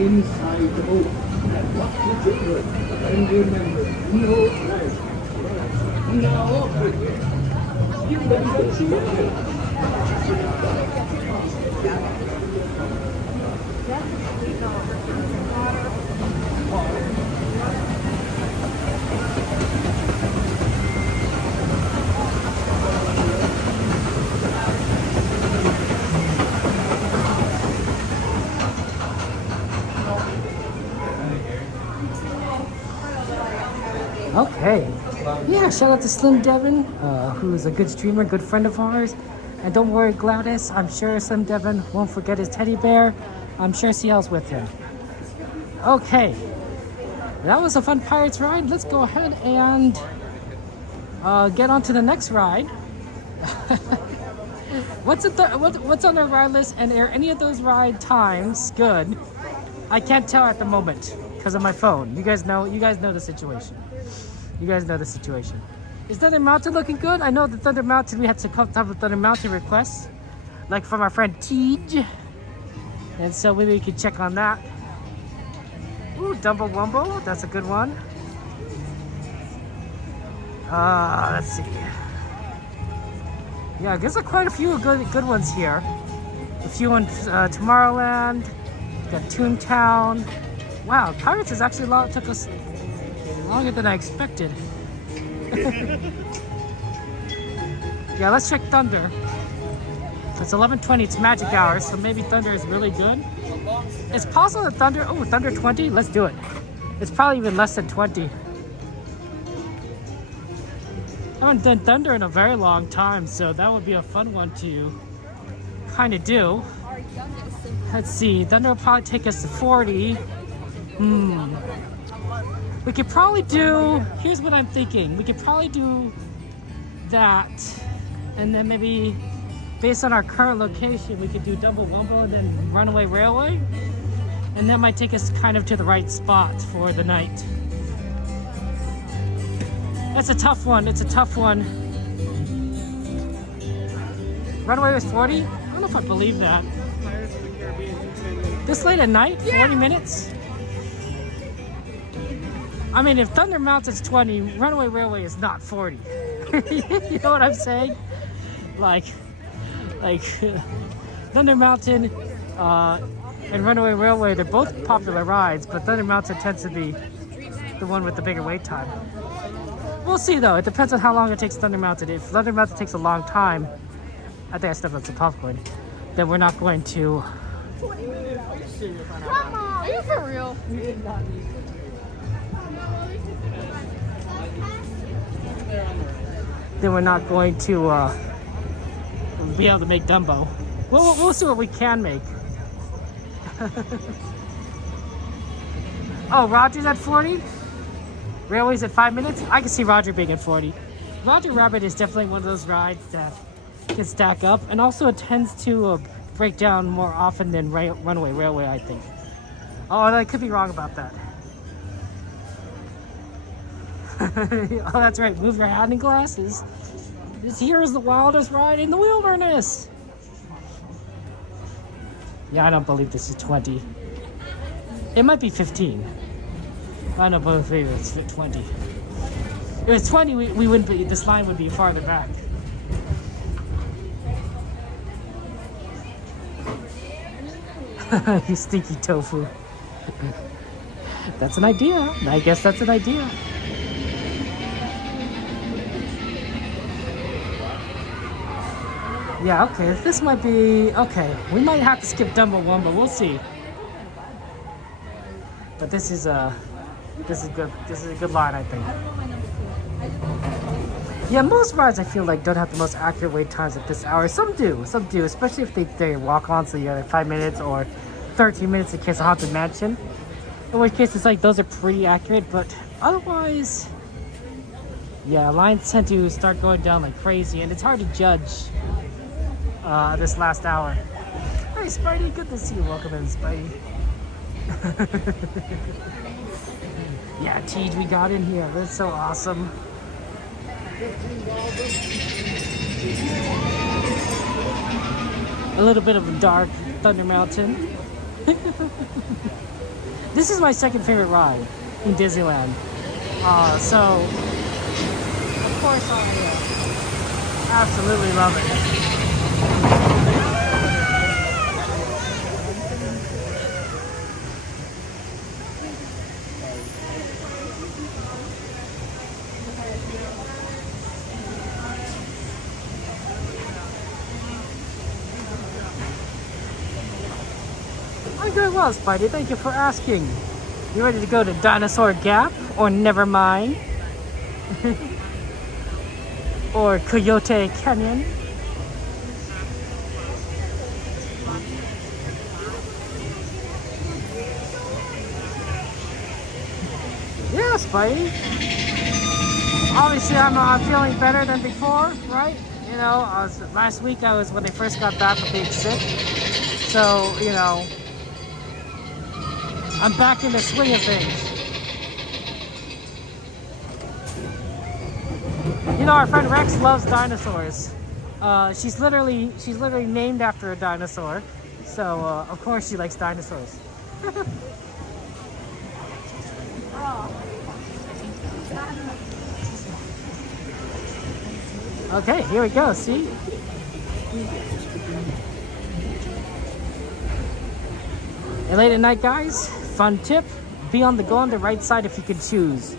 inside the boat. And watch the children, and remember, no flash. Now off with it. Give them what you want. Okay. Yeah, shout out to Slim Devin, who's a good streamer, good friend of ours. And don't worry, Gladys, I'm sure Slim Devin won't forget his teddy bear. I'm sure CL's with him. Okay. That was a fun Pirates ride. Let's go ahead and get on to the next ride. What's on the ride list, and are any of those ride times good? I can't tell at the moment because of my phone. You guys know the situation. You guys know the situation. Is Thunder Mountain looking good? I know the Thunder Mountain, we had to come up with Thunder Mountain requests, like from our friend Tej. And so maybe we could check on that. Ooh, Dumbo Wumbo, that's a good one. Let's see. Yeah, there's quite a few good ones here. A few on Tomorrowland, got Toontown. Wow, Pirates is actually took us longer than I expected. Yeah, let's check Thunder. It's 11:20, it's magic hour, so maybe Thunder is really good. It's possible that Thunder, Thunder 20, let's do it. It's probably even less than 20. I haven't done Thunder in a very long time, so that would be a fun one to kind of do. Let's see, Thunder will probably take us to 40. We could probably do, here's what I'm thinking. We could probably do that, and then maybe based on our current location, we could do Dumbo Wumbo and then Runaway Railway. And that might take us kind of to the right spot for the night. That's a tough one, it's a tough one. Runaway was 40? I don't know if I believe that. This late at night, 40 minutes? I mean, if Thunder Mountain's 20, Runaway Railway is not 40. You know what I'm saying? Like Thunder Mountain and Runaway Railway, they're both popular rides, but Thunder Mountain tends to be the one with the bigger wait time. We'll see though, it depends on how long it takes Thunder Mountain. If Thunder Mountain takes a long time, I think I stepped on some popcorn, then we're not going to... Come on. Are you for real? Then we're not going to be able to make Dumbo. We'll see what we can make. Oh, Roger's at 40? Railway's at 5 minutes? I can see Roger being at 40. Roger Rabbit is definitely one of those rides that can stack up, and also it tends to break down more often than Runaway Railway, I think. Oh, I could be wrong about that. Oh, that's right. Move your hat and glasses. This here is the wildest ride in the wilderness. Yeah, I don't believe this is 20. It might be 15. I don't believe it's 20. If it was 20, we wouldn't be. This line would be farther back. You stinky tofu. That's an idea. I guess that's an idea. Yeah, okay, this might be... Okay, we might have to skip Dumbo 1, but we'll see. But this is good. This is a good line, I think. Yeah, most rides I feel like don't have the most accurate wait times at this hour. Some do, especially if they walk on, so you got 5 minutes or 13 minutes in case of Haunted Mansion. In which case it's like those are pretty accurate, but otherwise, yeah, lines tend to start going down like crazy, and it's hard to judge this last hour. Hey Spidey, good to see you. Welcome in, Spidey. Yeah, Tej, we got in here. That's so awesome. A little bit of a dark Thunder Mountain. This is my second favorite ride in Disneyland. So, of course, I absolutely love it. I'm doing well, Spidey. Thank you for asking. You ready to go to Dinosaur Gap or Nevermind? Or Coyote Canyon? Yeah, Spidey. Obviously, I'm feeling better than before, right? You know, last week I was when they first got back from being sick. So, you know, I'm back in the swing of things. You know, our friend Rex loves dinosaurs. She's literally named after a dinosaur. So, of course she likes dinosaurs. Okay, here we go, see? And late at night, guys, fun tip, go on the right side if you can choose.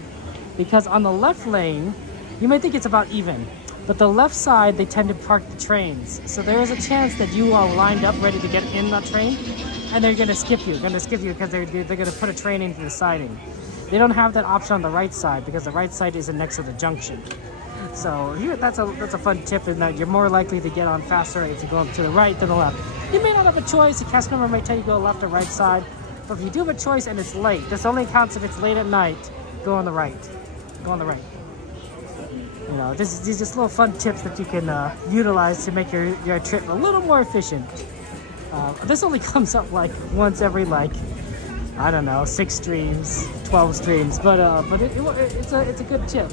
Because on the left lane, you may think it's about even, but the left side, they tend to park the trains. So there is a chance that you are lined up ready to get in that train, and they're gonna skip you because they're gonna put a train into the siding. They don't have that option on the right side because the right side isn't next to the junction. So here, that's a fun tip in that you're more likely to get on faster if you go to the right than the left. You may not have a choice. The cast member may tell you to go left or right side, but if you do have a choice and it's late, this only counts if it's late at night. Go on the right. Go on the right. You know, these are just little fun tips that you can utilize to make your trip a little more efficient. This only comes up like once every I don't know, 6 streams, 12 streams, but it's a good tip.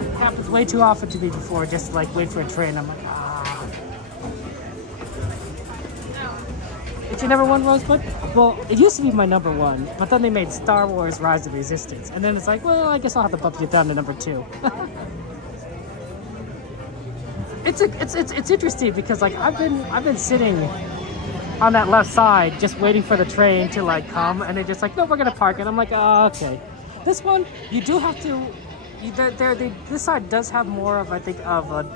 It happens way too often to me before, just like wait for a train. I'm like, ah. It's your number one, Rosebud? Well, it used to be my number one, but then they made Star Wars Rise of Resistance, and then it's like, well, I guess I'll have to bump it down to number 2. It's interesting because like I've been sitting on that left side, just waiting for the train to like come, and they're just like, no, we're gonna park it. I'm like, oh, okay. This one, you do have to. This side does have more of, I think, of a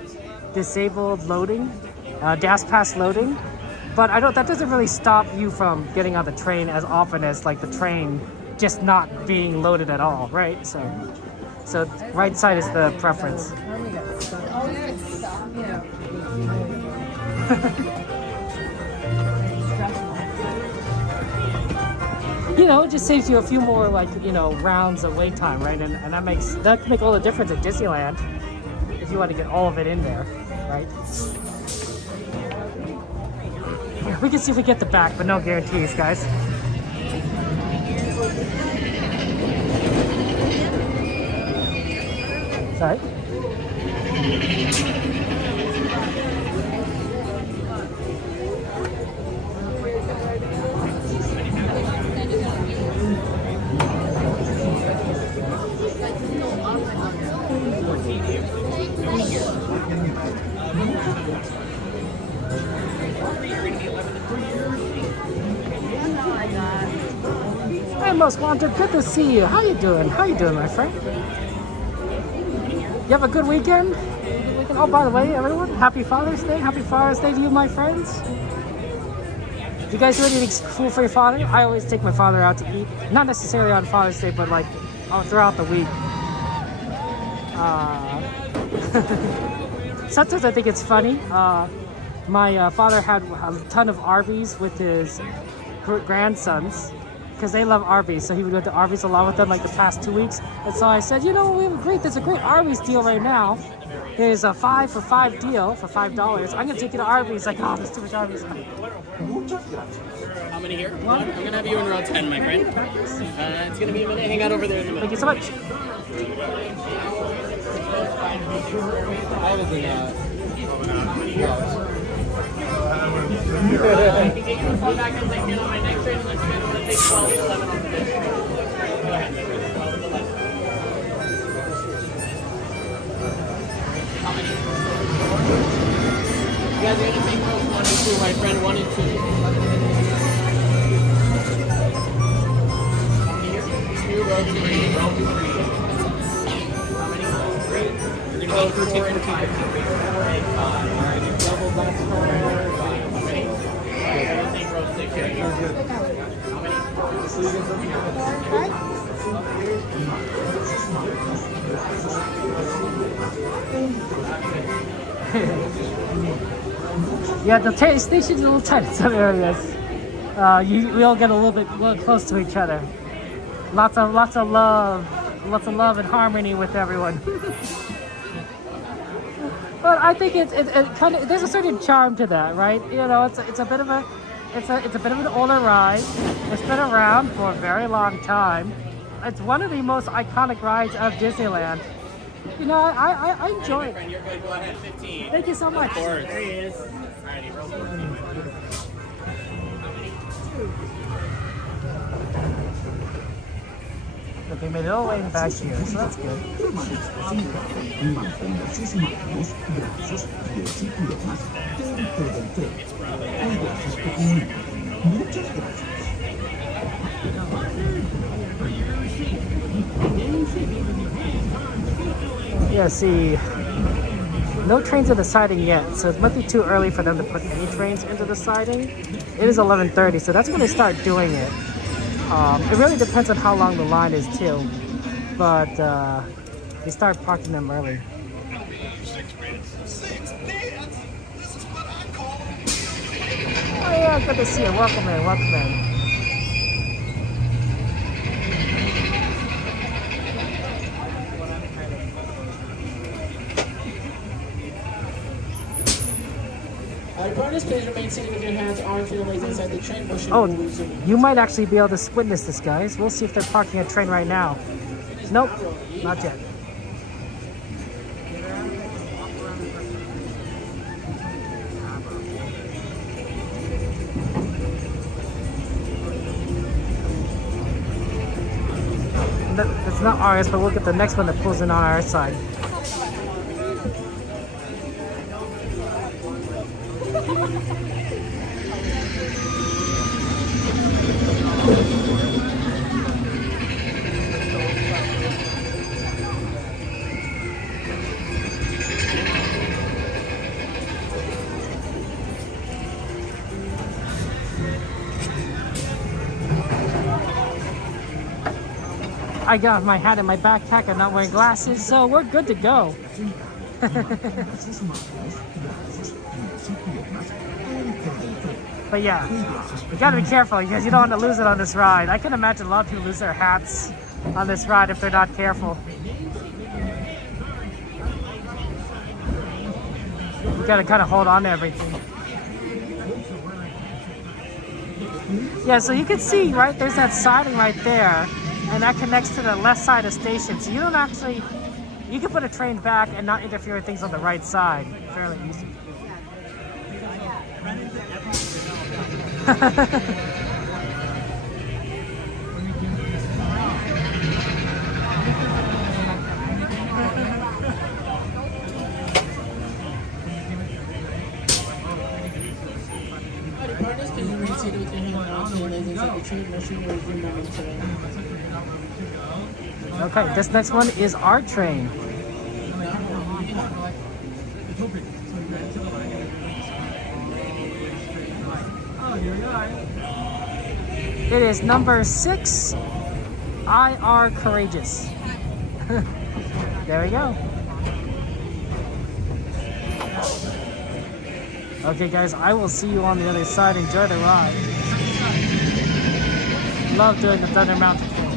disabled loading, gas pass loading, but that doesn't really stop you from getting on the train as often as like the train just not being loaded at all, right? So right side is the preference. You know, it just saves you a few more, like, you know, rounds of wait time, right? And that can make all the difference at Disneyland if you want to get all of it in there, right? Yeah, we can see if we get the back, but no guarantees, guys. Sorry? Hey, Most Wanted, good to see you. How you doing? How you doing, my friend? You have a good weekend? Oh, by the way, everyone, happy Father's Day. Happy Father's Day to you, my friends. You guys do anything cool for your father? I always take my father out to eat. Not necessarily on Father's Day, but like throughout the week. Sometimes I think it's funny. My father had a ton of Arby's with his grandsons because they love Arby's, so he would go to Arby's a lot with them like the past 2 weeks. And so I said, you know, there's a great Arby's deal right now. There's a 5 for $5 deal for $5. I'm gonna take you to Arby's. Like, oh, there's too much Arby's. How many here? One. I'm gonna have you in row 10, my friend. It's gonna be a minute. Hang out over there in a minute. Thank you so much. I can get you a phone back and like get on my next train and let you guys want to take 12 to 11 on the day. Go ahead, my friend. 12 to 11. How many? You guys are gonna take rows 1 and 2, my friend. 1 and 2. How many here? 2, row 3. Row 3. How many? 3. You're gonna go 4 and 5. 4 and 5. Alright, double box 4. Yeah, the station's a little tight in some areas. We all get a little close to each other. Lots of love and harmony with everyone. But I think it kind of, there's a certain charm to that, right? You know, it's a bit of an older ride. It's been around for a very long time. It's one of the most iconic rides of Disneyland. You know, I enjoy it. You're good. Go ahead, 15. Thank you so much. Of course. There he is. Alrighty, roll 14. Look, they made it all the way back here, so that's good. Yeah, see, no trains in the siding yet, so it might be too early for them to put any trains into the siding. It is 11:30, so that's when they start doing it. It really depends on how long the line is too, but they start parking them early. Oh yeah, good to see you. Welcome in, welcome in. Partners, please remain seated with your hands, arms, and legs inside the train. Oh, you might actually be able to witness this, guys. We'll see if they're parking a train right now. Nope, not yet. It's not ours, but we'll get the next one that pulls in on our side. I got my hat in my backpack. I'm not wearing glasses, so we're good to go. But yeah, you gotta be careful because you don't want to lose it on this ride. I can imagine a lot of people lose their hats on this ride if they're not careful. You gotta kind of hold on to everything. Yeah, so you can see, right, there's that siding right there, and that connects to the left side of the station. So you don't actually, you can put a train back and not interfere with things on the right side fairly easy. Okay, this next one is our train. It is number 6, I Are Courageous. There we go. Okay guys, I will see you on the other side. Enjoy the ride. Love doing the Thunder Mountain thing.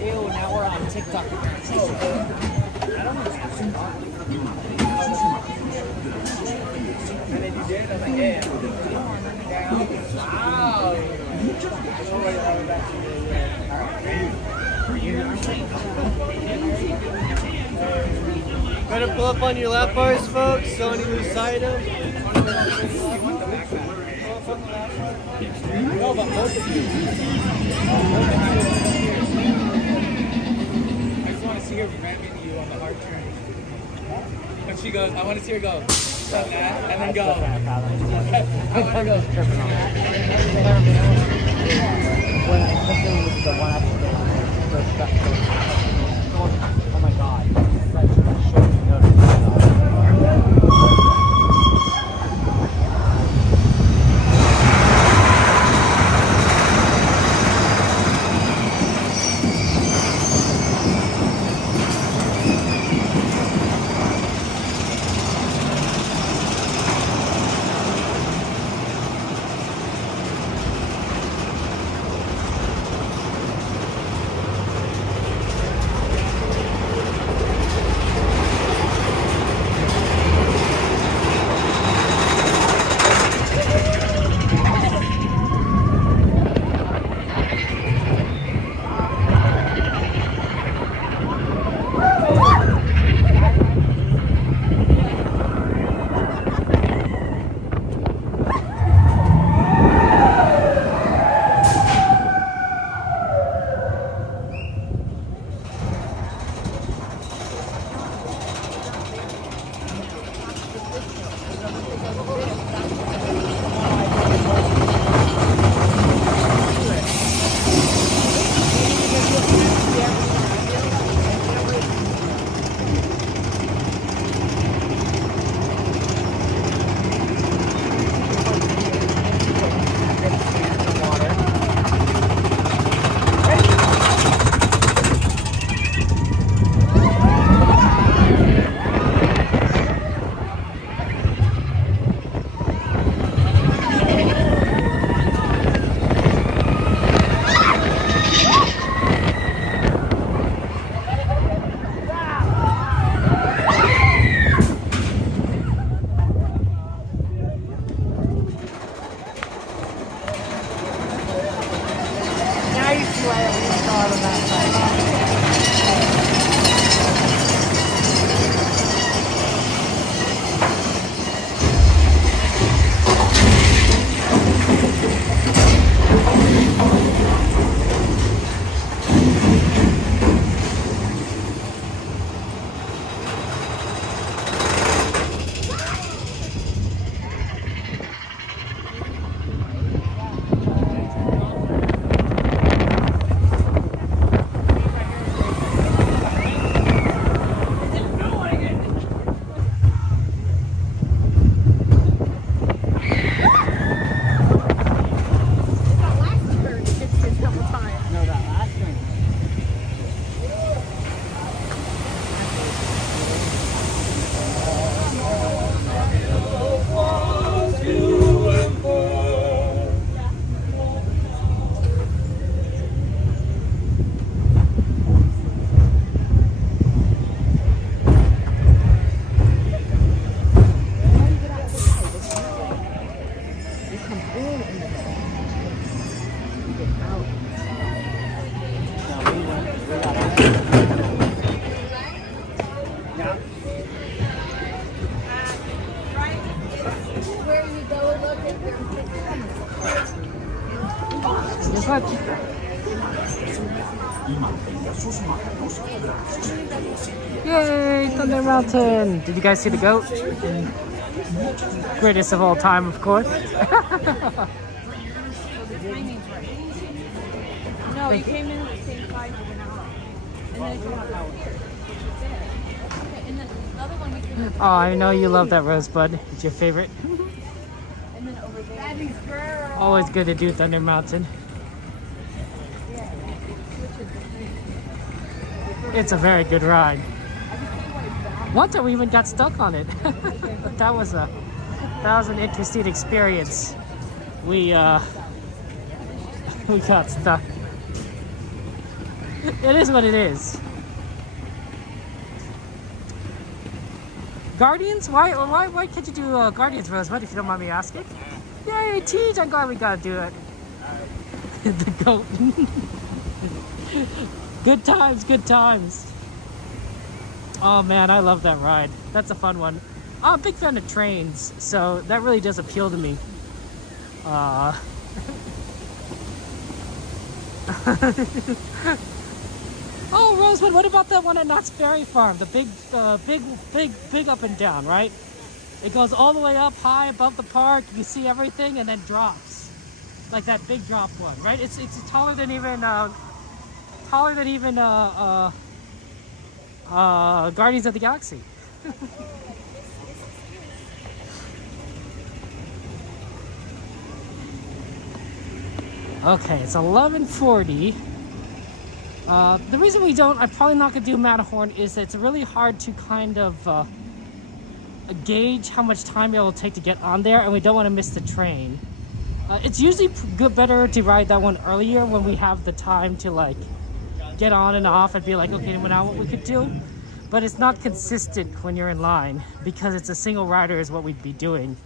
Ew, now we're on TikTok. And then you did it, I was like, yeah. Wow. Better pull up on your lap bars, folks. Don't even lose sight of. No, but both of you. I just want to see her ram into you on the hard turn. And she goes, I want to see her go. And then go. I want to go. Oh my god. Yay, Thunder Mountain! Did you guys see the goat? Greatest of all time, of course. No, you came in at the same time and went out. And then you went out. Okay, and then the other one we came. Oh, I know you love that rosebud. It's your favorite. And then over there. Always good to do Thunder Mountain. It's a very good ride. One time we even got stuck on it. that was an interesting experience. We got stuck. It is what it is. Guardians? Why can't you do Guardians, Rosebud, if you don't mind me asking? Yay, Teej! I'm glad we got to do it. The goat. Good times, good times. Oh man, I love that ride. That's a fun one. I'm a big fan of trains, so that really does appeal to me. Oh, Rosebud, what about that one at Knott's Berry Farm? The big up and down, right? It goes all the way up high above the park. You see everything and then drops. Like that big drop one, right? It's taller than even Guardians of the Galaxy. Okay, it's 11:40. The reason I'm probably not gonna do Matterhorn is that it's really hard to kind of gauge how much time it will take to get on there, and we don't want to miss the train. It's usually better to ride that one earlier when we have the time to like get on and off and be like, okay, now what we could do. But it's not consistent when you're in line because it's a single rider is what we'd be doing,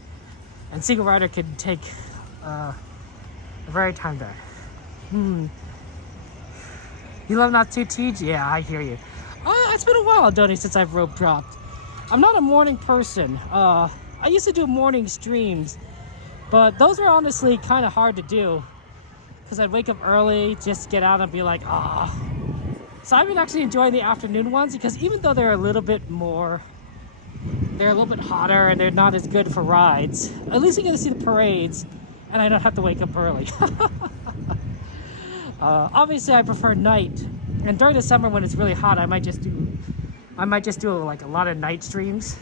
and single rider can take a very time there. You love not to teach? Yeah, I hear you. It's been a while, Donnie, since I've rope dropped. I'm not a morning person. I used to do morning streams, but those were honestly kind of hard to do because I'd wake up early, just get out and be like, ah. So I've been actually enjoying the afternoon ones because even though they're a little bit hotter and they're not as good for rides, at least you get to see the parades and I don't have to wake up early. Obviously I prefer night, and during the summer when it's really hot I might just do like a lot of night streams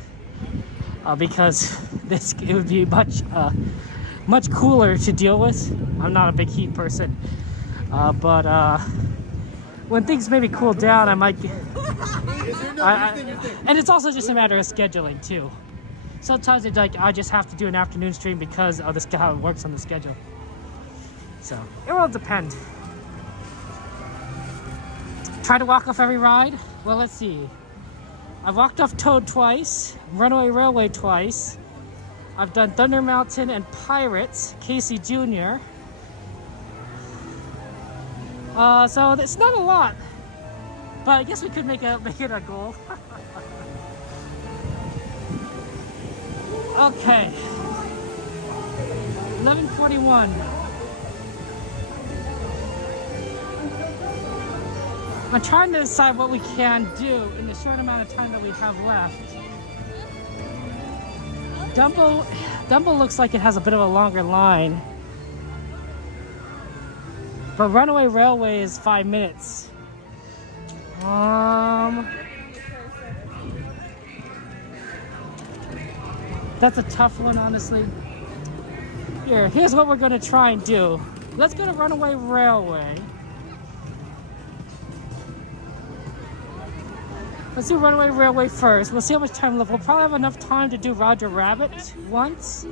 because it would be much cooler to deal with. I'm not a big heat person, but when things maybe cool down I might and it's also just a matter of scheduling too. Sometimes it's like I just have to do an afternoon stream because of this how it works on the schedule, so it will depend. Try to walk off every ride? Well, let's see. I've walked off Toad twice, Runaway Railway twice. I've done Thunder Mountain and Pirates, Casey Jr. So it's not a lot, but I guess we could make it a goal. Okay. 11:41. I'm trying to decide what we can do in the short amount of time that we have left. Dumbo looks like it has a bit of a longer line. But Runaway Railway is 5 minutes. That's a tough one, honestly. Here's what we're gonna try and do. Let's go to Runaway Railway. Let's do Runaway Railway first. We'll see how much time left. We'll probably have enough time to do Roger Rabbit once,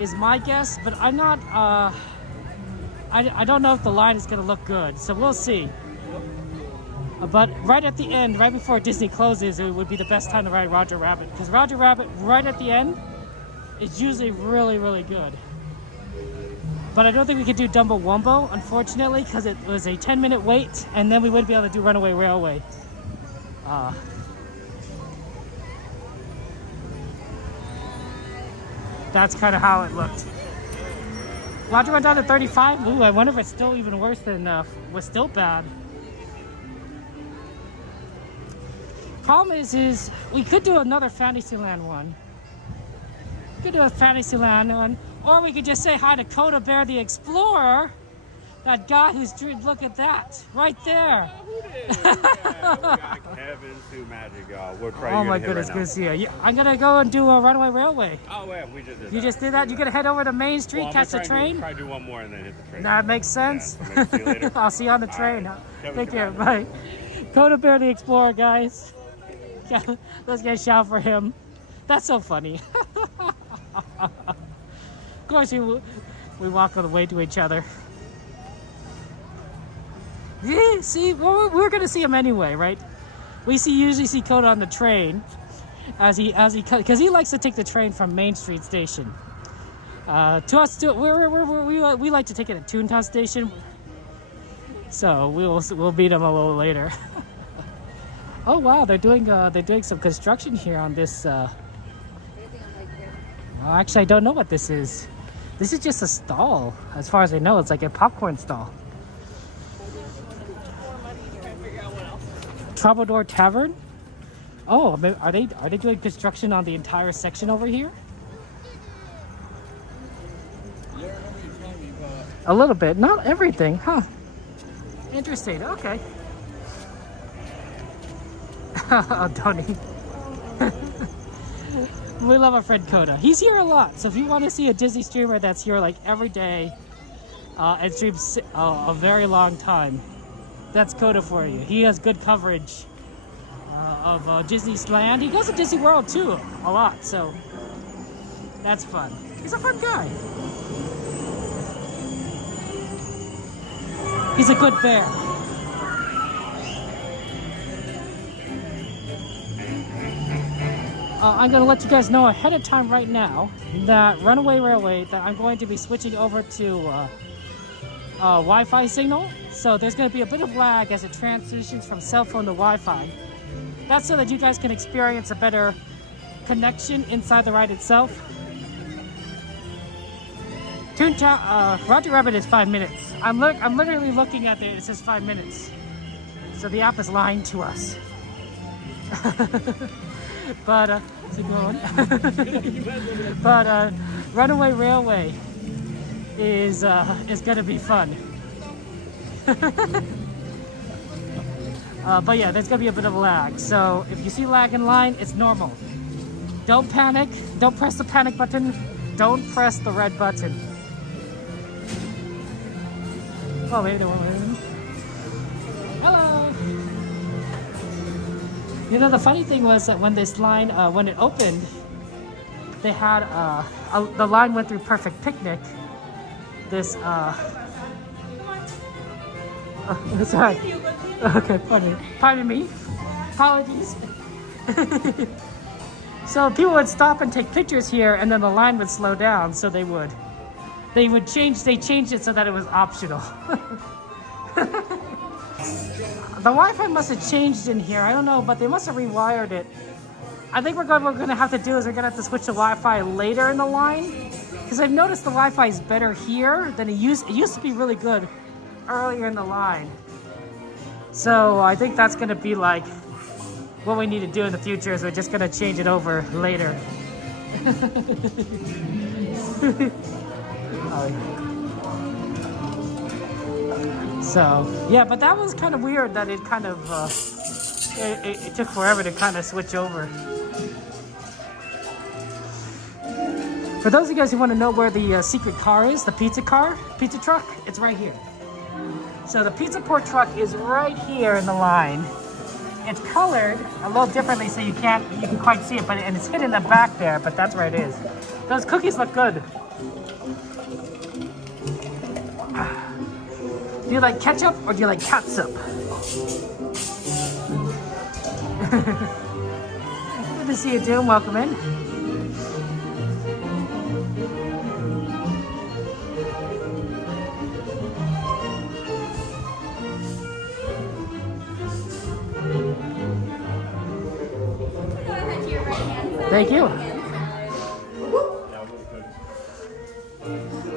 is my guess. But I'm not, I don't know if the line is going to look good. So we'll see. But right at the end, right before Disney closes, it would be the best time to ride Roger Rabbit. Because Roger Rabbit, right at the end, is usually really, really good. But I don't think we could do Dumbo Wumbo, unfortunately, because it was a 10-minute wait, and then we wouldn't be able to do Runaway Railway. That's kind of how it looked. Roger went down to 35. Ooh, I wonder if it's still even worse than was still bad. problem is we could do another Fantasyland one. Could do a Fantasyland one, or we could just say hi to Coda Bear the Explorer. That guy who's look at that right there. Kevin's too magic, y'all. We're probably Oh my goodness, good to see you. I'm gonna go and do a Runaway Railway. Oh yeah, we just did. You just did that? You're gonna head over to Main Street, catch the train? Try to do one more and then hit the train. That makes sense. Yeah, so maybe see you later. I'll see you on the train. Right. Take care. Bye. Coda Bear the Explorer, guys. Yeah, let's get a shout for him. That's so funny. Of course, we walk all the way to each other. Yeah, see, we're gonna see him anyway, right? We usually see Coda on the train, because he likes to take the train from Main Street Station. To us, we like to take it at Toontown Station, so we'll beat him a little later. Oh wow, they're doing some construction here on this. Well, actually, I don't know what this is. This is just a stall, as far as I know. It's like a popcorn stall. Troubadour Tavern? Oh, are they doing construction on the entire section over here? Yeah, I remember you telling me, but... A little bit, not everything, huh? Interesting, okay. Oh, Tony. We love our friend Coda. He's here a lot, so if you want to see a Disney streamer that's here like every day and streams a very long time, that's Coda for you. He has good coverage of Disneyland. He goes to Disney World too a lot, so that's fun. He's a fun guy. He's a good bear. I'm going to let you guys know ahead of time right now that Runaway Railway, that I'm going to be switching over to Wi-Fi signal. So there's going to be a bit of lag as it transitions from cell phone to Wi-Fi. That's so that you guys can experience a better connection inside the ride itself. Toontown, Roger Rabbit is 5 minutes. I'm literally looking at it. It says 5 minutes. So the app is lying to us. But how's it going? But Runaway Railway is gonna be fun. But yeah, there's gonna be a bit of lag. So if you see lag in line, it's normal. Don't panic. Don't press the panic button. Don't press the red button. Oh wait, hello. You know, the funny thing was that when this line, when it opened, they had, the line went through Perfect Picnic. This, sorry. Okay, pardon me. Apologies. So people would stop and take pictures here, and then the line would slow down, so they changed it so that it was optional. The Wi-Fi must have changed in here. I don't know, but they must have rewired it. I think what we're going to have to do is we're going to have to switch to Wi-Fi later in the line. Because I've noticed the Wi-Fi is better here than it used to be really good earlier in the line. So I think that's going to be like what we need to do in the future is we're just going to change it over later. So, yeah, but that was kind of weird that it kind of, it took forever to kind of switch over. For those of you guys who want to know where the secret car is, the pizza truck, it's right here. So the pizza port truck is right here in the line. It's colored a little differently so you can quite see it, and it's hidden in the back there, but that's where it is. Those cookies look good. Do you like ketchup or do you like catsup? Good to see you, Doom. Welcome in. Thank you.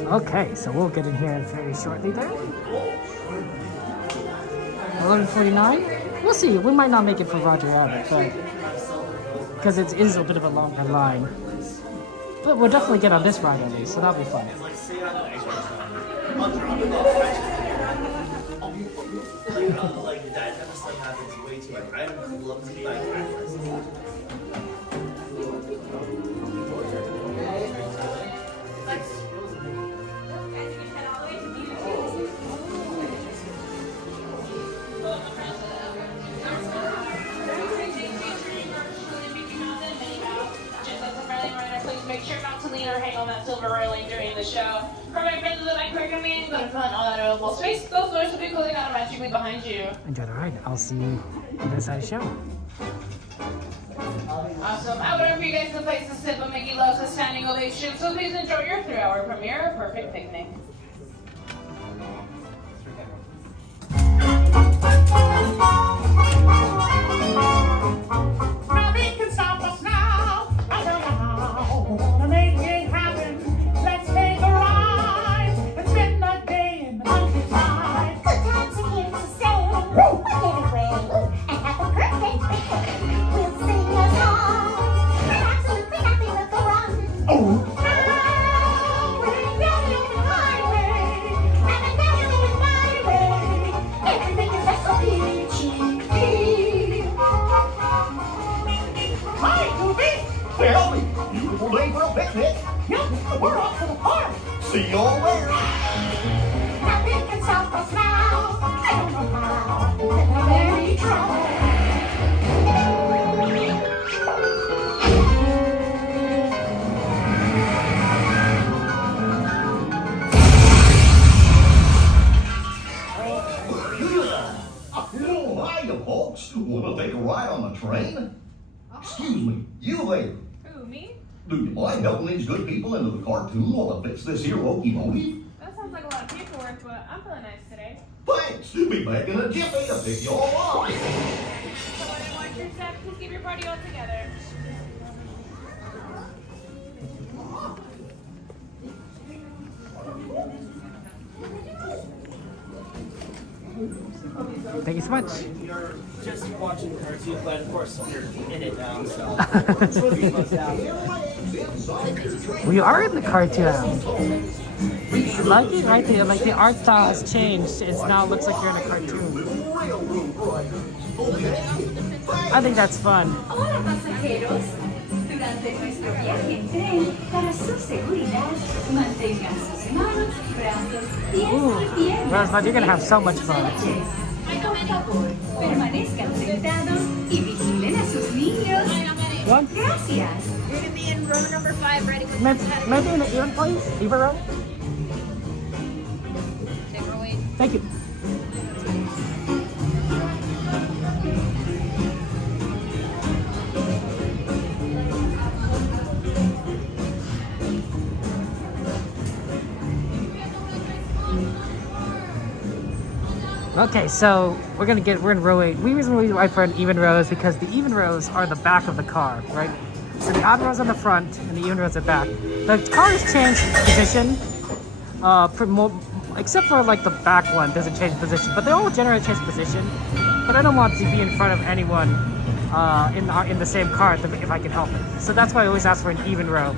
Okay, so we'll get in here very shortly there. 11:49. Woo! we'll see. We might not make it for Roger Rabbit, but because it is a bit of a longer line. But we'll definitely get on this ride at least, so that'll be fun. Like, that kind of stuff happens way too much. I would love to be like Make sure not to lean or hang on that silver railing during the show. For my friends in the back recommend, go to front all that available space. Those doors will be closing automatically behind you. Enjoy the ride. I'll see you on the other side of the show. Awesome. I would offer you guys the place to sit, but Mickey loves a standing ovation. So please enjoy your 3-hour premiere, A Perfect Picnic. Nothing can stop us now. I don't know how. Wanna make it happen. Let's take a ride and spend the day in the countryside. Good times are here to stay. We'll get away and have a perfect picnic. We'll sing a song. There's absolutely nothing left to run. We're down the open highway, and I'm down the open byway. Everything is just so peachy. Hi, Goofy! Tell me, beautiful day for a picnic. Yep, we're off to the park. See y'all there. Nothing can stop us now. I don't know how. We're very trouble. Hello, hiya, folks. Wanna take a ride on the train? Excuse me, you there. Who, me? Do you mind helping these good people into the cartoon while I fix this here locomotive? That sounds like a lot of paperwork, but I'm feeling nice today. Thanks. Be back in a jiffy to pick y'all up. So when I want your step, please keep your party all together. Thank you so much. You're just watching the cartoon, but of course you're in it now, so. We are in the cartoon. I like it, right? Like the art style has changed. It now looks like you're in a cartoon. I think that's fun. Hola pasajeros, durante nuestro viaje en tren, para su seguridad, mantengan sus manos, brazos, pies y piernas. Rosebud, you're gonna have so much fun. Por favor, permanezcan sentados y vigilen a sus niños. What? Gracias. You're gonna be in row number 5, ready for May I be in the even please? Even row? Thank you. Okay, so we're in row 8. We reason we ride for an even row is because the even rows are the back of the car, right? So the odd rows on the front and the even rows are back. The car has changed position, except for like the back one doesn't change position, but they all generally change position. But I don't want to be in front of anyone in the same car if I can help it. So that's why I always ask for an even row.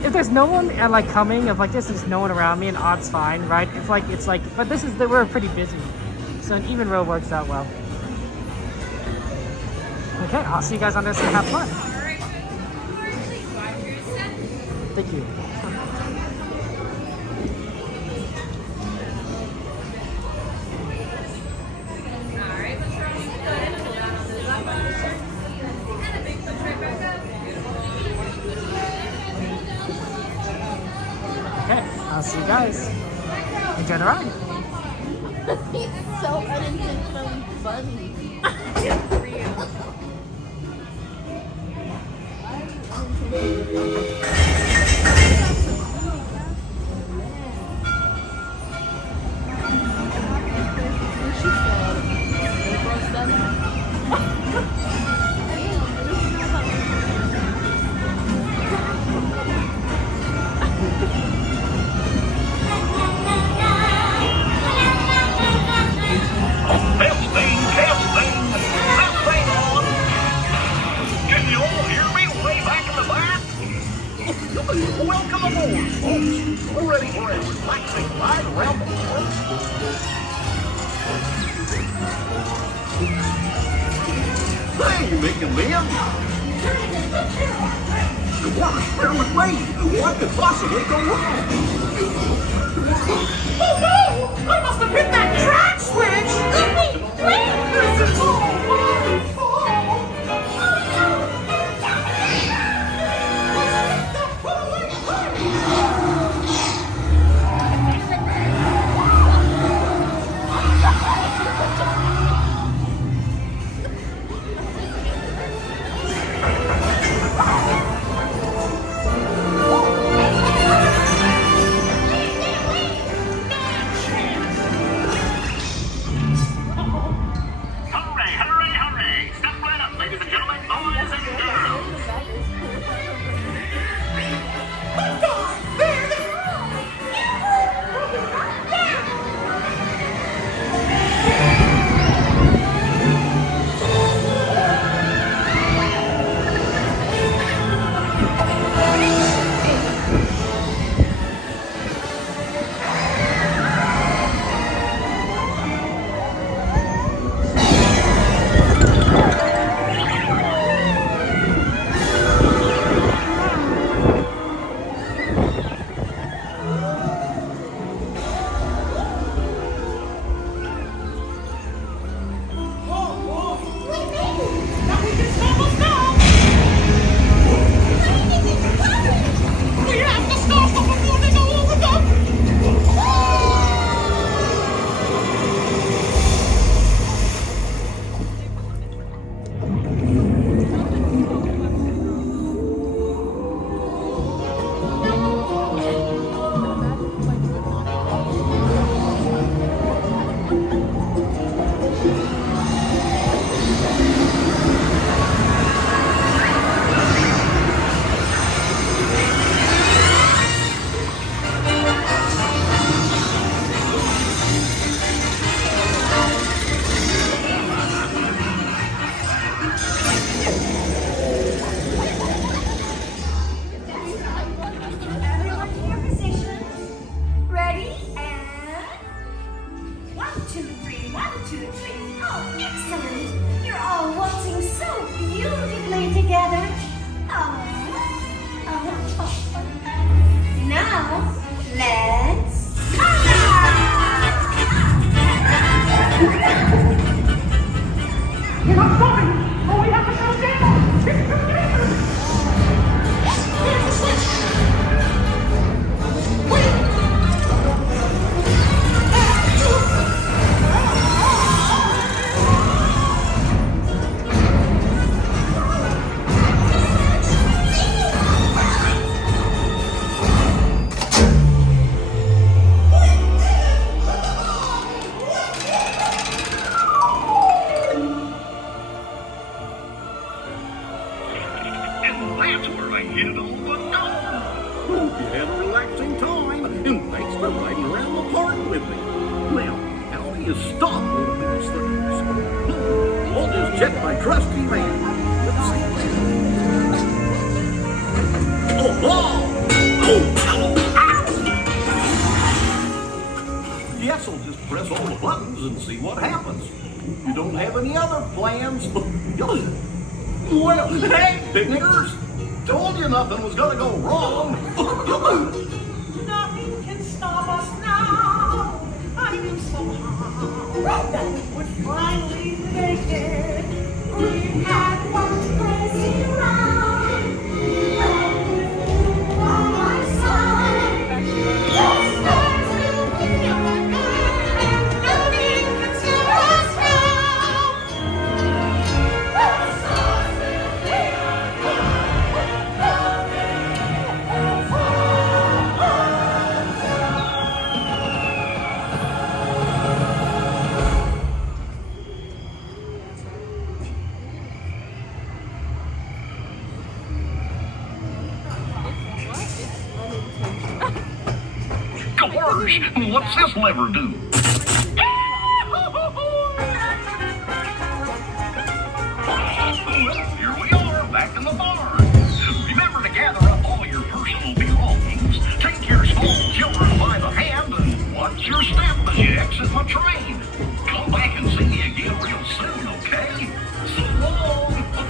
If there's no one coming, if there's no one around me, an odd's fine, right? But we're pretty busy, so an even row works out well. Okay, I'll see you guys on this and have fun. Thank you. I'll see you guys. Enjoy the ride. It's so unintentionally funny. Good for you. Best day you making, man? The water's spiraling away. What could possibly go wrong? Oh no! I must have hit that track switch! Wait! This is all my fault! What's this lever do? Well, here we are, back in the barn. Remember to gather up all your personal belongings, take your small children by the hand, and watch your step as you exit my train. Come back and see me again real soon, okay? So long!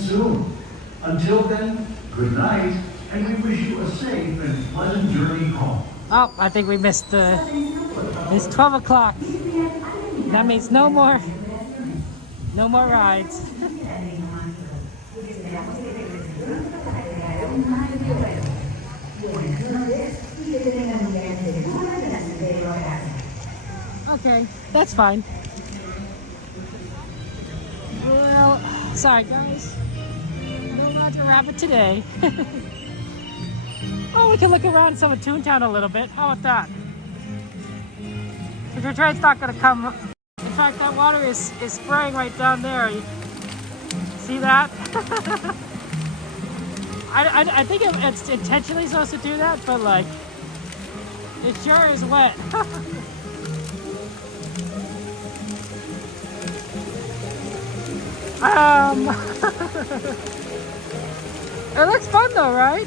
soon. Until then, good night, and we wish you a safe and pleasant journey home. Oh, I think we missed it's 12 o'clock. That means no more rides. Okay, that's fine. Well, sorry guys. No Roger Rabbit today. Oh, we can look around some of Toontown a little bit. How about that? Because your train's not going to come. In fact, that water is spraying right down there. You see that? I think it's intentionally supposed to do that, but like, it sure is wet. It looks fun though, right?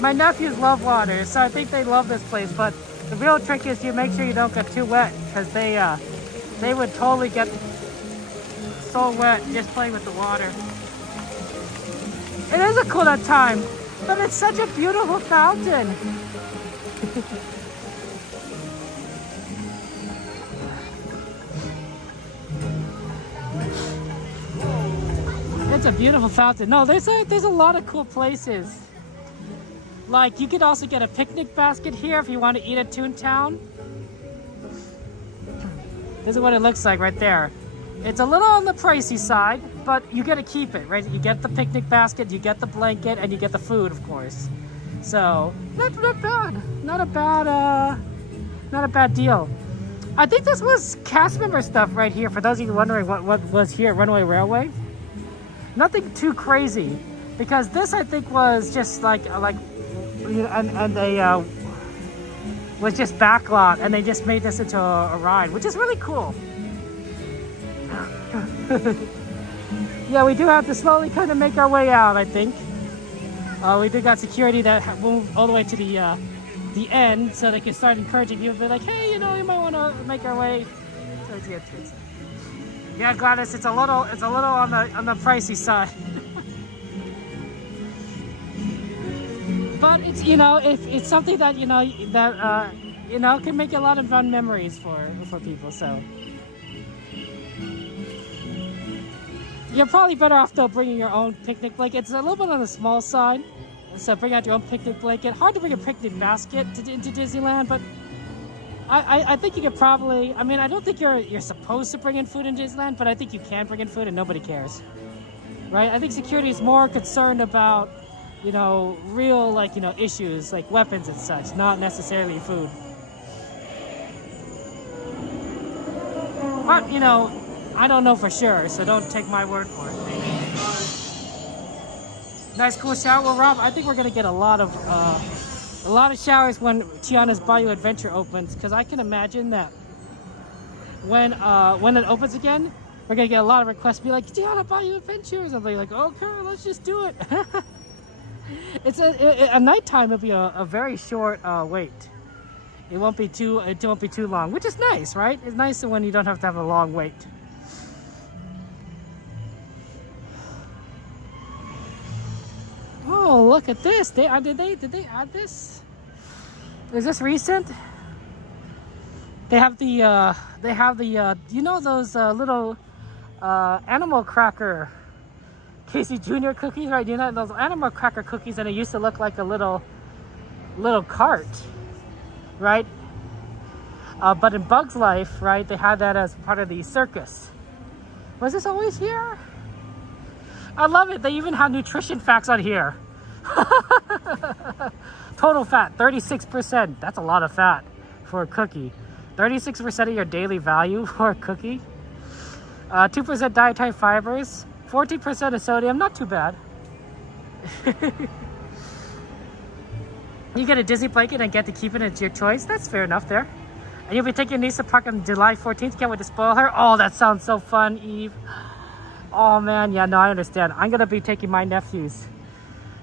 My nephews love water, so I think they love this place, but the real trick is you make sure you don't get too wet, because they would totally get so wet just playing with the water. It is a cool time, but it's such a beautiful fountain. It's a beautiful fountain. No, there's a lot of cool places. Like, you could also get a picnic basket here if you want to eat at Toontown. This is what it looks like right there. It's a little on the pricey side, but you get to keep it, right? You get the picnic basket, you get the blanket, and you get the food, of course. So, not bad. Not a bad deal. I think this was cast member stuff right here, for those of you wondering what was here at Runaway Railway. Nothing too crazy, because this I think was just like you know, and they was just backlot, and they just made this into a ride, which is really cool. Yeah, we do have to slowly kind of make our way out, I think. We do got security that moved all the way to the end, so they can start encouraging people to be like, hey, you know, you might want to make our way towards the entrance. Yeah, Gladys, it's a little on the pricey side. But it's, you know, if it's something that you know can make a lot of fun memories for people. So you're probably better off though bringing your own picnic blanket. It's a little bit on the small side, so bring out your own picnic blanket. Hard to bring a picnic basket into Disneyland, but I think you could probably. I mean, I don't think you're supposed to bring in food in Disneyland, but I think you can bring in food and nobody cares, right? I think security is more concerned about, you know, real, like, you know, issues like weapons and such, not necessarily food. But, you know, I don't know for sure, so don't take my word for it. Nice, cool shower. Well, Rob, I think we're gonna get a lot of showers when Tiana's Bayou Adventure opens, because I can imagine that when it opens again, we're gonna get a lot of requests to be like, Tiana Bayou Adventures. I'll be like, okay, let's just do it. It's a nighttime. It'll be a very short wait. It won't be too long, which is nice, right? It's nice when you don't have to have a long wait. Oh, look at this! Did they add this? Is this recent? They have the you know those little animal cracker Casey Jr. cookies, right? You know those animal cracker cookies, and it used to look like a little cart, right? But in Bug's Life, right, they had that as part of the circus. Was this always here? I love it. They even have nutrition facts on here. Total fat, 36%. That's a lot of fat for a cookie. 36% of your daily value for a cookie. 2% dietary fibers. 14% of sodium. Not too bad. You get a Disney blanket and get to keep it. It's your choice. That's fair enough there. And you'll be taking your niece to park on July 14th. Can't wait to spoil her. Oh, that sounds so fun, Eve. Oh man, yeah, no, I understand. I'm gonna be taking my nephews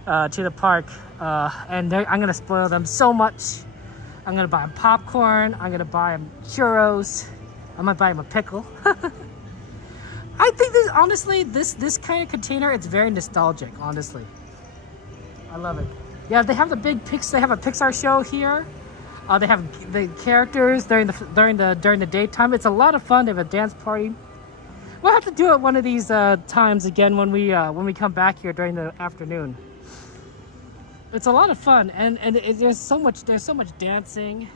to the park, and I'm gonna spoil them so much. I'm gonna buy them popcorn. I'm gonna buy them churros. I might buy them a pickle. I think this, honestly, this kind of container, it's very nostalgic, honestly. I love it. Yeah, they have the big they have a Pixar show here. They have the characters during the daytime. It's a lot of fun. They have a dance party. We'll have to do it one of these times again when we come back here during the afternoon. It's a lot of fun, and there's so much dancing.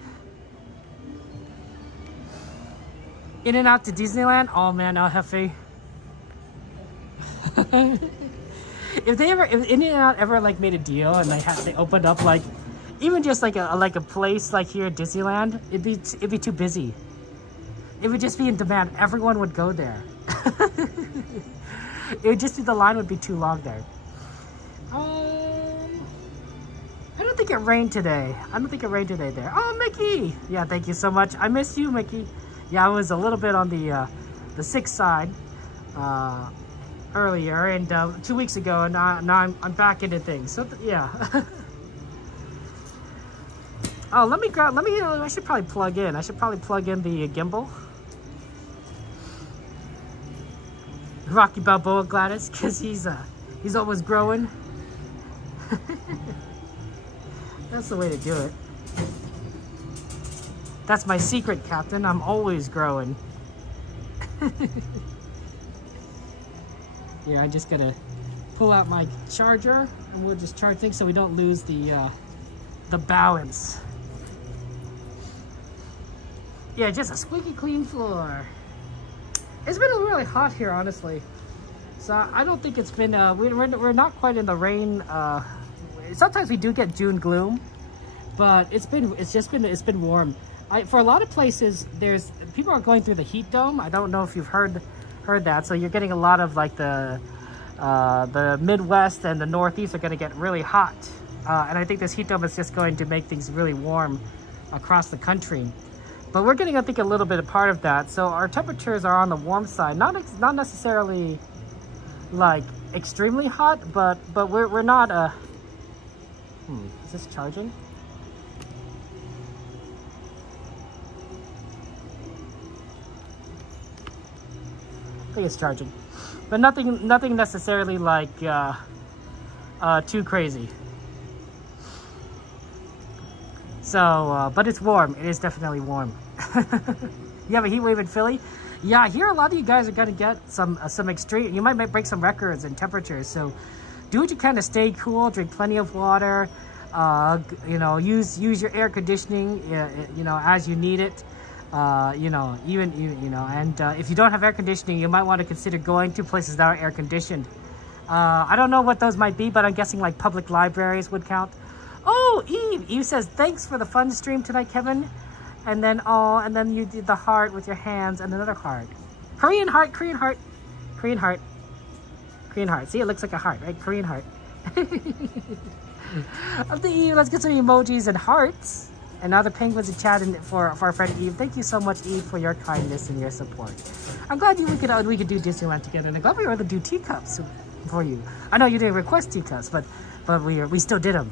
In and out to Disneyland. Oh man, El Jefe. If In and Out ever like made a deal and they opened up like even just like a place like here at Disneyland, it'd be too busy. It would just be in demand. Everyone would go there. It would just be, the line would be too long there. I don't think it rained today. There. Oh, Mickey! Yeah, thank you so much. I missed you, Mickey. Yeah, I was a little bit on the sick side earlier, and 2 weeks ago, and now I'm back into things. So yeah. Oh, I should probably plug in. I should probably plug in the gimbal. Rocky Balboa Gladys, because he's always growing. That's the way to do it. That's my secret, Captain. I'm always growing. Here, I just gotta pull out my charger, and we'll just charge things so we don't lose the balance. Yeah, just a squeaky clean floor. It's been really hot here, honestly. So I don't think it's been. We're not quite in the rain. Sometimes we do get June gloom, but it's been warm. For a lot of places, people are going through the heat dome. I don't know if you've heard that. So you're getting a lot of like the Midwest and the Northeast are going to get really hot, and I think this heat dome is just going to make things really warm across the country. But we're getting, I think, a little bit a part of that. So our temperatures are on the warm side, not necessarily like extremely hot, but we're not. Is this charging? I think it's charging, but nothing necessarily like too crazy. So, but it's warm. It is definitely warm. You have a heat wave in Philly? Yeah, here a lot of you guys are gonna get some extreme. You might break some records in temperatures. So, do what you can to stay cool. Drink plenty of water. Use your air conditioning. As you need it. And if you don't have air conditioning, you might want to consider going to places that are air conditioned. I don't know what those might be, but I'm guessing like public libraries would count. Oh, Eve says, thanks for the fun stream tonight, Kevin. And then you did the heart with your hands and another heart. Korean heart. See, it looks like a heart, right? Korean heart. Of the Eve, let's get some emojis and hearts. And now the penguins in chat for our friend Eve. Thank you so much, Eve, for your kindness and your support. I'm glad we could do Disneyland together, and I'm glad we were able to do teacups for you. I know you didn't request teacups, but we still did them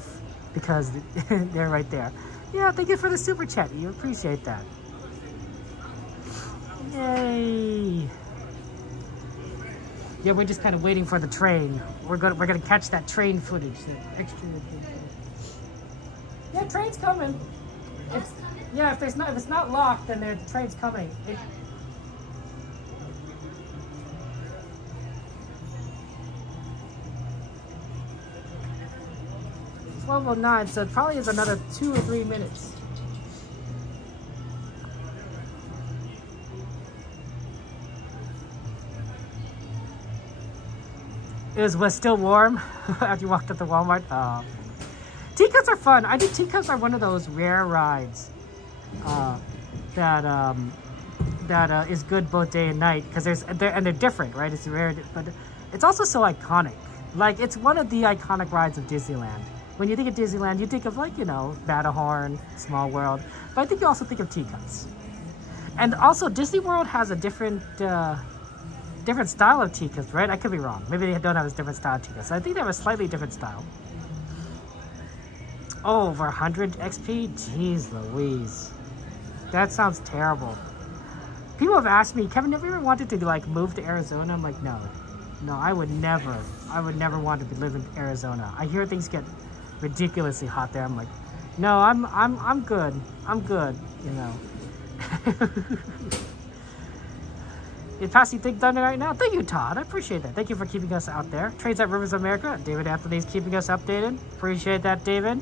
because they're right there. Yeah, thank you for the super chat. You appreciate that. Yay! Yeah, we're just kind of waiting for the train. We're gonna catch that train footage, the extra. Yeah, train's coming. If it's not locked, then the train's coming. 12:09, so it probably is another 2 or 3 minutes. Was still warm after you walked up to Walmart. Teacups are fun. I think teacups are one of those rare rides that is good both day and night because they're different, right? It's rare, but it's also so iconic. Like, it's one of the iconic rides of Disneyland. When you think of Disneyland, you think of, like, Matterhorn, Small World, but I think you also think of teacups. And also, Disney World has a different style of teacups, right? I could be wrong. Maybe they don't have a different style of teacups. I think they have a slightly different style. Oh, over 100 XP? Jeez Louise. That sounds terrible. People have asked me, Kevin, have you ever wanted to like move to Arizona? I'm like, no, I would never want to live in Arizona. I hear things get ridiculously hot there. I'm like, no, I'm good. I'm good, you know. It's passing thing done right now. Thank you, Todd. I appreciate that. Thank you for keeping us out there. Trains at Rivers of America. David Anthony's keeping us updated. Appreciate that, David.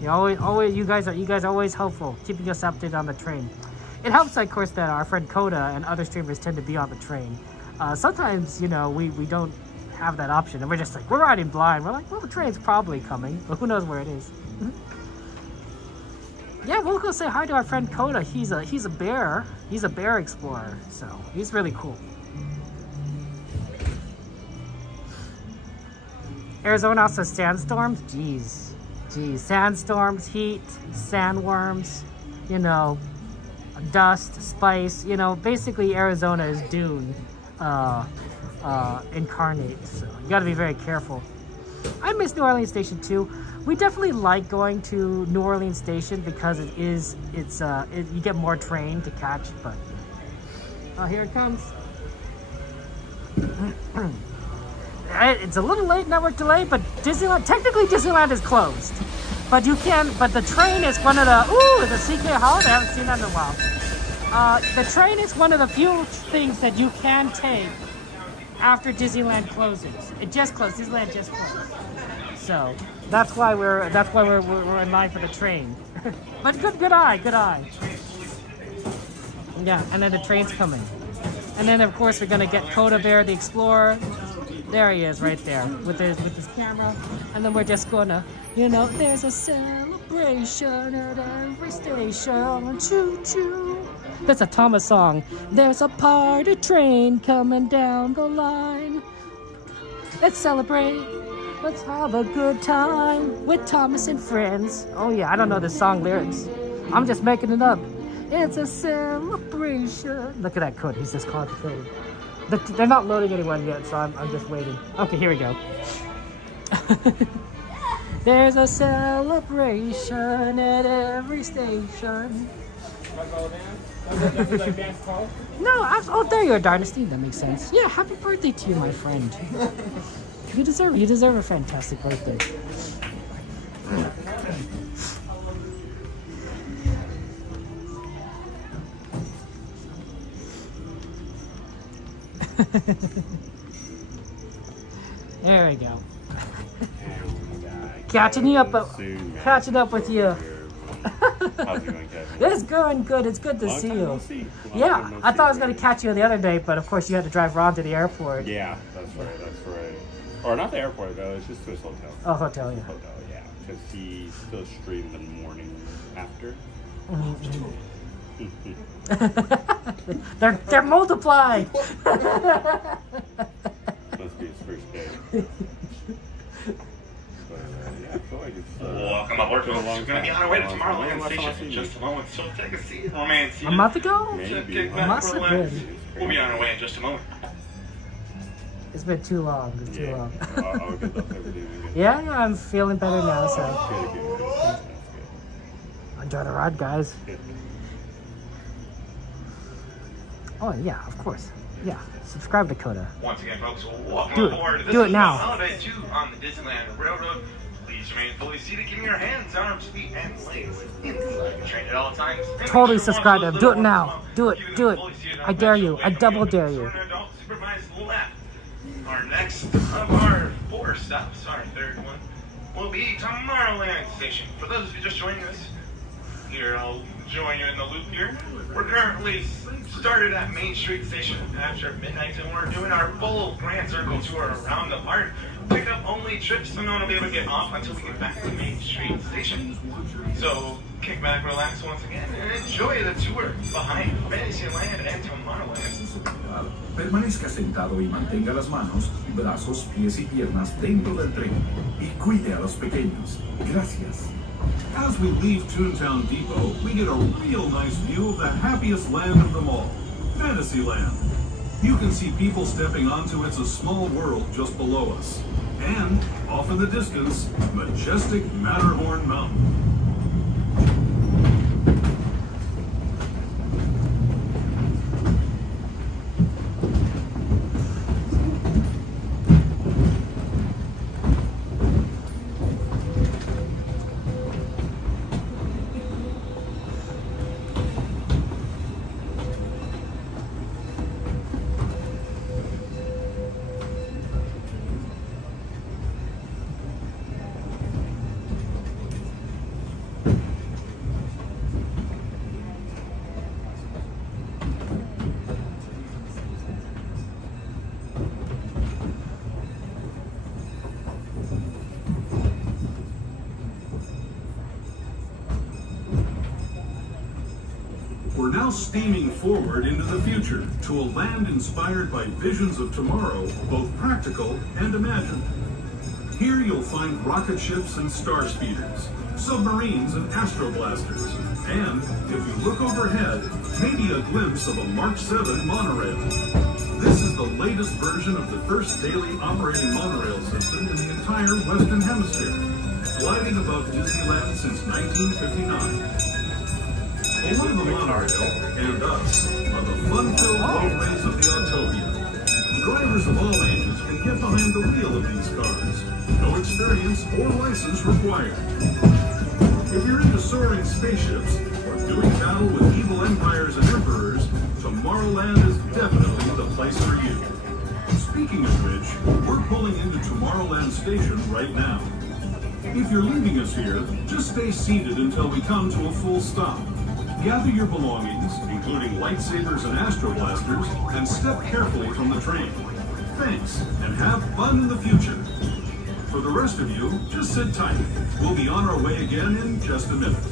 You always, you guys are always helpful, keeping us updated on the train. It helps, of course, that our friend Coda and other streamers tend to be on the train. Sometimes, you know, we don't have that option, and we're just like, we're riding blind. We're like, well, the train's probably coming, but who knows where it is. Yeah, we'll go say hi to our friend Coda. He's a bear. He's a bear explorer, so he's really cool. Arizona also has sandstorms. Jeez, sandstorms, heat, sandworms, you know, dust, spice. You know, basically Arizona is Dune incarnate. So you got to be very careful. I miss New Orleans Station too. We definitely like going to New Orleans Station because you get more train to catch, but here it comes. It's a little late network delay, but technically Disneyland is closed. But the train is one of the, ooh, the CK Holiday, I haven't seen that in a while. The train is one of the few things that you can take after Disneyland closes. It just closed, Disneyland just closed. So that's why we're in line for the train. But good eye. Yeah, and then the train's coming. And then of course we're gonna get Coda Bear the Explorer. There he is right there with his camera. And then we're just gonna, you know, there's a celebration at every station. Choo choo. That's a Thomas song. There's a party train coming down the line. Let's celebrate. Let's have a good time with Thomas and friends. Oh yeah, I don't know the song lyrics. I'm just making it up. It's a celebration. Look at that code. He's just concentrating. They're not loading anyone yet, so I'm just waiting. Okay, here we go. There's a celebration at every station. No, oh, there you are, Dynasty. That makes sense. Yeah, happy birthday to you, my friend. You deserve a fantastic birthday. There we go. Catching up with you. How's it going, Kevin? It's going good. It's good to see you. Yeah, I thought I was going to catch you the other day, but of course you had to drive Ron to the airport. Yeah, that's right. Or not the airport, though. It's just to his hotel. Oh, hotel, yeah. Hotel, yeah. Because he still streamed the morning after. They're multiplied. Must be his first day. Yeah, I feel like it's welcome aboard, folks. We're going to be on our way to Tomorrowland Station in just a moment, so take a seat. Remain seated. I'm about to go. Maybe. We'll be on our way in just a moment. It's been too long. Too long. I'll get those everything. Yeah, I'm feeling better now, so. Good. Enjoy the ride, guys. Oh, yeah, of course. Yeah, subscribe to Coda. Once again, folks, welcome aboard. Do it now. Holiday 2 on the Disneyland Railroad. Please remain fully seated, keeping your hands, arms, feet, and legs inside the train at all times. Totally subscribe to him. Do it now. Do it. I dare you. I double dare you. Our next of our 4 stops, our third one, will be Tomorrowland Station. For those of you just joining us, here I'll join you in the loop here. We're currently started at Main Street Station after midnight, and we're doing our full Grand Circle tour around the park. Pick up only trips, so no one will be able to get off until we get back to Main Street Station. So kick back, relax once again, and enjoy the tour behind Fantasyland and Tomorrowland. Permanezca sentado y mantenga las manos, brazos, pies y piernas dentro del tren y cuide a los pequeños. Gracias. As we leave Toontown Depot, we get a real nice view of the happiest land of them all, Fantasyland. You can see people stepping onto It's a Small World just below us. And, off in the distance, majestic Matterhorn Mountain. We're now steaming forward into the future to a land inspired by visions of tomorrow, both practical and imagined. Here you'll find rocket ships and star speeders, submarines and astroblasters, and, if you look overhead, maybe a glimpse of a Mark 7 monorail. This is the latest version of the first daily operating monorail system in the entire Western Hemisphere, gliding above Disneyland since 1959. Along the monorail, and us, are the fun-filled roadways of the Autopia. Drivers of all ages can get behind the wheel of these cars. No experience or license required. If you're into soaring spaceships or doing battle with evil empires and emperors, Tomorrowland is definitely the place for you. Speaking of which, we're pulling into Tomorrowland Station right now. If you're leaving us here, just stay seated until we come to a full stop. Gather your belongings, including lightsabers and astroblasters, and step carefully from the train. Thanks, and have fun in the future. For the rest of you, just sit tight. We'll be on our way again in just a minute.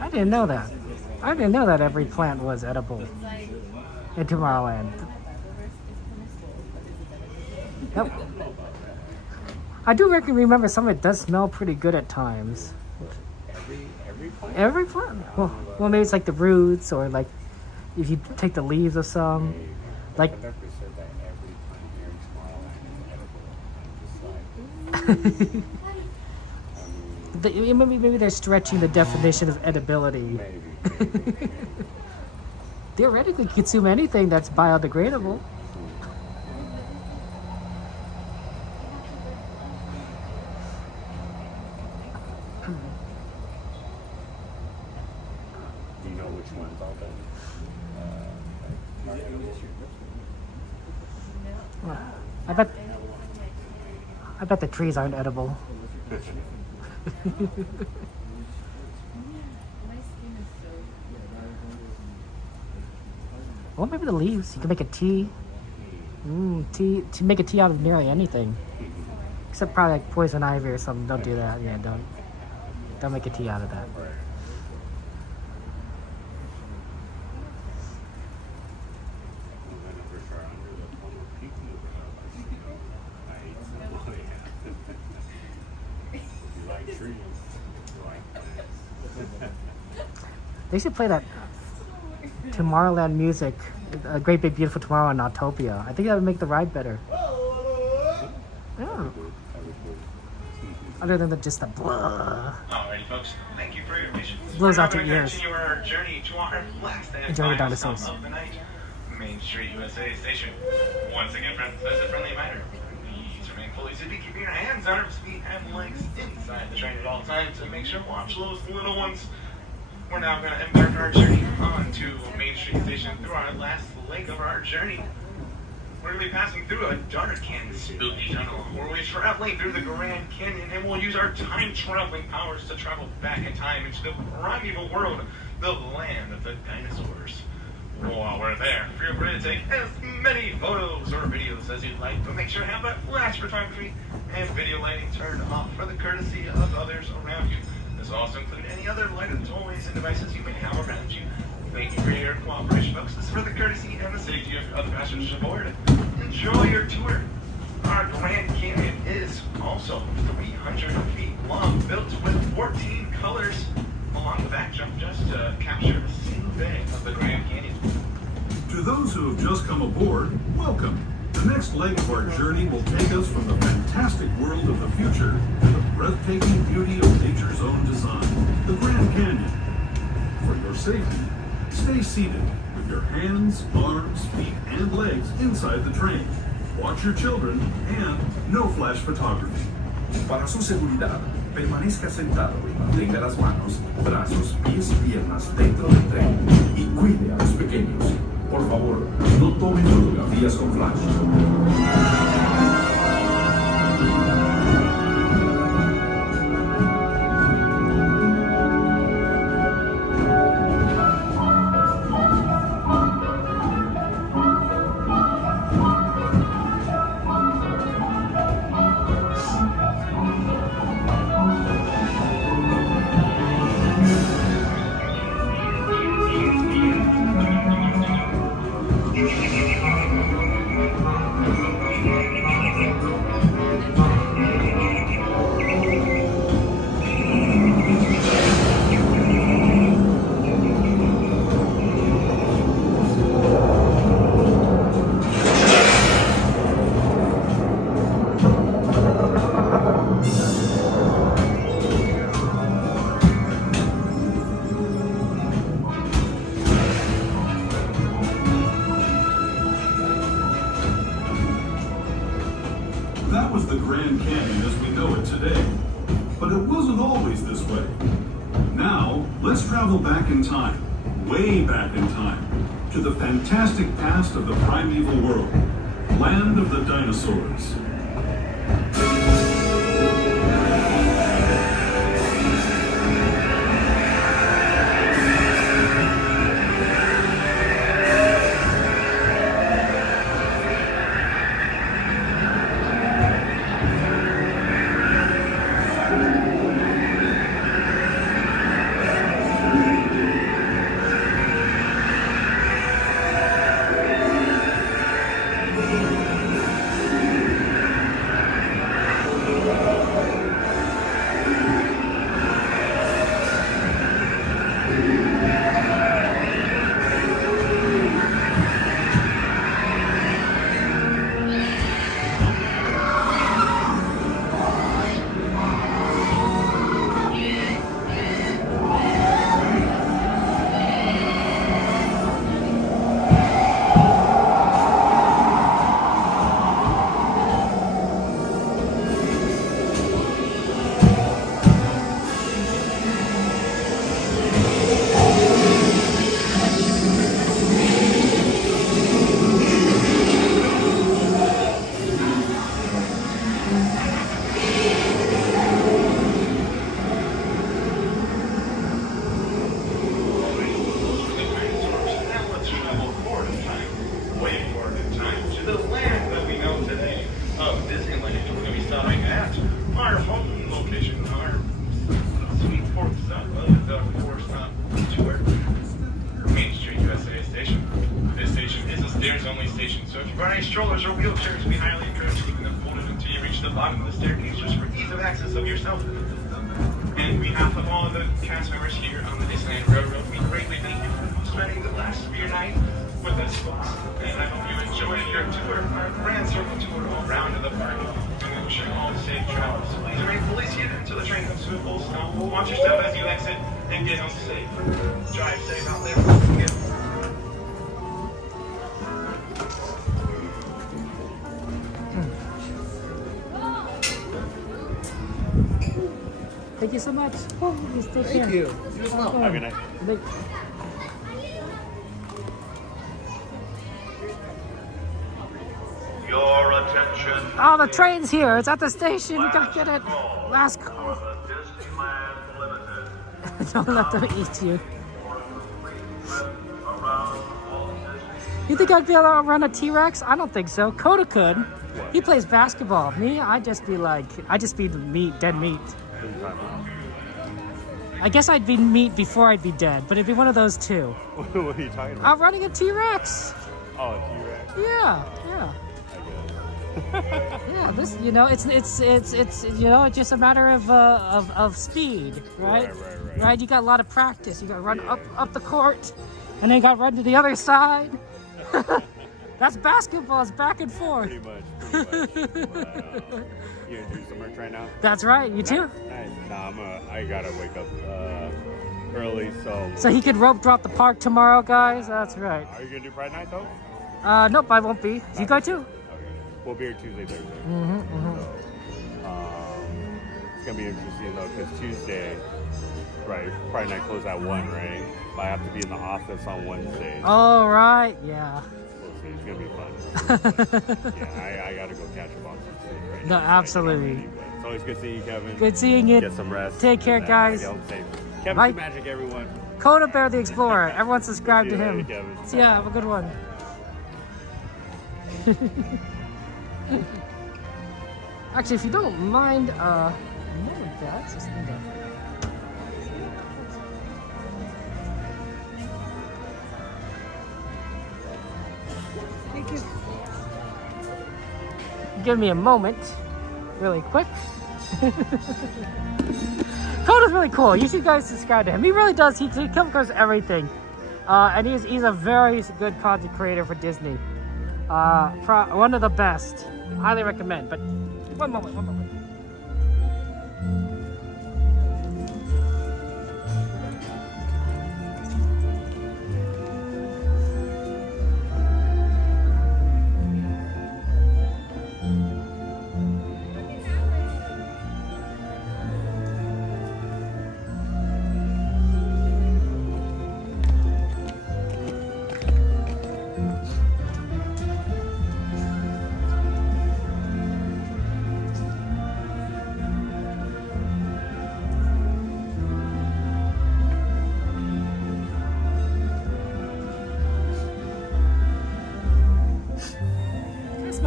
I didn't know that. I didn't know that every plant was edible in Tomorrowland. Nope. I do remember some of it does smell pretty good at times. Every plant? Well, maybe it's like the roots, or like if you take the leaves of some, like. Maybe they're stretching the definition of edibility. Theoretically, you consume anything that's biodegradable. Do you know which one's all done? I bet the trees aren't edible. Well, maybe the leaves. You can make a tea. Tea. To make a tea out of nearly anything, except probably like poison ivy or something. Don't do that. Yeah, don't make a tea out of that. They should play that Tomorrowland music, A Great Big Beautiful Tomorrow in Autopia. I think that would make the ride better. Yeah. Other than just the blah. Alrighty, folks. Thank you for your patience. Blows out your We're now ears. gonna continue our journey to our last and Enjoy the final stop dinosaurs. of the night, Main Street USA Station. Once again, friends, as a friendly reminder, please remain fully seated, keeping your hands, arms, feet, and legs inside the train at all times, and make sure to watch those little ones. We're now going to embark our journey onto Main Street Station through our last leg of our journey. We're going to be passing through a dark and spooky tunnel where we're traveling through the Grand Canyon, and we'll use our time-traveling powers to travel back in time into the primeval world, the land of the dinosaurs. While we're there, feel free to take as many photos or videos as you'd like, but make sure to have that flash photography and video lighting turned off for the courtesy of others around you. This also includes any other lighted toys and devices you may have around you. Thank you for your cooperation, folks. This is for the courtesy and the those who have just come aboard, welcome. The next leg of our journey will take us from the fantastic world of the future to the breathtaking beauty of nature's own design, the Grand Canyon. For your safety, stay seated with your hands, arms, feet, and legs inside the train. Watch your children and no flash photography. Para su seguridad, permanezca sentado y mantenga las manos, brazos, pies y piernas dentro del tren y cuide a los pequeños. Por favor, no tomen fotografías con flash. That was the Grand Canyon as we know it today. But it wasn't always this way. Now, let's travel back in time, way back in time, to the fantastic past of the primeval world, land of the dinosaurs. Strollers or wheelchairs, we highly encourage keeping them folded until you reach the bottom of the staircase, just for ease of access of yourself. And we behalf of all of the cast members here on the Disneyland Railroad, we greatly thank you for spending the last of your night with us, folks. And I hope you enjoyed your tour, our grand circle tour all around of the park. And we wish you all safe travels. So please remain fully seated until the train comes to a full stop. Watch your step as you exit and get home safe. Drive safe out there. Thank you so much. Oh, Thank you. You as well. Have a good night. Your attention. Oh, the train's here. It's at the station. We gotta get it. Last call. Disneyland Limited. Don't let them eat you. You think I'd be able to run a T-Rex? I don't think so. Coda could. He plays basketball. Me, I'd just be the meat, dead meat. I guess I'd be meat before I'd be dead, but it'd be one of those two. What are you talking about? I'm running a T-Rex. Oh, a T-Rex. Yeah. Yeah, this, it's it's just a matter of speed, right? Right. You got a lot of practice. You got to run up the court, and then you got to run to the other side. That's basketball. It's back and forth. Pretty much. But, you gonna do some merch right now? That's right. You too? Nice. Nah, I gotta wake up early, so. So he could rope drop the park tomorrow, guys. That's right. Are you gonna do Pride Night though? Nope, I won't be. You go too? Okay. We'll be here Tuesday, Thursday. So, it's gonna be interesting though, because Tuesday, right? Pride Night closes at 1, right? But I have to be in the office on Wednesday. All right. Yeah. It's gonna be fun. Yeah, I gotta go catch up on some sleep right No, now. absolutely. It's always good seeing you, Kevin. Good seeing you. Get some rest. Take care, guys. Kevin Bye. Magic, everyone. Coda Bear the Explorer. Everyone subscribe to See you him. later, Kevin. So yeah, have a good one. Actually, if you don't mind, that's just Thank you. Give me a moment, really quick. Coda's really cool. You should guys subscribe to him. He really does. He covers everything, and he's a very good content creator for Disney. One of the best. Highly recommend. But one moment.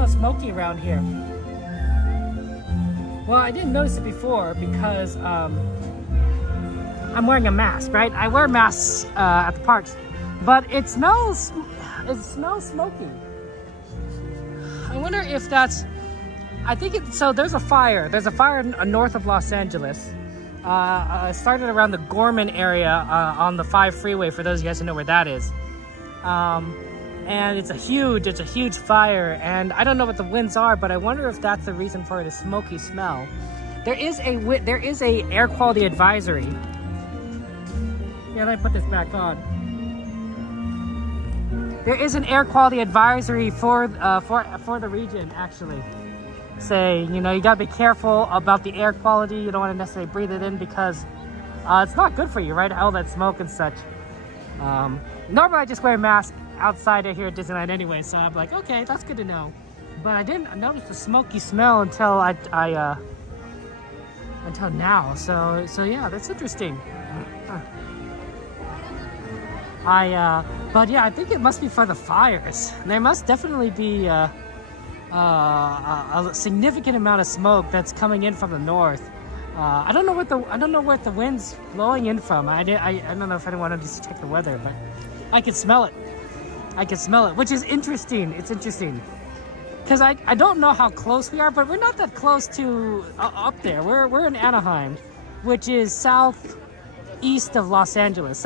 Smoky around here. Well, I didn't notice it before because I'm wearing a mask, right? I wear masks at the parks, but it smells smoky. I wonder if that's. I think it's so. There's a fire. There's a fire north of Los Angeles. It started around the Gorman area on the 5 freeway. For those of you guys who know where that is. And it's a huge fire, and I don't know what the winds are, but I wonder if that's the reason for the smoky smell. There is a air quality advisory. Yeah, let me put this back on. There is an air quality advisory for the region, actually. Say, you gotta be careful about the air quality. You don't want to necessarily breathe it in because it's not good for you, right? All that smoke and such. Normally I just wear a mask outside of here at Disneyland anyway, so I'm like, okay, that's good to know. But I didn't notice the smoky smell until until now. So yeah, that's interesting. But yeah, I think it must be for the fires. There must definitely be a significant amount of smoke that's coming in from the north. I don't know what the wind's blowing in from. I don't know if anyone wanted to check the weather, but I could smell it. Which is interesting. It's interesting because I don't know how close we are, but we're not that close to up there. We're in Anaheim, which is southeast of Los Angeles.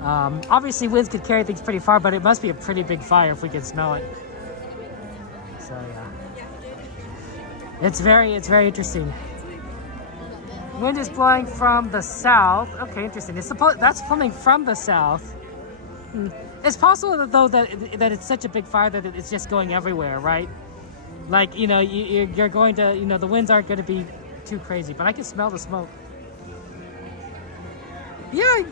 Obviously, winds could carry things pretty far, but it must be a pretty big fire if we can smell it. So yeah, it's very interesting. Wind is blowing from the south. Okay, interesting. That's coming from the south. It's possible though that it's such a big fire that it's just going everywhere, right? Like you're going to the winds aren't going to be too crazy, but I can smell the smoke. Yeah,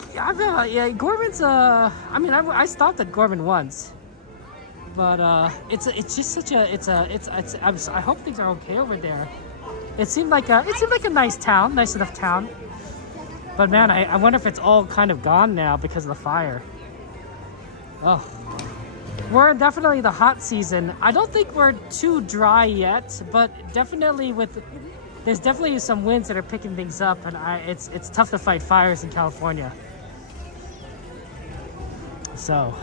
Gorman's. I mean, I stopped at Gorman once, but it's just such a I hope things are okay over there. It seemed like a nice enough town. But man, I wonder if it's all kind of gone now because of the fire. Oh, we're in definitely the hot season. I don't think we're too dry yet, but definitely there's definitely some winds that are picking things up, and it's tough to fight fires in California. So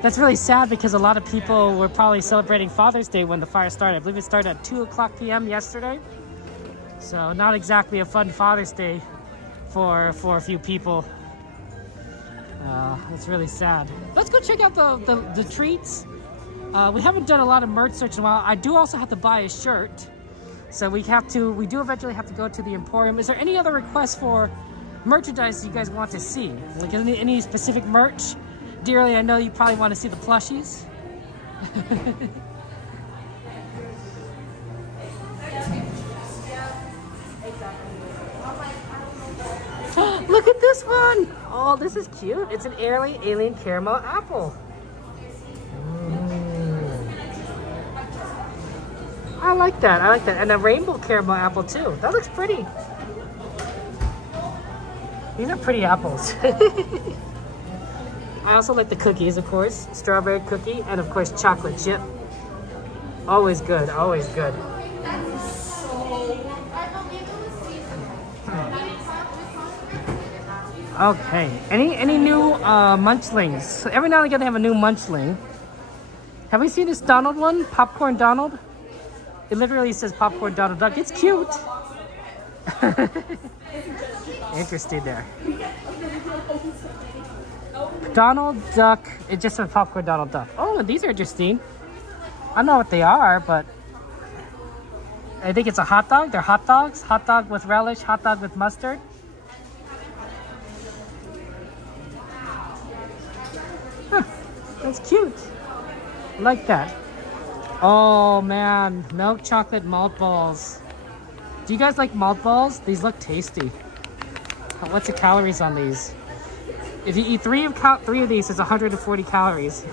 that's really sad because a lot of people were probably celebrating Father's Day when the fire started. I believe it started at 2:00 p.m. yesterday. So not exactly a fun Father's Day for a few people. It's really sad. Let's go check out the treats. We haven't done a lot of merch search in a while. I do also have to buy a shirt. So we do eventually have to go to the Emporium. Is there any other requests for merchandise you guys want to see? Like any specific merch? Dearly, I know you probably want to see the plushies. Look at this one! Oh, this is cute. It's an alien caramel apple. I like that. I like that. And a rainbow caramel apple too. That looks pretty. These are pretty apples. I also like the cookies, of course. Strawberry cookie and of course chocolate chip. Always good. Always good. Okay. Any new munchlings? So every now and again they have a new munchling. Have we seen this Donald one? Popcorn Donald? It literally says Popcorn Donald Duck. It's cute. Interesting there. Donald Duck. It just says Popcorn Donald Duck. Oh, these are interesting. I don't know what they are, but I think it's a hot dog. They're hot dogs. Hot dog with relish. Hot dog with mustard. Huh, that's cute. I like that. Oh man, milk chocolate malt balls. Do you guys like malt balls? These look tasty. What's the calories on these? If you eat three of these, it's 140 calories.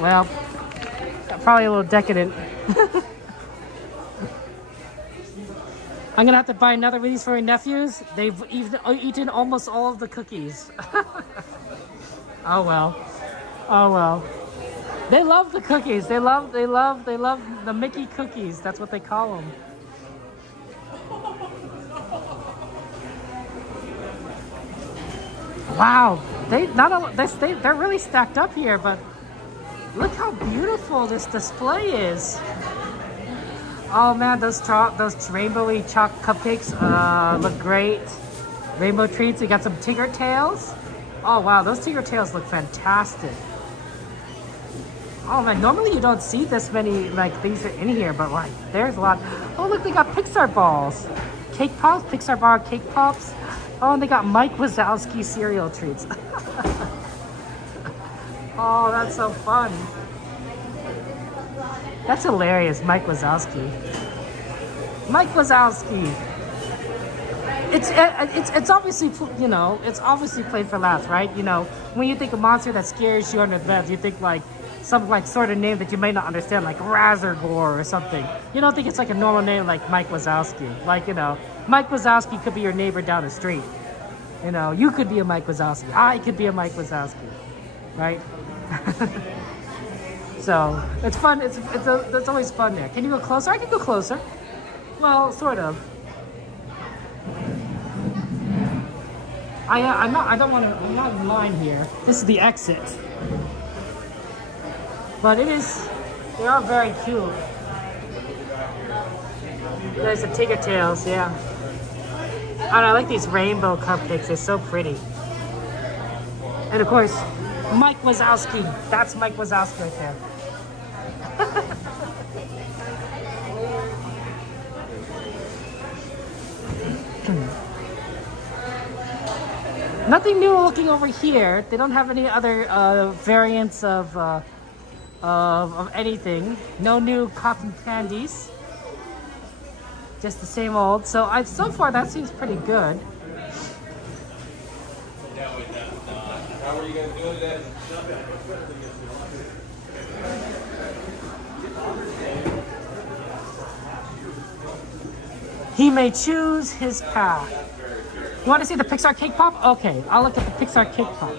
Well, probably a little decadent. I'm gonna have to buy another of these for my nephews. They've eaten almost all of the cookies. Oh well. Oh well. They love the cookies. They love the Mickey cookies. That's what they call them. Wow, they're really stacked up here, but look how beautiful this display is. Oh man, those rainbowy chalk cupcakes look great. Rainbow treats. We got some Tigger tails. Oh wow, those Tigger tails look fantastic. Oh man, normally you don't see this many like these are in here, but like there's a lot. Oh look, they got Pixar balls, cake pops, Pixar bar cake pops. Oh, and they got Mike Wazowski cereal treats. Oh, that's so fun. That's hilarious, Mike Wazowski. Mike Wazowski. It's obviously, you know, it's obviously played for laughs, right? You know, when you think a monster that scares you under the bed, you think like some like sort of name that you may not understand, like Razorgore or something. You don't think it's like a normal name like Mike Wazowski. Like, you know, Mike Wazowski could be your neighbor down the street. You know, you could be a Mike Wazowski. I could be a Mike Wazowski, right? So it's fun. It's always fun there. Can you go closer? I can go closer. Well, sort of. I'm not in line here. This is the exit. But they are very cute. There's the Tigger tails, yeah. And I like these rainbow cupcakes. They're so pretty. And of course, Mike Wazowski. That's Mike Wazowski right there. Nothing new looking over here. They don't have any other variants of anything. No new cotton candies. Just the same old. So so far that seems pretty good. How are you going to do that? He may choose his path. You want to see the Pixar cake pop? Okay, I'll look at the Pixar cake pop.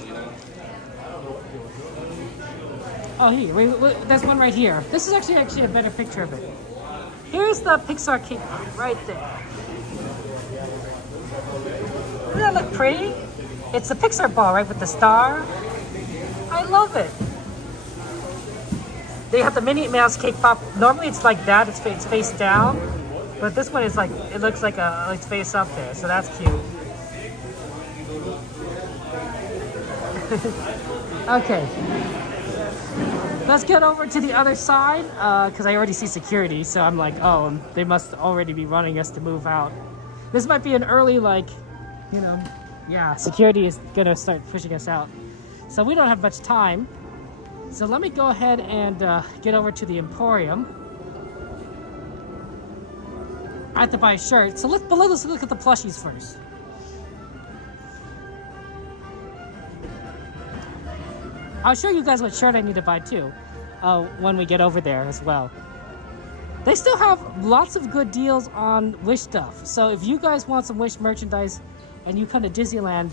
Oh, here. Wait, there's one right here. This is actually a better picture of it. Here's the Pixar cake pop right there. Doesn't that look pretty? It's the Pixar ball, right, with the star. I love it. They have the Minnie Mouse cake pop. Normally it's like that. It's face down. But this one is like, it looks like it's face up there. So that's cute. Okay. Let's get over to the other side, because I already see security, so I'm like, oh, they must already be running us to move out. This might be an early, like, you know, yeah, security is gonna start pushing us out. So we don't have much time. So let me go ahead and get over to the Emporium. I have to buy a shirt, so let's look at the plushies first. I'll show you guys what shirt I need to buy too, when we get over there as well. They still have lots of good deals on Wish stuff. So if you guys want some Wish merchandise and you come to Disneyland,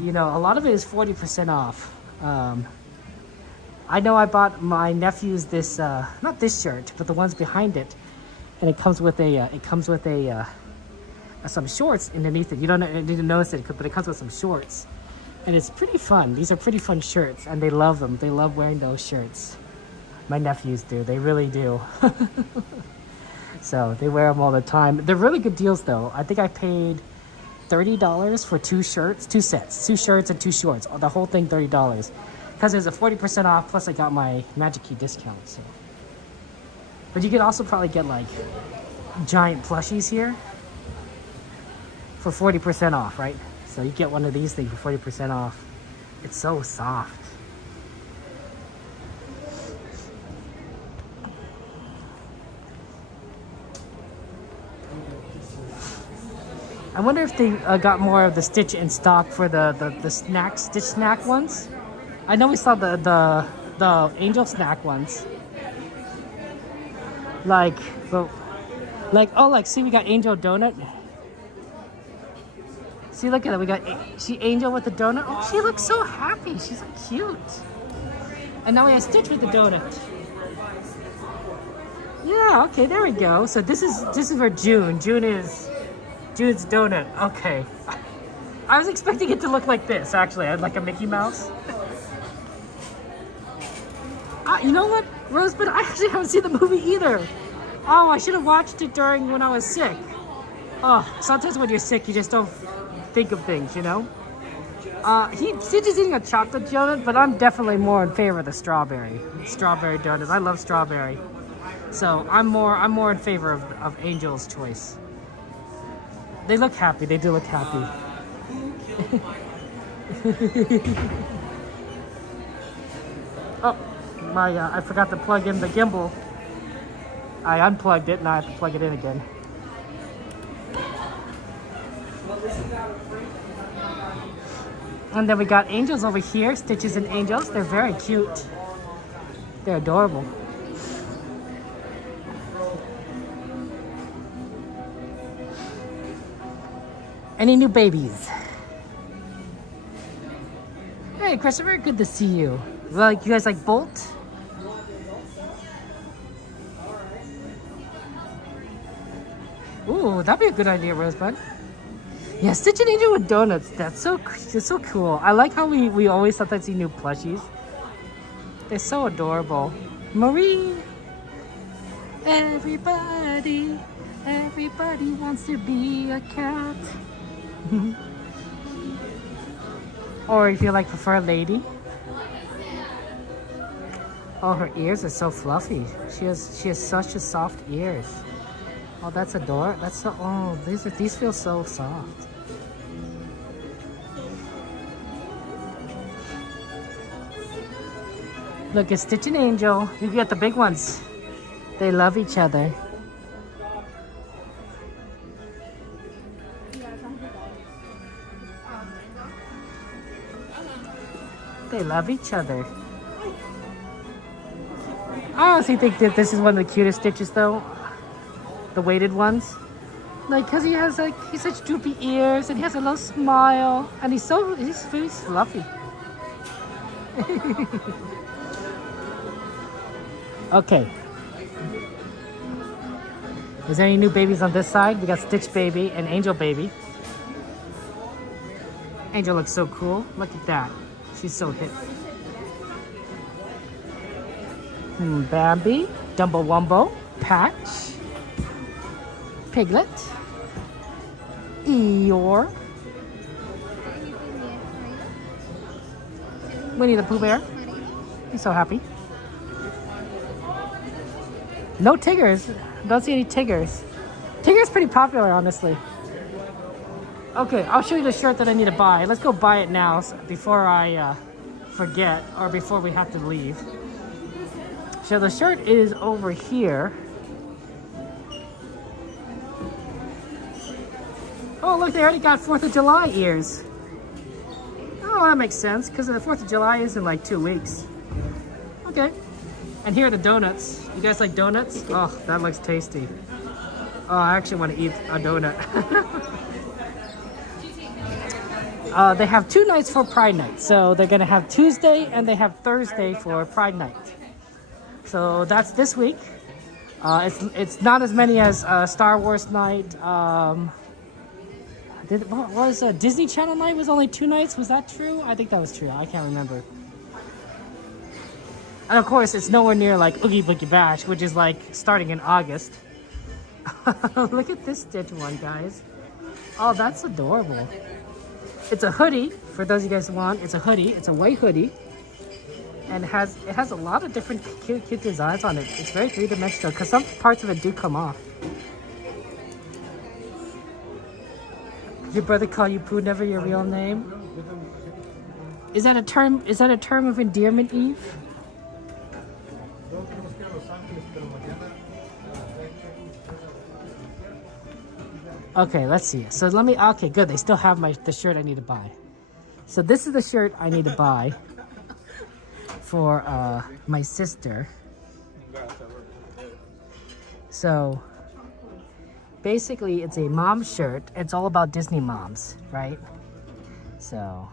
you know, a lot of it is 40% off. I know I bought my nephews this, not this shirt, but the ones behind it. And it comes with some shorts underneath it. You didn't notice it, but it comes with some shorts. And it's pretty fun. These are pretty fun shirts, and they love them. They love wearing those shirts. My nephews do. They really do. So they wear them all the time. They're really good deals, though. I think I paid $30 for two shirts, two sets, 2 shirts and 2 shorts. The whole thing $30. Because there's a 40% off, plus I got my Magic Key discount. So. But you could also probably get like giant plushies here for 40% off, right? So you get one of these things for 40% off. It's so soft. I wonder if they got more of the Stitch in stock for the snack, Stitch snack ones. I know we saw the Angel snack ones. Like, see, we got Angel donut. See, look at it. We got Angel with the donut. Oh, she looks so happy. She's so cute. And now we have Stitch with the donut. Yeah, okay, there we go. So this is for June. June's donut. Okay. I was expecting it to look like this, actually. I had like a Mickey Mouse. You know what, Rosebud? I actually haven't seen the movie either. Oh, I should have watched it when I was sick. Oh, sometimes when you're sick, you just don't think of things, you know? Stitch is eating a chocolate donut, but I'm definitely more in favor of the strawberry donuts. I love strawberry. So I'm more in favor of Angel's choice. They look happy. They do look happy. Oh, I forgot to plug in the gimbal. I unplugged it, and I have to plug it in again. And then we got Angels over here, Stitches and Angels. They're very cute. They're adorable. Any new babies? Hey, Christopher, good to see you. You guys like Bolt? Ooh, that'd be a good idea, Rosebud. Yeah, Stitch and Angel with donuts. That's so cool. I like how we always sometimes see new plushies. They're so adorable. Marie! Everybody wants to be a cat. Or if you prefer a lady. Oh, her ears are so fluffy. She has such a soft ears. Oh, that's adorable. That's so. Oh, these feel so soft. Look, it's Stitch and Angel. You get the big ones. They love each other. They love each other. I honestly think that this is one of the cutest Stitches, though. The weighted ones. Cause he's such droopy ears, and he has a little smile, and he's very fluffy. Okay. Is there any new babies on this side? We got Stitch baby and Angel baby. Angel looks so cool. Look at that. She's so hip. Bambi, Dumbo-Wumbo, Patch, Piglet, Eeyore. Winnie the Pooh Bear. He's so happy. No Tiggers. Don't see any Tiggers. Tigger's pretty popular, honestly. Okay, I'll show you the shirt that I need to buy. Let's go buy it now before I forget or before we have to leave. So the shirt is over here. Oh, look, they already got 4th of July ears. Oh, that makes sense, because the 4th of July is in like 2 weeks. Okay. And here are the donuts. You guys like donuts? Oh, that looks tasty. Oh, I actually want to eat a donut. They have 2 nights for Pride Night. So they're going to have Tuesday and they have Thursday for Pride Night. So that's this week. It's not as many as Star Wars Night. What was Disney Channel night was only 2 nights? Was that true? I think that was true. I can't remember. And of course, it's nowhere near like Oogie Boogie Bash, which is like starting in August. Look at this Stitch one, guys. Oh, that's adorable. It's a hoodie, for those of you guys who want. It's a hoodie. It's a white hoodie. And it has a lot of different cute designs on it. It's very 3-dimensional because some parts of it do come off. Your brother call you Pooh, never your real name? Is that a term of endearment, Eve? Okay, let's see. So okay, good. They still have the shirt I need to buy. So this is the shirt I need to buy for my sister. So basically, it's a mom shirt. It's all about Disney moms, right? So,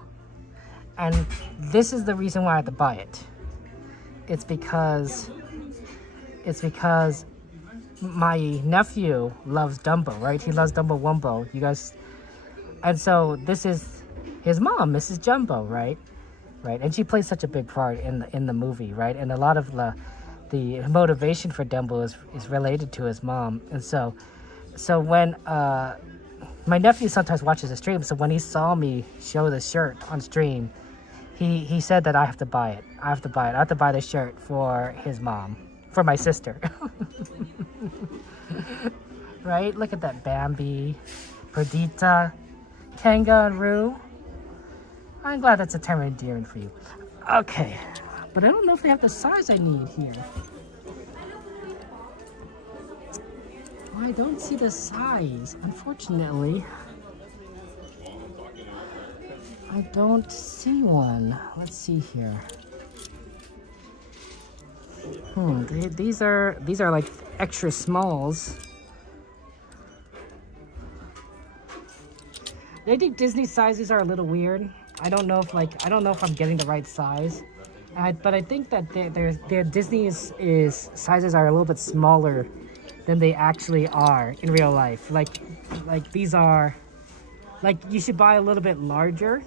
and this is the reason why I have to buy it. It's because my nephew loves Dumbo, right? He loves Dumbo Wumbo. You guys, and so this is his mom, Mrs. Jumbo, right? Right, and she plays such a big part in the movie, right? And a lot of the motivation for Dumbo is related to his mom, and so when my nephew sometimes watches the stream, so when he saw me show the shirt on stream, he said that I have to buy it. I have to buy the shirt for his mom, for my sister. Right? Look at that Bambi, Perdita, Kangaroo. I'm glad that's a term of endearment for you. Okay, but I don't know if they have the size I need here. I don't see the size, unfortunately. I don't see one. Let's see here. These are like extra smalls. I think Disney sizes are a little weird. I don't know if I'm getting the right size. But I think that their Disney sizes are a little bit smaller than they actually are in real life. Like these are, like, you should buy a little bit larger,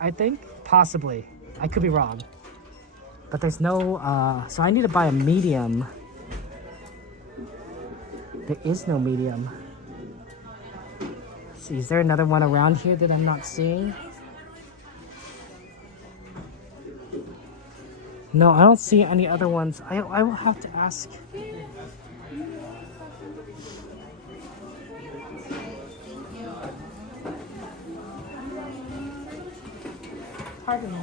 I think, possibly. I could be wrong. But there's no, so I need to buy a medium. There is no medium. Let's see, is there another one around here that I'm not seeing? No, I don't see any other ones. I will have to ask. Pardon me.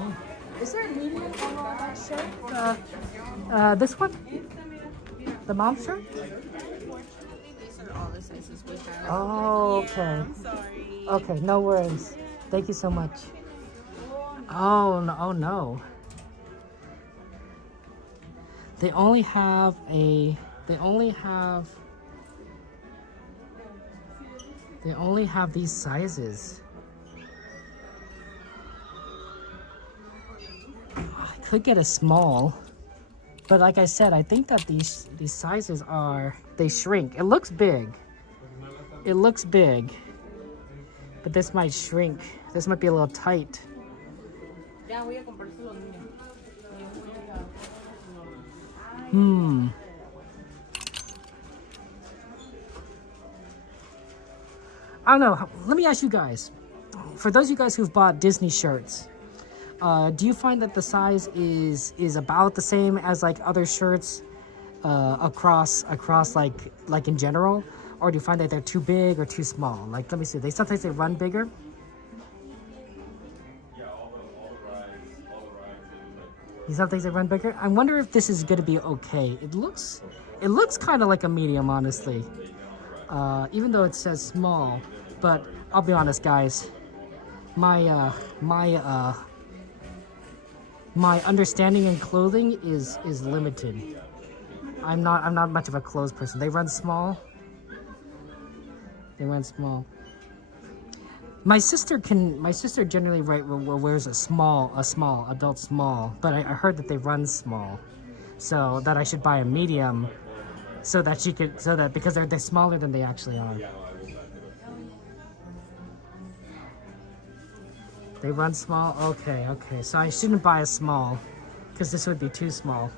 Is there a medium on that shirt? This one? The mom shirt? These are all the sizes we have. Oh, okay. Yeah, sorry. Okay, no worries. Thank you so much. Oh no! Oh no! They only have these sizes. I could get a small, but like I said, I think that these sizes they shrink. It looks big. It looks big, but this might shrink. This might be a little tight. I don't know. Let me ask you guys. For those of you guys who've bought Disney shirts, Do you find that the size is about the same as like other shirts across like in general, or do you find that they're too big or too small? Like, let me see. Sometimes they run bigger. Sometimes they run bigger. I wonder if this is gonna be okay. It looks kind of like a medium, honestly. Even though it says small, but I'll be honest, guys. My understanding in clothing is limited. I'm not much of a clothes person. They run small. My sister generally wears a small adult small, but I heard that they run small, so that I should buy a medium, because they're smaller than they actually are. They run small? Okay. So I shouldn't buy a small, because this would be too small.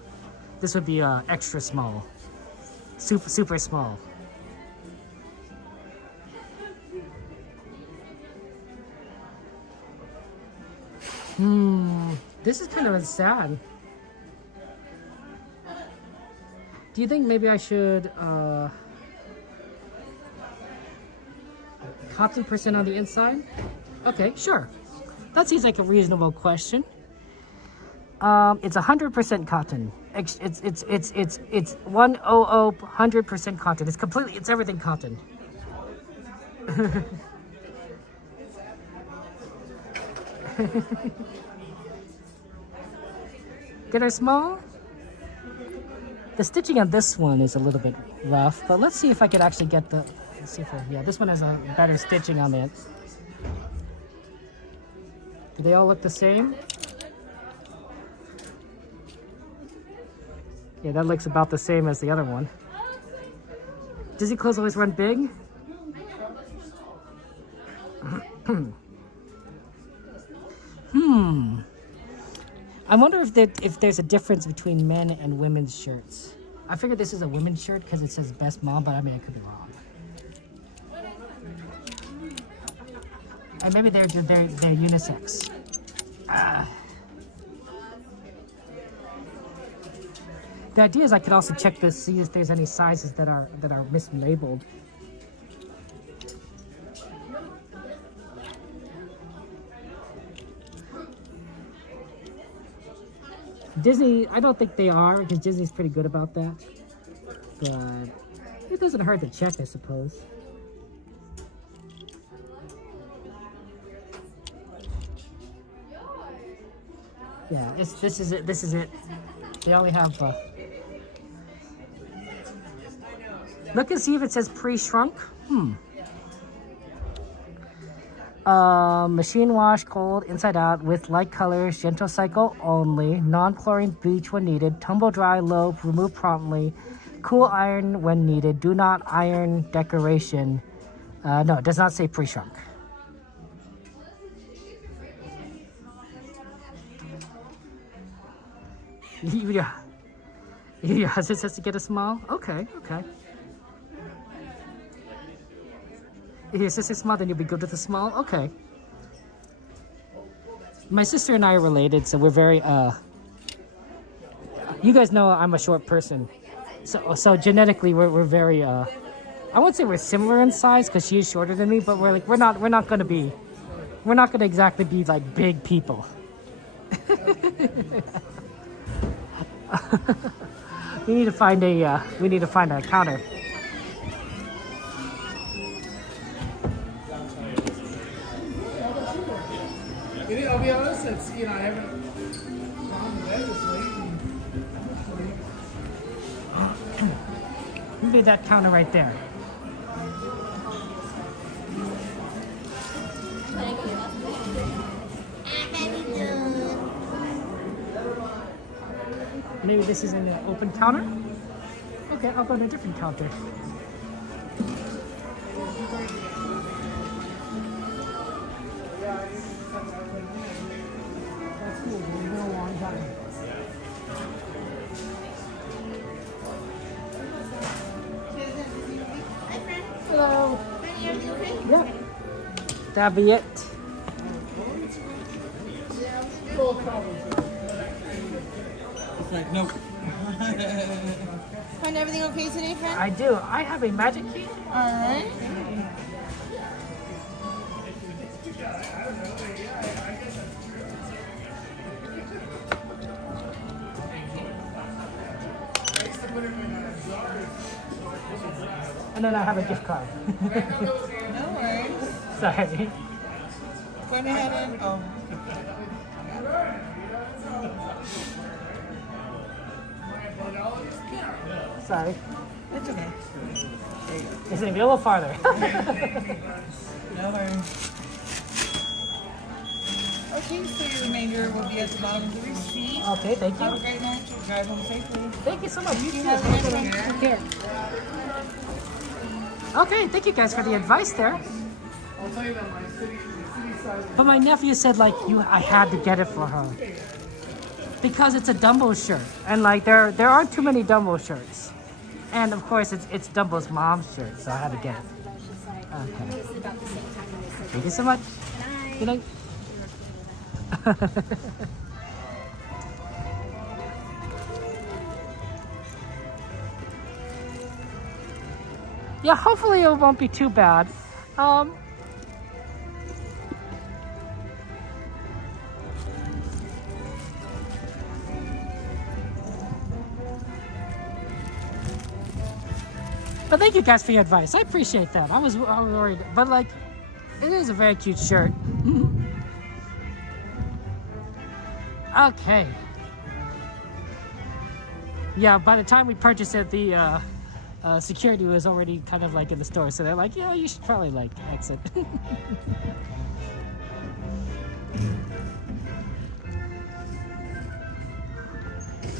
This would be extra small. Super small. This is kind of sad. Do you think maybe I should cotton % on the inside? Okay, sure. That seems like a reasonable question. It's 100% cotton. It's 100% cotton. It's everything cotton. Get her small? The stitching on this one is a little bit rough, but let's see if I could actually get this one has a better stitching on it. Do they all look the same? Yeah, that looks about the same as the other one. Disney clothes always run big? I wonder if there's a difference between men and women's shirts. I figured this is a women's shirt because it says Best Mom, but I mean, I could be wrong. And maybe they're unisex. The idea is I could also check this, see if there's any sizes that are mislabeled. Disney, I don't think they are, because Disney's pretty good about that. But it doesn't hurt to check, I suppose. Yeah, this is it. They only have. Look and see if it says pre-shrunk. Machine wash, cold, inside out, with light colors, gentle cycle only, non-chlorine bleach when needed, tumble dry, low, remove promptly, cool iron when needed, do not iron decoration. No, it does not say pre-shrunk. Yeah, it says to get a small? Okay. If your sister's small, then you'll be good with the small? Okay. My sister and I are related, so we're very, you guys know I'm a short person. So genetically, we're very, I won't say we're similar in size, because she is shorter than me, but we're not gonna exactly be like big people. We need to find a counter. I'll be honest, I haven't gone to bed this late. Maybe that counter right there. Maybe this is an open counter? Okay, I'll go to a different counter. That's cool, it's been a long time. Hello. Yeah. That'll be it. It's like, nope. Find everything okay today, friend? I do. I have a magic key. Alright. And then I have a gift card. No worries. Sorry. Go ahead and Sorry. It's okay. It's gonna be a little farther. No worries. Okay, so your remainder will be at the bottom of the receipt. Okay, thank you. Have a great night. Drive home safely. Thank you so much. You too. Have a nice one. Take care. Okay, thank you guys for the advice there. I'll tell you that my city size. But my nephew said like I had to get it for her because it's a Dumbo shirt, and like there aren't too many Dumbo shirts, and of course it's Dumbo's mom's shirt, so I had to get it. Okay. Thank you so much. Good night. Yeah, hopefully it won't be too bad. But thank you guys for your advice. I appreciate that. I was worried, but like, it is a very cute shirt. Okay. Yeah, by the time we purchased it, the security was already kind of like in the store, so they're like, yeah, you should probably like exit.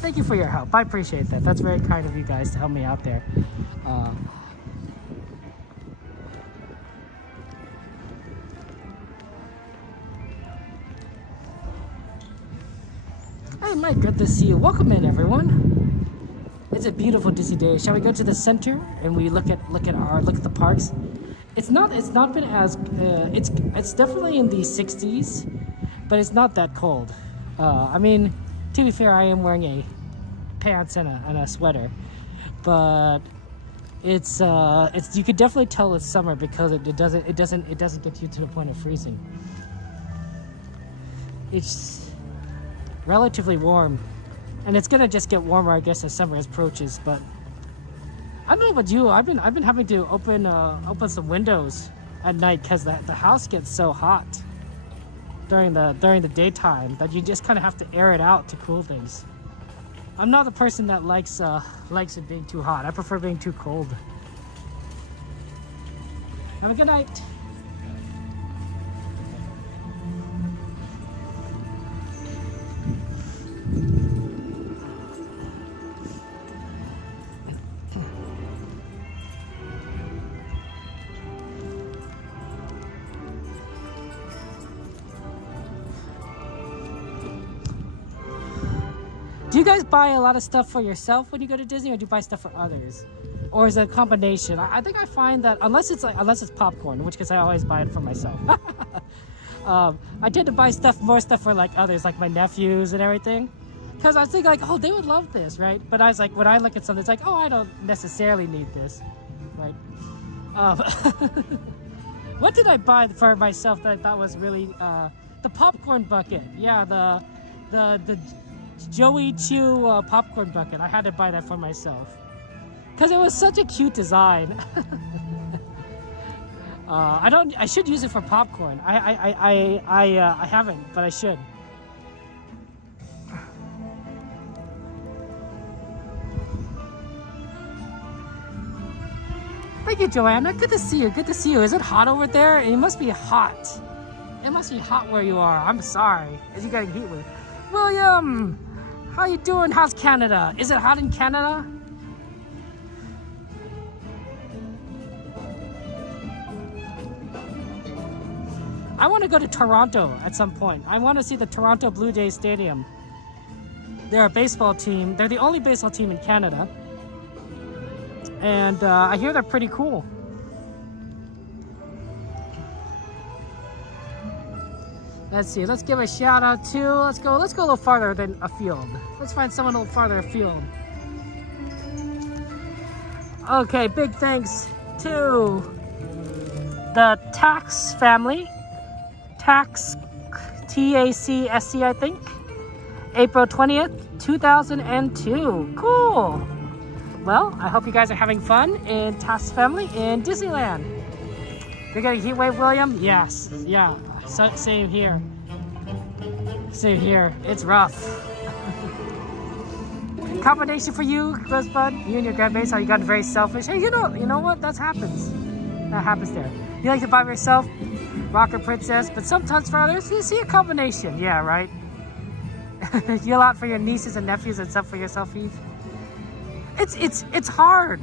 Thank you for your help. I appreciate that. That's very kind of you guys to help me out there. Hey Mike, good to see you. Welcome in, everyone. It's a beautiful Disney day. Shall we go to the center and we look at the parks? It's not been as it's definitely in the 60s, but it's not that cold. I mean, to be fair, I am wearing a pants and a sweater, but it's you could definitely tell it's summer because it doesn't get you to the point of freezing. It's relatively warm, and it's gonna just get warmer, I guess, as summer approaches. But I don't know about you. I've been having to open some windows at night because the house gets so hot during the daytime that you just kind of have to air it out to cool things. I'm not the person that likes it being too hot. I prefer being too cold. Have a good night. Do you guys buy a lot of stuff for yourself when you go to Disney, or do you buy stuff for others? Or is it a combination? I think I find that unless it's popcorn, in which case I always buy it for myself. I tend to buy more stuff for like others, like my nephews and everything. Because I was thinking like, oh, they would love this, right? But I was like, when I look at something, it's like, oh, I don't necessarily need this, right? What did I buy for myself that I thought was really, the popcorn bucket. Yeah, the Joey Chew popcorn bucket. I had to buy that for myself because it was such a cute design. I should use it for popcorn. I haven't, but I should. Thank you, Joanna. Good to see you. Good to see you. Is it hot over there? It must be hot. It must be hot where you are. I'm sorry. Is you getting heat with William? How you doing? How's Canada? Is it hot in Canada? I want to go to Toronto at some point. I want to see the Toronto Blue Jays Stadium. They're a baseball team. They're the only baseball team in Canada. And I hear they're pretty cool. Let's see. Let's give a shout out to. Let's go a little farther than afield. Let's find someone a little farther afield. Okay, big thanks to the Tax family. Tax, T-A-C-S-C, I think. April 20th, 2002. Cool. Well, I hope you guys are having fun in Tax family in Disneyland. You're getting heat wave, William? Yes. Yeah. So, same here. Same here. It's rough. Combination for you, Rosebud. You and your grandmates, how you got very selfish. Hey, you know what? That happens. That happens there. You like to buy yourself Rocker Princess, but sometimes for others, you see a combination. Yeah, right? You a lot for your nieces and nephews and some for yourself, Eve. It's hard.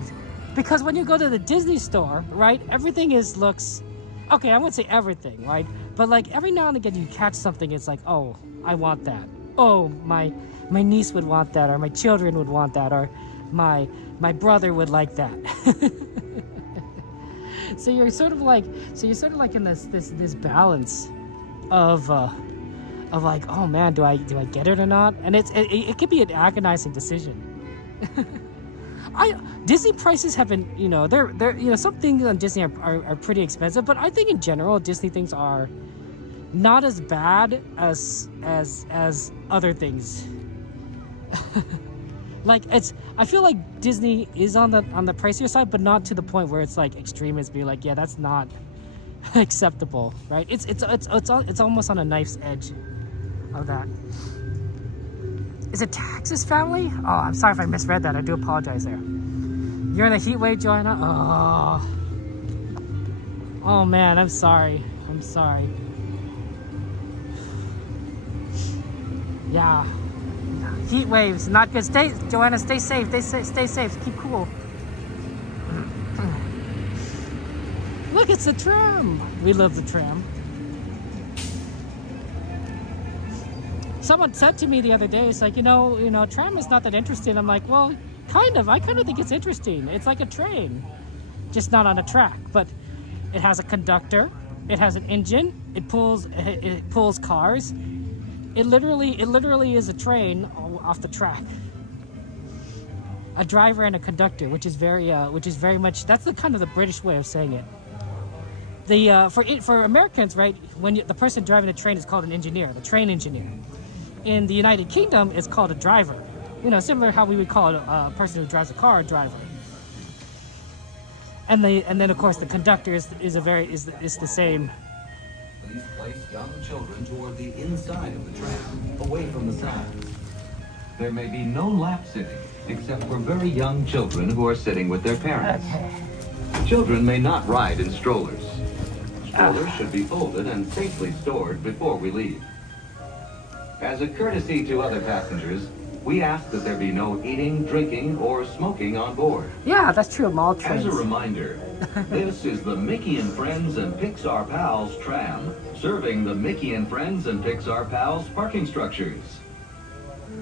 Because when you go to the Disney store, right, everything looks, okay, I wouldn't say everything, right? But like every now and again you catch something, it's like, oh, I want that. Oh, my niece would want that, or my children would want that, or my brother would like that. So you're sort of like in this balance of like, oh man, do I get it or not? And it could be an agonizing decision. Disney prices have been, they're some things on Disney are pretty expensive, but I think in general Disney things are not as bad as other things. Like I feel like Disney is on the pricier side, but not to the point where it's like extremists being like, yeah, that's not acceptable, right? It's almost on a knife's edge of that. Is it Texas family? Oh, I'm sorry if I misread that. I do apologize there. You're in a heat wave, Joanna? Oh man, I'm sorry. I'm sorry. Yeah. Heat waves, not good. Joanna, stay safe. Stay safe. Keep cool. Look, it's the tram. We love the tram. Someone said to me the other day, it's like, tram is not that interesting. I'm like, well, kind of. I kind of think it's interesting. It's like a train, just not on a track. But it has a conductor. It has an engine. It pulls cars. It literally is a train off the track. A driver and a conductor, which is very much, that's the kind of the British way of saying it. For Americans, right, when the person driving the train is called an engineer, the train engineer. In the United Kingdom, it's called a driver. Similar to how we would call a person who drives a car a driver. And then of course the conductor is the same. Please place young children toward the inside of the tram, away from the sides. There may be no lap sitting, except for very young children who are sitting with their parents. Children may not ride in strollers. Strollers should be folded and safely stored before we leave. As a courtesy to other passengers, we ask that there be no eating, drinking, or smoking on board. Yeah, that's true. All trains. As a reminder, this is the Mickey and Friends and Pixar Pals tram, serving the Mickey and Friends and Pixar Pals parking structures.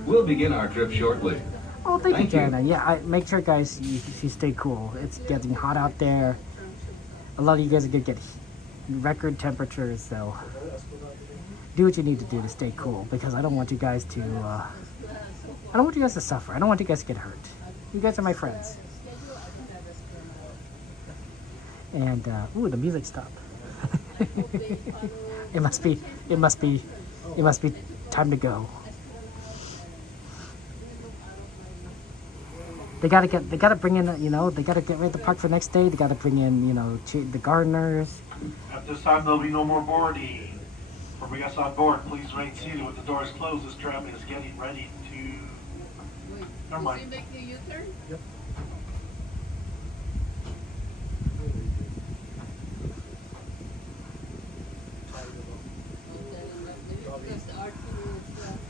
We'll begin our trip shortly. Oh, thank you, Jana. Yeah, make sure, guys, you stay cool. It's getting hot out there. A lot of you guys are going to get record temperatures, so do what you need to do to stay cool, because I don't want you guys to suffer. I don't want you guys to get hurt. You guys are my friends. And ooh, the music stopped. It must be time to go. They gotta bring in, they gotta get rid of the park for the next day. They gotta bring in, the gardeners. At this time, there'll be no more boarding. For bring us on board, please remain seated with the doors closed. This tram is getting ready to... Never mind. Make the U-turn? Yep.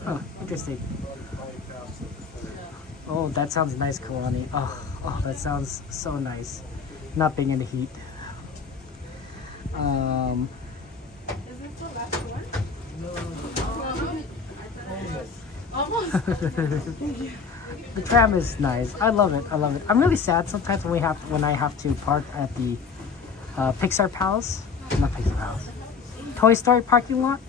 Oh, interesting. Oh, that sounds nice, Kalani. Oh, that sounds so nice. Not being in the heat. Is this the last one? No. Almost. The tram is nice. I love it. I'm really sad sometimes when I have to park at the Pixar Palace. Not Pixar Palace. Toy Story parking lot.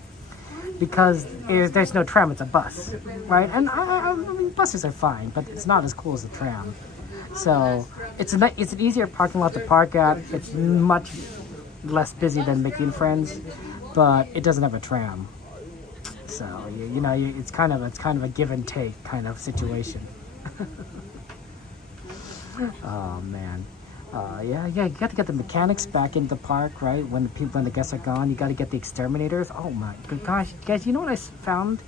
because there's no tram, it's a bus, right? And I mean, buses are fine, but it's not as cool as a tram. So it's an easier parking lot to park at. It's much less busy than Mickey and Friends, but it doesn't have a tram. So you know, it's kind of a give and take kind of situation. Oh man. Yeah, you got to get the mechanics back into the park, right? When the guests are gone, you got to get the exterminators. Oh my gosh, guys! You know what I found?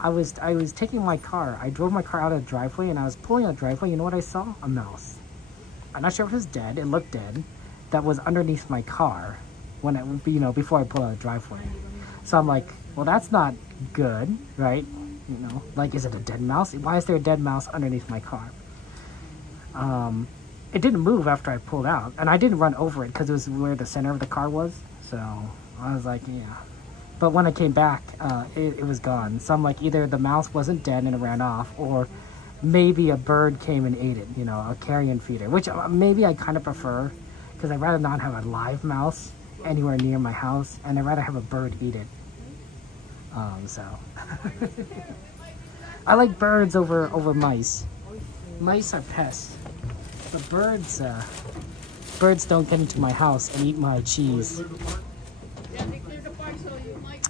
I was taking my car. I drove my car out of the driveway, and I was pulling out the driveway. You know what I saw? A mouse. I'm not sure if it was dead. It looked dead. That was underneath my car before I pulled out of the driveway. So I'm like, well, that's not good, right? You know, like, is it a dead mouse? Why is there a dead mouse underneath my car? It didn't move after I pulled out, and I didn't run over it because it was where the center of the car was. So I was like, yeah. But when I came back, it was gone. So I'm like, either the mouse wasn't dead and it ran off, or maybe a bird came and ate it, you know, a carrion feeder, which maybe I kind of prefer, because I'd rather not have a live mouse anywhere near my house, and I'd rather have a bird eat it. So I like birds over mice. Mice are pests. But birds don't get into my house and eat my cheese.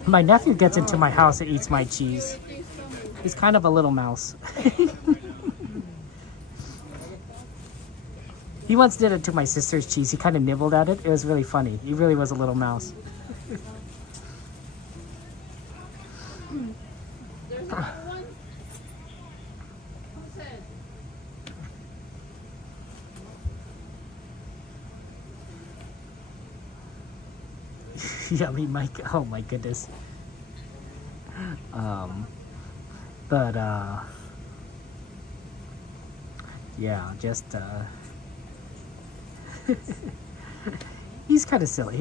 My nephew gets into my house and eats my cheese. He's kind of a little mouse. He once did it to my sister's cheese. He kind of nibbled at it. It was really funny. He really was a little mouse. Yummy Mike. Oh my goodness. Yeah, just he's kind of silly.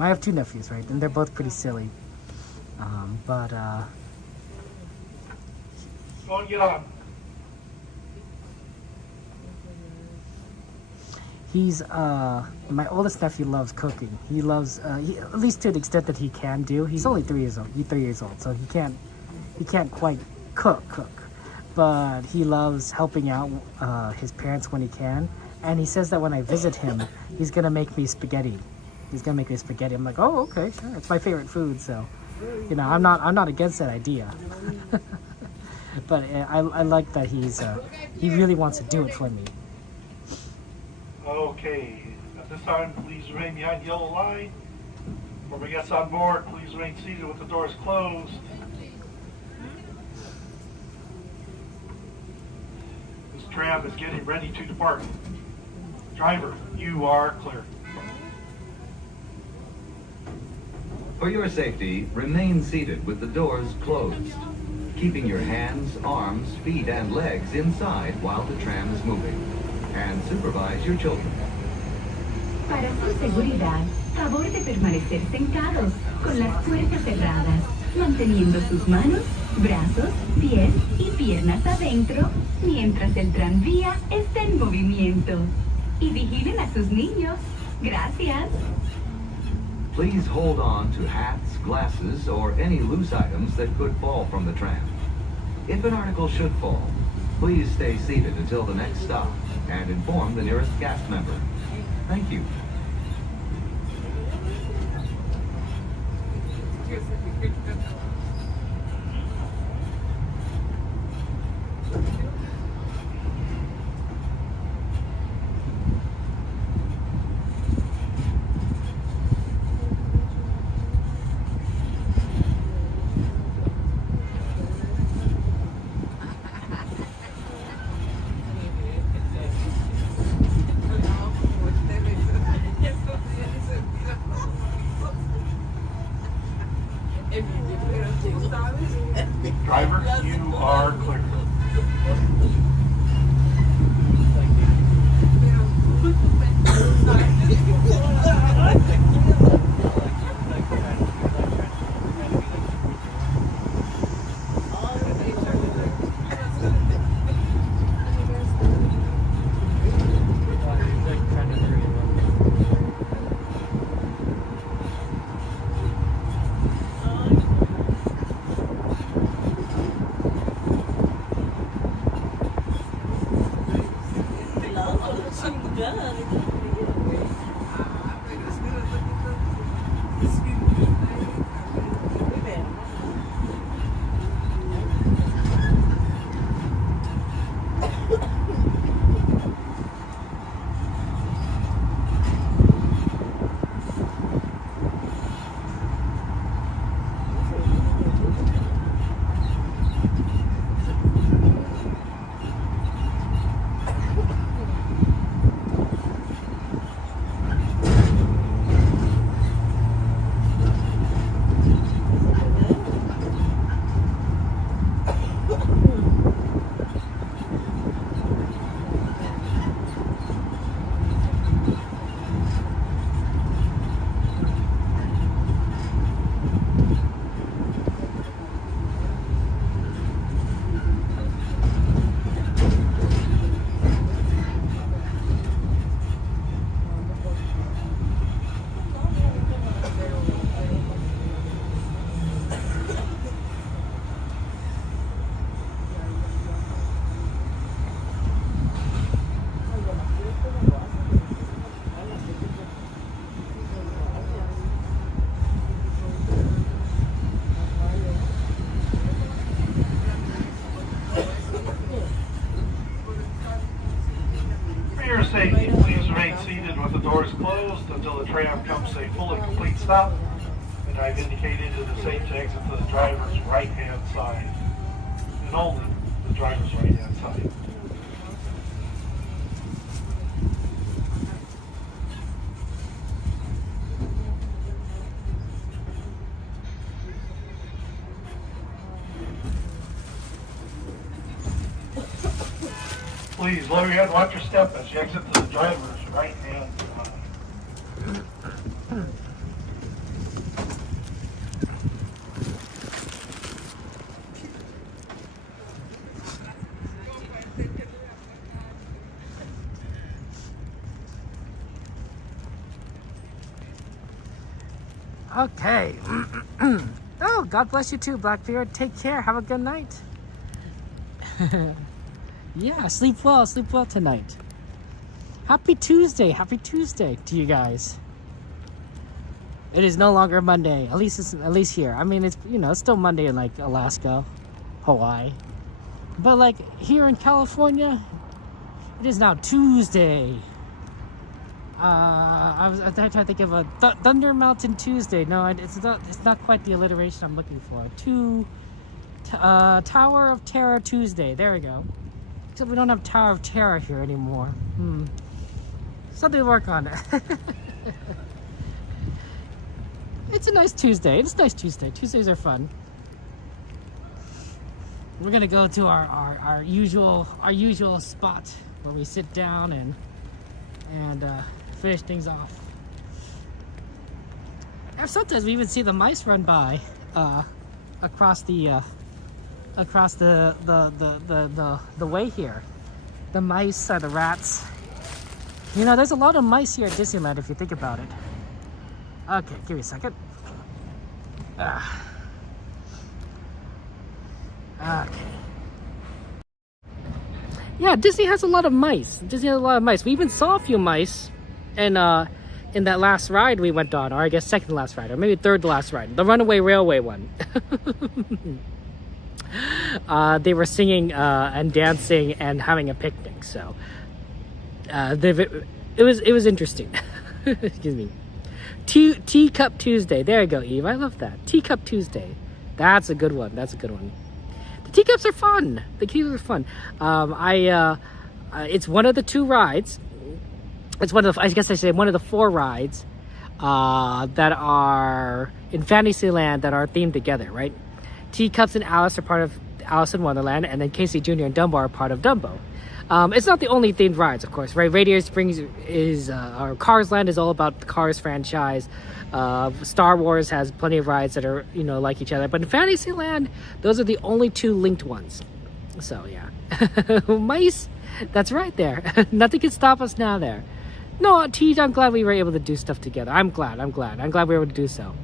I have two nephews, right? And they're both pretty silly. Go and get on. He's my oldest nephew loves cooking. He loves at least to the extent that he can do. He's only 3 years old. He's 3 years old, so he can't quite cook. But he loves helping out his parents when he can. And he says that when I visit him, he's gonna make me spaghetti. I'm like, oh, okay, sure. It's my favorite food, so you know, I'm not against that idea. But I like that he really wants to do it for me. Okay, at this time, please remain behind the yellow line. For my guests on board, please remain seated with the doors closed. This tram is getting ready to depart. Driver, you are clear. For your safety, remain seated with the doors closed, keeping your hands, arms, feet, and legs inside while the tram is moving. And supervise your children. Para su seguridad, favor de permanecer sentados, con las puertas cerradas, manteniendo sus manos, brazos, pies y piernas adentro, mientras el tranvía está en movimiento. Y vigilen a sus niños. Gracias. Please hold on to hats, glasses, or any loose items that could fall from the tram. If an article should fall, please stay seated until the next stop and inform the nearest cast member. Thank you. Driver, you are clear. tram comes to a full and complete stop, and I've indicated it is safe to exit to the driver's right-hand side, and only the driver's right-hand side. Please lower your head, watch your step as you exit to the driver's right-hand side. Okay. Oh, God bless you too, Blackbeard. Take care. Have a good night. Yeah, sleep well tonight. Happy Tuesday to you guys. It is no longer Monday, at least here. I mean, it's, you know, it's still Monday in like Alaska, Hawaii, but like here in California, it is now Tuesday. I was trying to think of a Thunder Mountain Tuesday. No, it's not quite the alliteration I'm looking for. Tower of Terror Tuesday. There we go. Except we don't have Tower of Terror here anymore. Something to work on. It's a nice Tuesday. It's a nice Tuesday. Tuesdays are fun. We're gonna go to our usual spot where we sit down and finish things off. And sometimes we even see the mice run by across the way here. The mice or the rats. You know, there's a lot of mice here at Disneyland if you think about it. Okay, give me a second. Okay. Yeah, Disney has a lot of mice. Disney has a lot of mice. We even saw a few mice in that last ride we went on, or I guess second last ride, or maybe third to last ride, the Runaway Railway one. They were singing and dancing and having a picnic, so it was interesting. Excuse me. Teacup Tuesday. There you go, Eve. I love that. Teacup Tuesday. That's a good one. That's a good one. The teacups are fun. The teacups are fun. It's one of the two rides. It's one of the, I guess I say one of the four rides that are in Fantasyland that are themed together, right? Teacups and Alice are part of Alice in Wonderland, and then Casey Jr. and Dumbo are part of Dumbo. It's not the only themed rides, of course, right? Radiator Springs is, or Cars Land is all about the Cars franchise. Star Wars has plenty of rides that are, you know, like each other. But in Fantasyland, those are the only two linked ones. So, yeah. Mice, that's right there. Nothing can stop us now there. No, Teej, I'm glad we were able to do stuff together. I'm glad we were able to do so.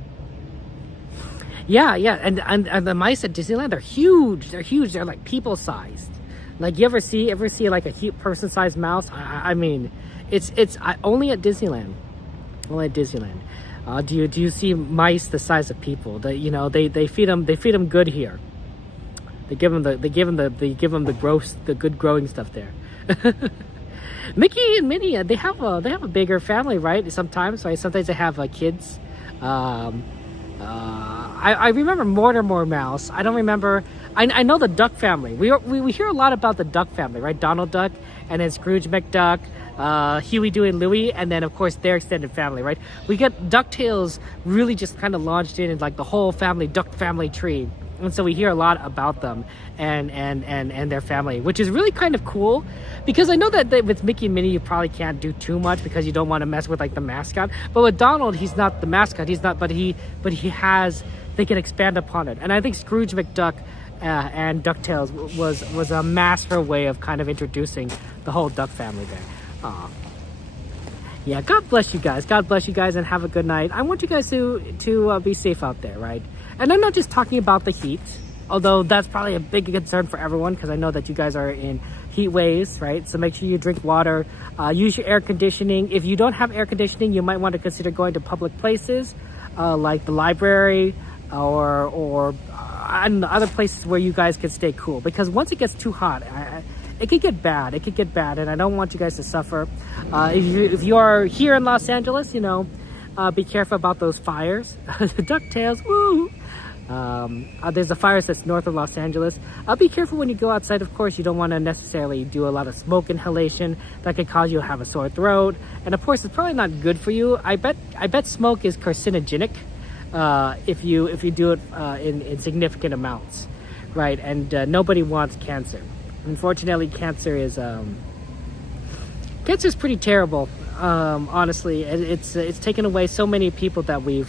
Yeah, and the mice at Disneyland, they're huge. They're huge. They're like people-sized. Like, you ever see like a person-sized mouse? I mean, it's only at Disneyland. Only at Disneyland. Do you see mice the size of people? That, you know, they feed them good here. They give them the good growing stuff there. Mickey and Minnie, they have a bigger family, right? Sometimes, right? Sometimes they have kids. I remember Mortimer Mouse. I don't remember. I know the Duck family. We hear a lot about the Duck family, right? Donald Duck, and then Scrooge McDuck, Huey, Dewey, and Louie, and then of course their extended family, right? We get DuckTales really just kind of launched in like the whole family, Duck family tree. And so we hear a lot about them and their family, which is really kind of cool, because I know that with Mickey and Minnie you probably can't do too much because you don't want to mess with like the mascot. But with Donald, he's not the mascot. He's not, but he has. They can expand upon it, and I think Scrooge McDuck and DuckTales was a master way of kind of introducing the whole Duck family there. Yeah, God bless you guys. God bless you guys, and have a good night. I want you guys to be safe out there, right? And I'm not just talking about the heat, although that's probably a big concern for everyone, because I know that you guys are in heat waves, right? So make sure you drink water, use your air conditioning. If you don't have air conditioning, you might want to consider going to public places like the library or other places where you guys can stay cool, because once it gets too hot, it could get bad. And I don't want you guys to suffer. If you are here in Los Angeles, you know, Be careful about those fires. DuckTales, woo! There's a fire that's north of Los Angeles. Be careful when you go outside, of course. You don't want to necessarily do a lot of smoke inhalation. That could cause you to have a sore throat. And of course, it's probably not good for you. I bet smoke is carcinogenic if you do it in significant amounts, right? And nobody wants cancer. Unfortunately, cancer is pretty terrible. Honestly, it's taken away so many people that we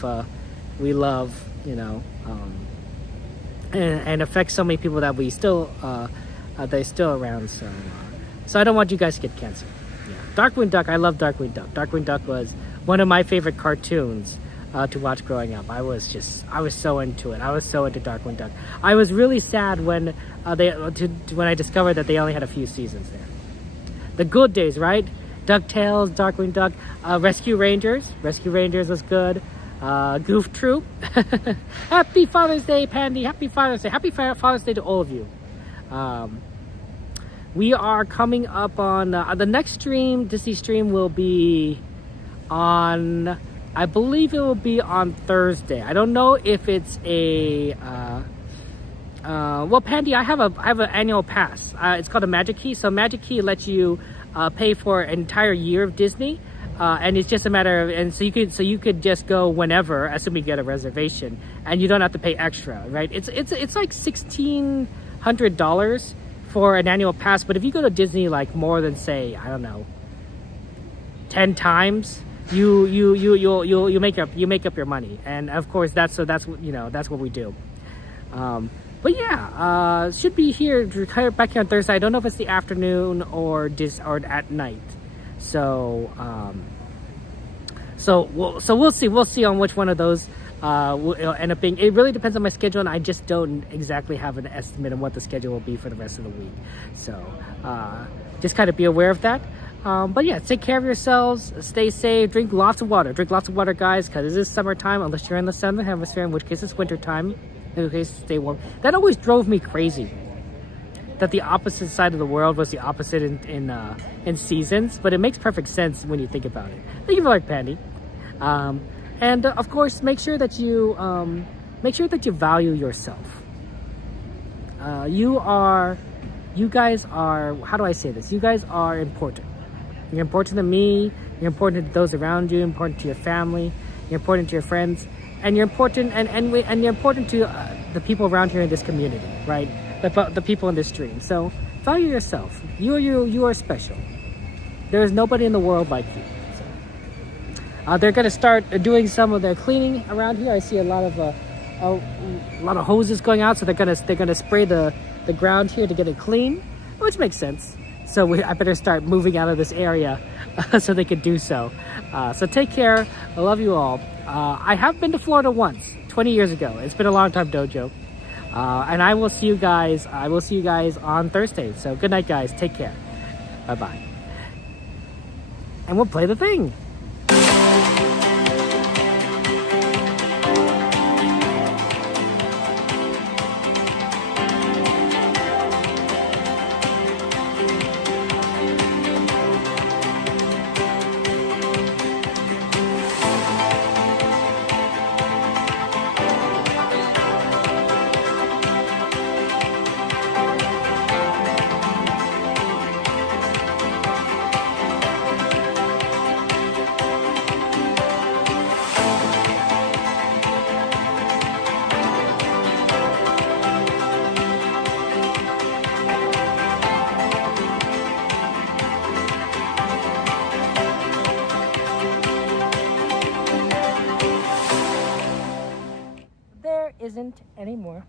love, you know, and affects so many people that we still they're still around. So I don't want you guys to get cancer. Yeah. Darkwing Duck, I love Darkwing Duck. Darkwing Duck was one of my favorite cartoons to watch growing up. I was so into it. I was so into Darkwing Duck. I was really sad when when I discovered that they only had a few seasons there. The good days, right? DuckTales, Darkwing Duck, Rescue Rangers. Rescue Rangers was good. Goof Troop. Happy Father's Day, Pandy. Happy Father's Day. Happy Father's Day to all of you. We are coming up on the next stream. Disney stream will be on, I believe it will be on Thursday. I don't know if it's a well, Pandy, I have an annual pass. It's called a Magic Key. So Magic Key lets you pay for an entire year of Disney, and it's just a matter of, and so you could just go whenever, assuming you get a reservation, and you don't have to pay extra, right? It's like $1,600 for an annual pass, but if you go to Disney like more than, say, I don't know, 10 times, you make up your money, and of course that's what we do. But yeah, should be here back here on Thursday. I don't know if it's the afternoon or at night. So we'll see. We'll see on which one of those will end up being. It really depends on my schedule, and I just don't exactly have an estimate of what the schedule will be for the rest of the week. So just kind of be aware of that. But yeah, take care of yourselves. Stay safe. Drink lots of water. Drink lots of water, guys, because it is summertime. Unless you're in the southern hemisphere, in which case it's wintertime. In which case, stay warm. That always drove me crazy. That the opposite side of the world was the opposite in seasons, but it makes perfect sense when you think about it. Thank you for like Pandy, and of course, make sure that you value yourself. You guys are. How do I say this? You guys are important. You're important to me. You're important to those around you. You're important to your family. You're important to your friends, and you're important and you're important to the people around here in this community, right? The people in this stream. So value yourself. You are special. There is nobody in the world like you. So, they're gonna start doing some of their cleaning around here. I see a lot of hoses going out, so they're gonna spray the ground here to get it clean, which makes sense. So I better start moving out of this area so they could do so. So take care. I love you all. I have been to Florida once, 20 years ago. It's been a long time, Dojo. And I will see you guys. On Thursday. So good night, guys. Take care. Bye-bye. And we'll play the thing. Isn't anymore.